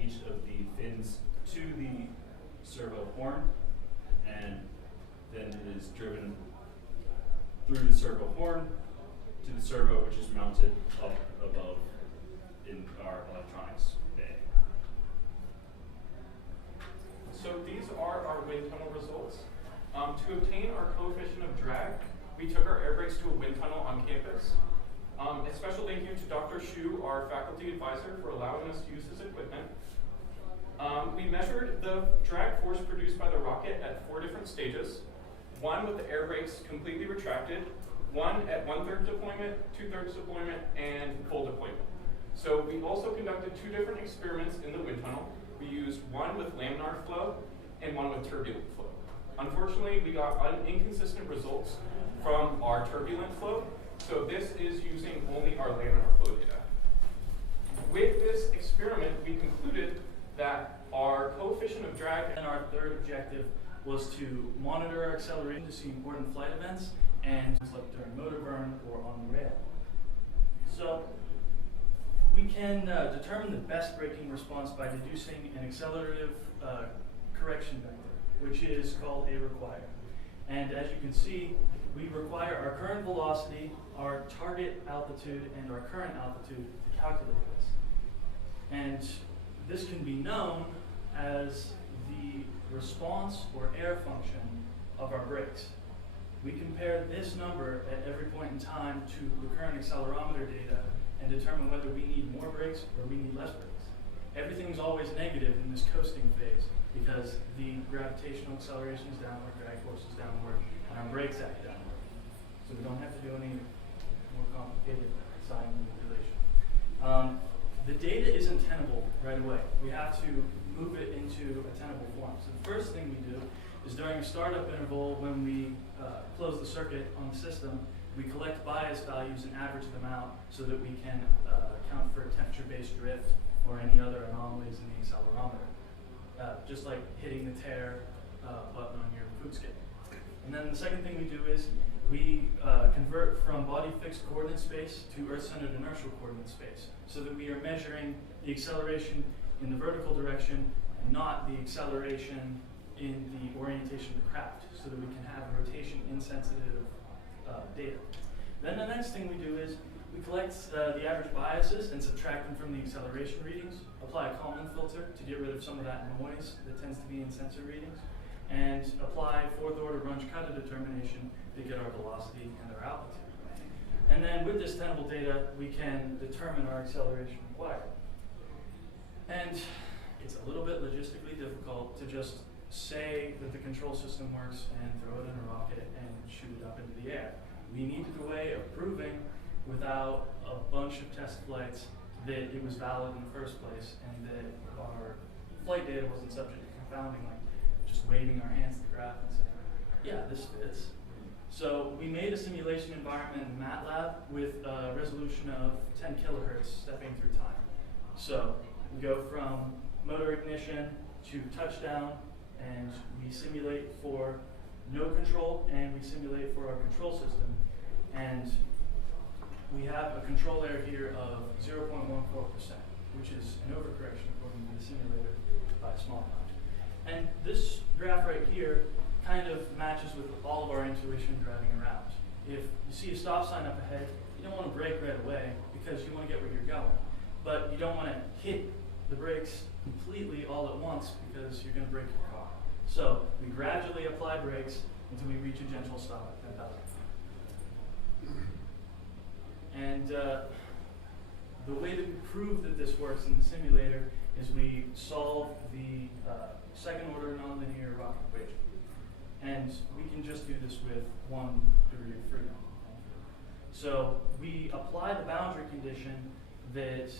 each of the fins to the servo horn, and then it is driven through the servo horn to the servo, which is mounted up above in our electronics bay. So these are our wind tunnel results. To obtain our coefficient of drag, we took our air brakes to a wind tunnel on campus. A special thank you to Dr. Shu, our faculty advisor, for allowing us to use his equipment. We measured the drag force produced by the rocket at 4 different stages. 1 with the air brakes completely retracted, 1 at 1/3 deployment, 2/3 deployment, and full deployment. So we also conducted 2 different experiments in the wind tunnel. We used 1 with laminar flow and 1 with turbulent flow. Unfortunately, we got inconsistent results from our turbulent flow, so this is using only our laminar flow data. With this experiment, we concluded that our coefficient of drag and our third objective was to monitor our acceleration to see important flight events and like during motor burn or on the rail. So we can determine the best braking response by deducing an accelerative correction vector, which is called a require. And as you can see, we require our current velocity, our target altitude, and our current altitude to calculate this. And this can be known as the response or air function of our brakes. We compare this number at every point in time to the current accelerometer data and determine whether we need more brakes or we need less brakes. Everything's always negative in this coasting phase because the gravitational acceleration is downward, drag force is downward, and our brakes act downward. So we don't have to do any more complicated sign manipulation. The data isn't tenable right away. We have to move it into a tenable form. So the first thing we do is during a startup interval when we close the circuit on the system, we collect bias values and average them out so that we can account for temperature-based drift or any other anomalies in the accelerometer. Just like hitting the tare button on your food scale. And then the second thing we do is we convert from body fixed coordinate space to Earth-centered inertial coordinate space so that we are measuring the acceleration in the vertical direction and not the acceleration in the orientation of the craft, so that we can have rotation insensitive data. Then the next thing we do is we collect the average biases and subtract them from the acceleration readings, apply a Kalman filter to get rid of some of that noise that tends to be in sensor readings, and apply fourth order Runge-Kutta determination to get our velocity and our altitude. And then with this tenable data, we can determine our acceleration required. And it's a little bit logistically difficult to just say that the control system works and throw it in a rocket and shoot it up into the air. We needed a way of proving without a bunch of test flights that it was valid in the first place and that our flight data wasn't subject to confounding, like just waving our hands at the graph and saying, yeah, this fits. So we made a simulation environment in MATLAB with a resolution of 10 kilohertz stepping through time. So we go from motor ignition to touchdown, and we simulate for no control, and we simulate for our control system. And we have a control error here of 0.14%, which is an overcorrection according to the simulator by a small amount. And this graph right here kind of matches with all of our intuition driving around. If you see a stop sign up ahead, you don't want to brake right away because you want to get where you're going. But you don't want to hit the brakes completely all at once because you're going to break your car. So we gradually apply brakes until we reach a gentle stop at 10,000 feet. And the way that we prove that this works in the simulator is we solve the second order nonlinear rocket equation. And we can just do this with 1 degree of freedom. So we apply the boundary condition that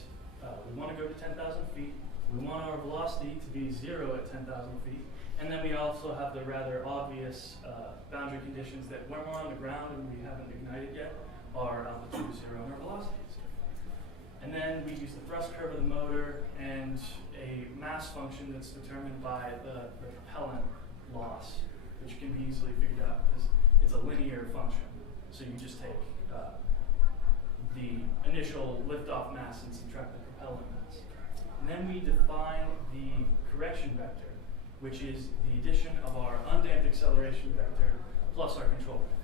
we want to go to 10,000 feet. We want our velocity to be 0 at 10,000 feet. And then we also have the rather obvious boundary conditions that when we're on the ground and we haven't ignited yet, our altitude is 0 and our velocity is 0. And then we use the thrust curve of the motor and a mass function that's determined by the propellant loss, which can be easily figured out because it's a linear function. So you just take the initial liftoff mass and subtract the propellant mass. And then we define the correction vector, which is the addition of our undamped acceleration vector plus our control vector.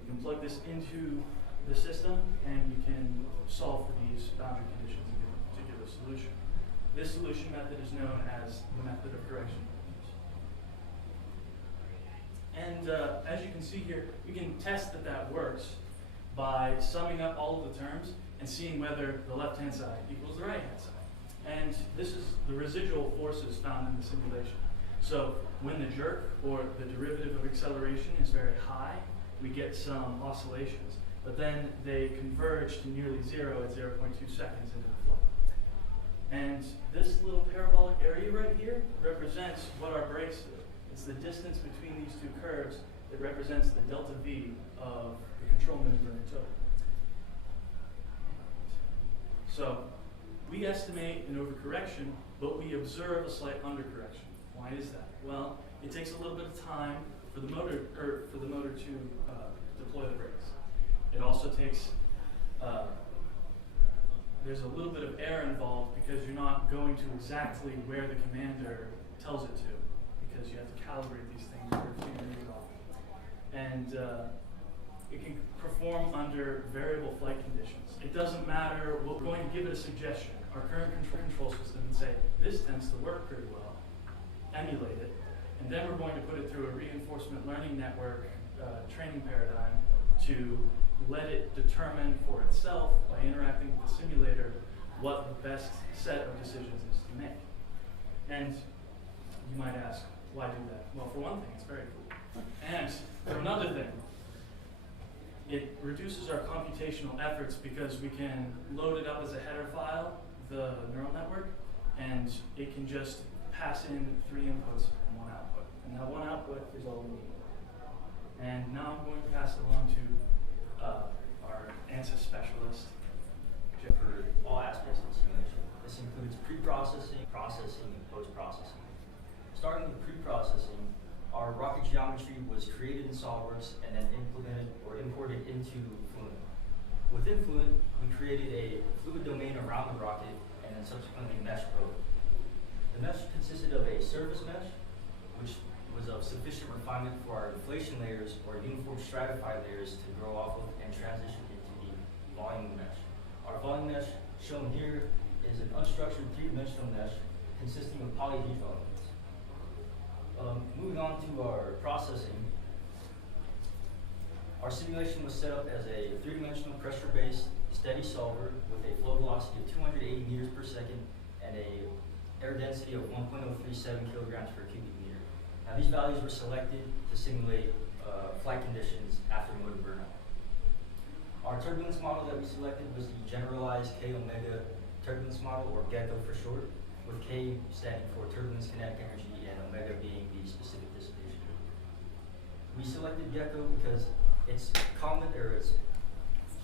We can plug this into the system and we can solve for these boundary conditions and get a particular solution. This solution method is known as the method of correction. And as you can see here, we can test that that works by summing up all of the terms and seeing whether the left-hand side equals the right-hand side. And this is the residual forces found in the simulation. So when the jerk or the derivative of acceleration is very high, we get some oscillations. But then they converge to nearly 0 at 0.2 seconds into the flow. And this little parabolic area right here represents what our brakes do. It's the distance between these two curves that represents the delta V of the control maneuver in total. So we estimate an overcorrection, but we observe a slight undercorrection. Why is that? Well, it takes a little bit of time for the motor to deploy the brakes. It also takes there's a little bit of error involved because you're not going to exactly where the commander tells it to, because you have to calibrate these things for a few minutes off. And it can perform under variable flight conditions. It doesn't matter, we're going to give it a suggestion, our current control system, and say, this tends to work pretty well, emulate it, and then we're going to put it through a reinforcement learning network training paradigm to let it determine for itself, by interacting with the simulator, what the best set of decisions is to make. And you might ask, why do that? Well, for one thing, it's very cool. And for another thing, it reduces our computational efforts because we can load it up as a header file, the neural network, and it can just pass in 3 inputs and 1 output. And that 1 output is all we need. And now I'm going to pass it along to our ANSYS specialist. For all aspects of the simulation. This includes pre-processing, processing, and post-processing. Starting with pre-processing, our rocket geometry was created in SOLIDWORKS and then implemented or imported into Fluent. Within Fluent, we created a fluid domain around the rocket and then subsequently a mesh probe. The mesh consisted of a surface mesh, which was of sufficient refinement for our inflation layers or uniform stratified layers to grow off of and transition into the volume mesh. Our volume mesh, shown here, is an unstructured three-dimensional mesh consisting of polyhedral elements. Moving on to our processing, our simulation was set up as a three-dimensional pressure-based steady solver with a flow velocity of 280 meters per second and a air density of 1.037 kilograms per cubic meter. Now these values were selected to simulate flight conditions after motor burnout. Our turbulence model that we selected was the generalized K omega turbulence model, or GECO for short, with K standing for turbulence kinetic energy and omega being the specific dissipation. We selected GECO because it's common, or it's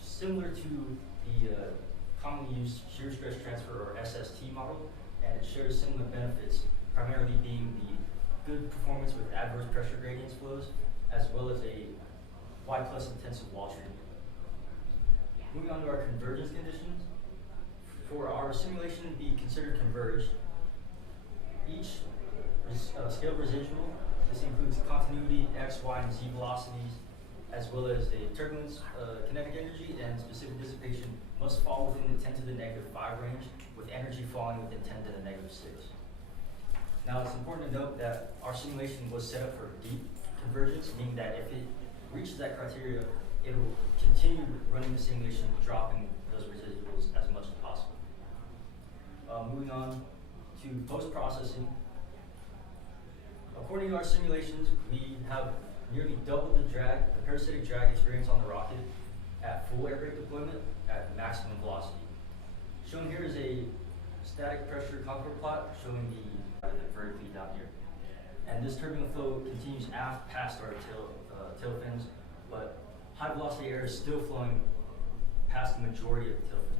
similar to the commonly used shear stress transfer, or SST model, and it shares similar benefits, primarily being the good performance with adverse pressure gradients flows, as well as a Y plus intensive wall treatment. Moving on to our convergence conditions. For our simulation to be considered converged, each scaled residual, this includes continuity, X, Y, and Z velocities, as well as the turbulence, kinetic energy, and specific dissipation must fall within the 10 to the negative 5 range, with energy falling within 10 to the negative 6. Now it's important to note that our simulation was set up for deep convergence, meaning that if it reaches that criteria, it will continue running the simulation, dropping those residuals as much as possible. Moving on to post-processing. According to our simulations, we have nearly doubled the parasitic drag experience on the rocket at full air brake deployment at maximum velocity. Shown here is a static pressure contour plot showing the vertically down here. And this turbulent flow continues aft past our tail fins, but high velocity air is still flowing past the majority of the tail fins.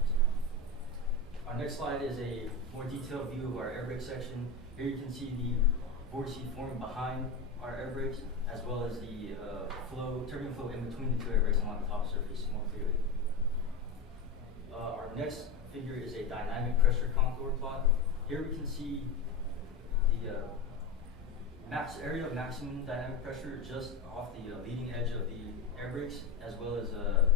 Our next slide is a more detailed view of our air brake section. Here you can see the vortice forming behind our air brakes, as well as the turbulent flow in between the two air brakes along the top surface more clearly. Our next figure is a dynamic pressure contour plot. Here we can see the area of maximum dynamic pressure just off the leading edge of the air brakes, as well as the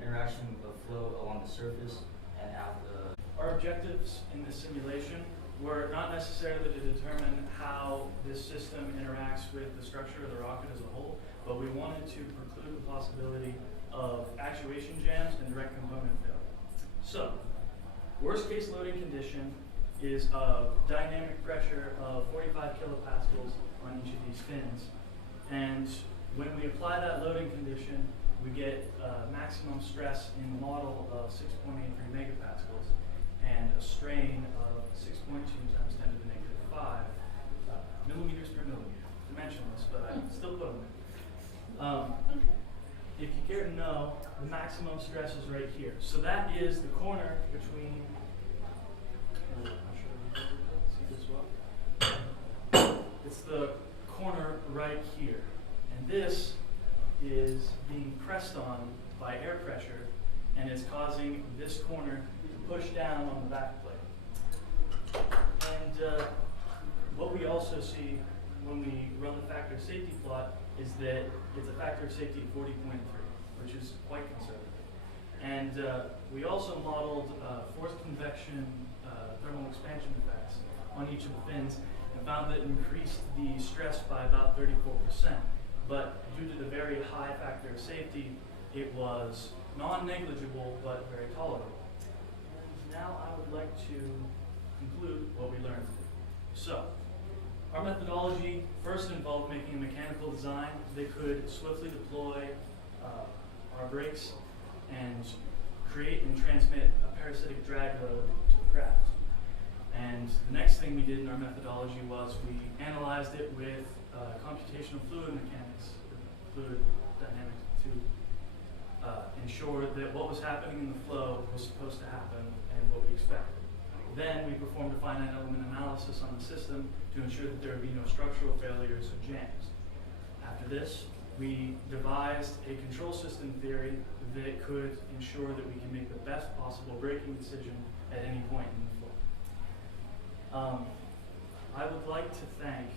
interaction of flow along the surface and out the. Our objectives in this simulation were not necessarily to determine how this system interacts with the structure of the rocket as a whole, but we wanted to preclude the possibility of actuation jams and direct component failure. So, worst case loading condition is a dynamic pressure of 45 kilopascals on each of these fins. And when we apply that loading condition, we get maximum stress in the model of 6.83 megapascals and a strain of 6.2 times 10 to the negative 5 millimeters per millimeter. Dimensionless, but I still put them there. If you care to know, the maximum stress is right here. So that is the corner between, I'll show you, see this well? It's the corner right here. And this is being pressed on by air pressure, and it's causing this corner to push down on the back plate. And what we also see when we run the factor of safety plot is that it's a factor of safety of 40.3, which is quite conservative. And we also modeled forced convection thermal expansion effects on each of the fins and found that it increased the stress by about 34%. But due to the very high factor of safety, it was non-negligible but very tolerable. And now I would like to conclude what we learned. So, our methodology first involved making a mechanical design that could swiftly deploy our brakes and create and transmit a parasitic drag load to the craft. And the next thing we did in our methodology was we analyzed it with computational fluid mechanics, fluid dynamics, to ensure that what was happening in the flow was supposed to happen and what we expected. Then we performed a finite element analysis on the system to ensure that there would be no structural failures or jams. After this, we devised a control system theory that could ensure that we can make the best possible braking decision at any point in the flow. I would like to thank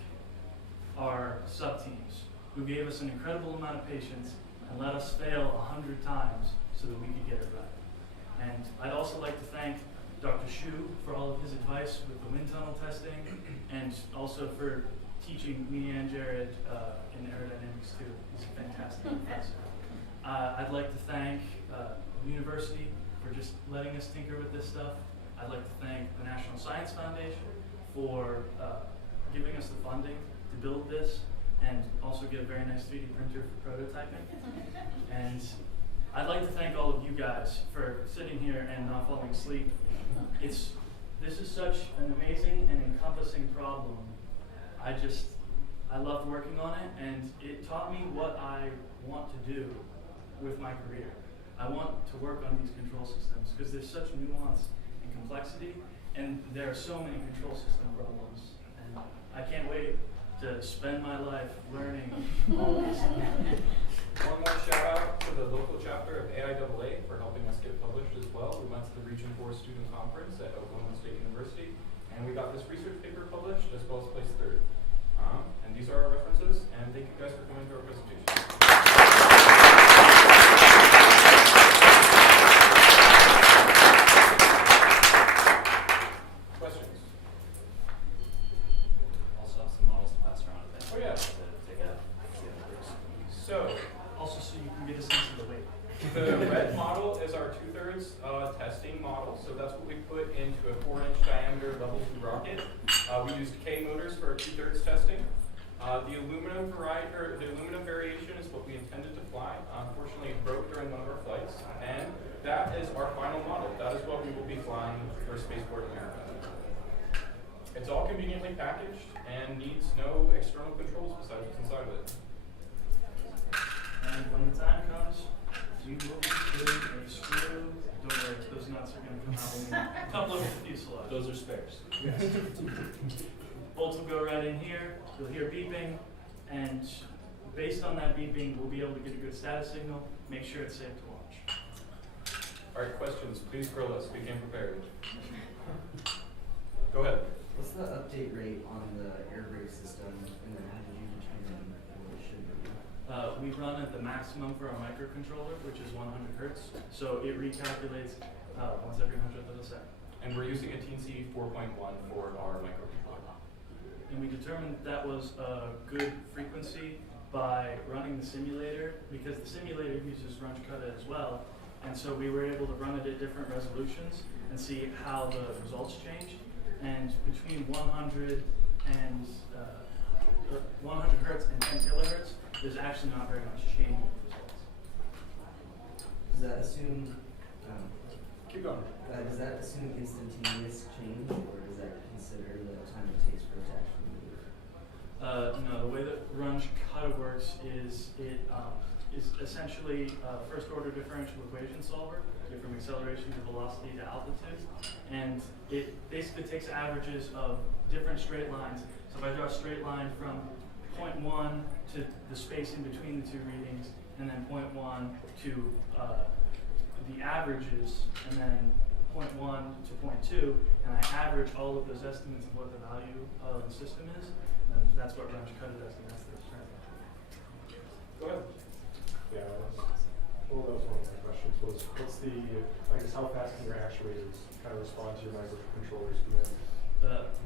our sub-teams who gave us an incredible amount of patience and let us fail 100 times so that we could get it right. And I'd also like to thank Dr. Shu for all of his advice with the wind tunnel testing, and also for teaching me and Jared in aerodynamics too. He's a fantastic professor. I'd like to thank the university for just letting us tinker with this stuff. I'd like to thank the National Science Foundation for giving us the funding to build this, and also get a very nice 3D printer for prototyping. And I'd like to thank all of you guys for sitting here and not falling asleep. This is such an amazing and encompassing problem. I loved working on it, and it taught me what I want to do with my career. I want to work on these control systems because there's such nuance and complexity, and there are so many control system problems. And I can't wait to spend my life learning all of this. One more shout out to the local chapter of AIAA for helping us get published as well. We went to the Region 4 Student Conference at Oklahoma State University, and we got this research paper published as well as placed third. And these are our references, and thank you guys for coming to our presentation. Questions? Also have some models to pass around if Oh yeah. to take a So, Also, so you can get a sense of the weight. the red model is our 2/3 testing model, so that's what we put into a 4-inch diameter level 2 rocket. We used K motors for our 2/3 testing. The aluminum variation is what we intended to fly. Unfortunately, it broke during one of our flights, and that is our final model. That is what we will be flying for Spaceport America. It's all conveniently packaged and needs no external controls besides what's inside of it. And when the time comes, you will be doing a screw. Don't worry, those nuts are going to come out in a couple of fuselage. Those are spares. Yes. Bolts will go right in here. You'll hear beeping, and based on that beeping, we'll be able to get a good status signal. Make sure it's safe to launch. All right, questions? Please grill us. We came prepared. Go ahead. What's the update rate on the air brake system, and then how did you determine what it should be? We run at the maximum for our microcontroller, which is 100 hertz. So it recalculates once every 100th of a second. And we're using a TNC 4.1 for our microcontroller. And we determined that was a good frequency by running the simulator, because the simulator uses Runch-Kutta as well. And so we were able to run it at different resolutions and see how the results changed. And between 100 and 100 hertz and 10 kilohertz, there's actually not very much change in the results. Does that assume, keep going. Does that assume instantaneous change, or does that consider the time it takes for it to actually move? No, the way that Runch-Kutta works is it is essentially a first order differential equation solver, get from acceleration to velocity to altitude. And it basically takes averages of different straight lines. So if I draw a straight line from point 1 to the space in between the two readings, and then point 1 to the averages, and then point 1 to point 2, and I average all of those estimates of what the value of the system is, and that's what Runch-Kutta does, and that's the strength. Go ahead. Yeah, well, that was one of my questions, was what's the, I guess, how fast can your actuators kind of respond to your microcontroller's command?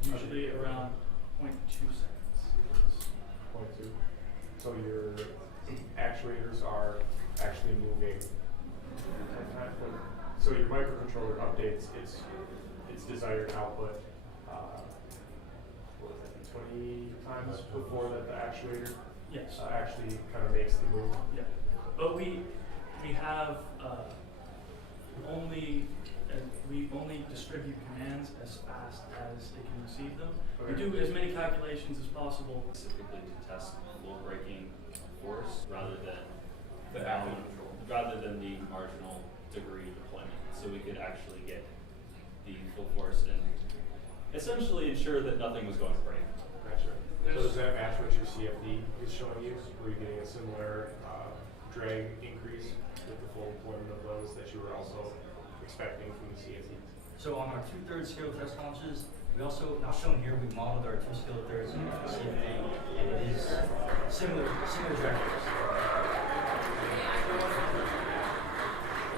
Usually around 0.2 seconds. 0.2. So your actuators are actually moving. So your microcontroller updates its desired output. What was that, 20 times before that the actuator yes. Actually kind of makes the move. Yeah, but we have we only distribute commands as fast as it can receive them. We do as many calculations as possible. Specifically to test full braking force rather than the active control, rather than the marginal degree deployment. So we could actually get the full force and essentially ensure that nothing was going to break. Gotcha. So does that match what your CFD is showing you? Were you getting a similar drag increase with the full deployment of those that you were also expecting from the CFD? So on our 2/3 scale test launches, We also, shown here, we modeled our two skilled thirds specifically, and it is similar characteristics.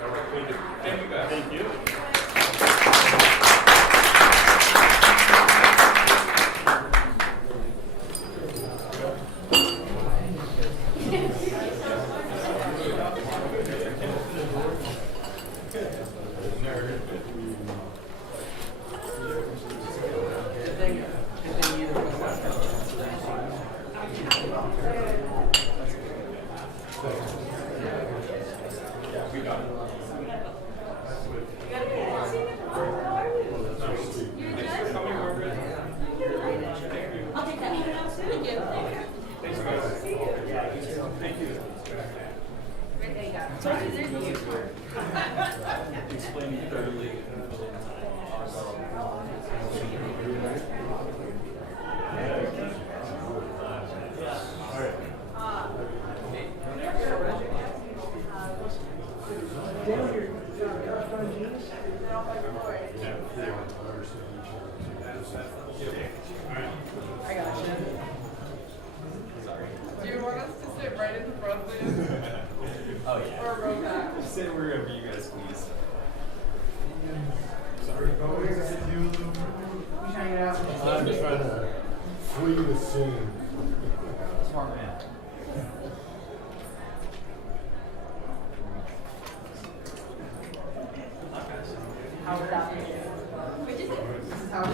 All right, thank you. Thank you, guys. Thank you. Explaining thoroughly. I got you. Do you want us to sit right in the front, please? Oh yeah. Or row back? Sit wherever you guys please. Sorry, I'm trying to flee the scene. Smart man. How would that be? This is how it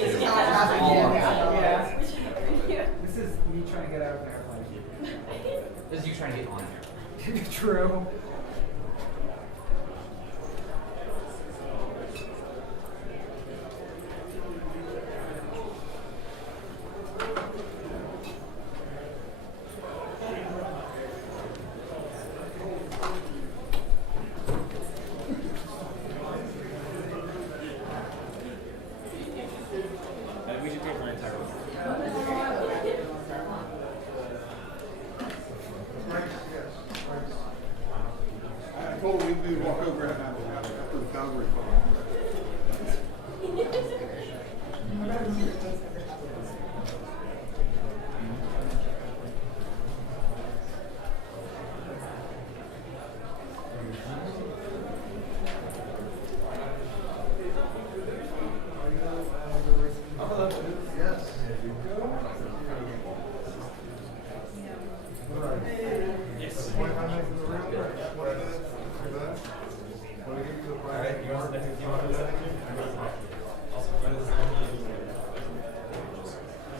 This is how it happened. Yeah. This is me trying to get out of an airplane. This is you trying to get on there. True. We should take my entire room. I told him we'd walk over after the Calgary call. Yes. Yes. 25 minutes in the room, 20 minutes for that. Want to give you the price? Alright, you want to second?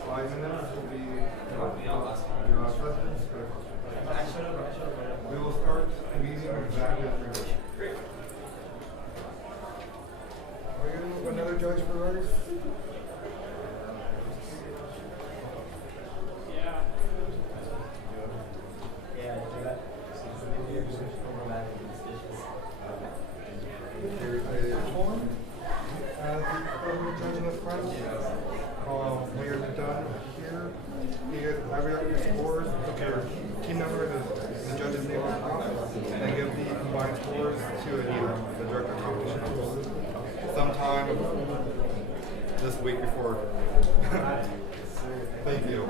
5 minutes will be Your last your last questions. We will start the meeting exactly at 3. Great. Are we going to move another judge for ours? Yeah, I do that. The judge in the front. When you're done here, you guys average out your scores, put your team number, the judge's name on top, and give the combined scores to either the director of competition sometime this week before. Thank you.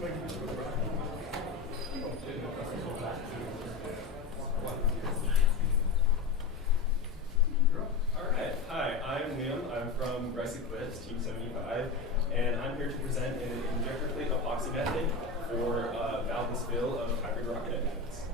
Somebody give me some rock.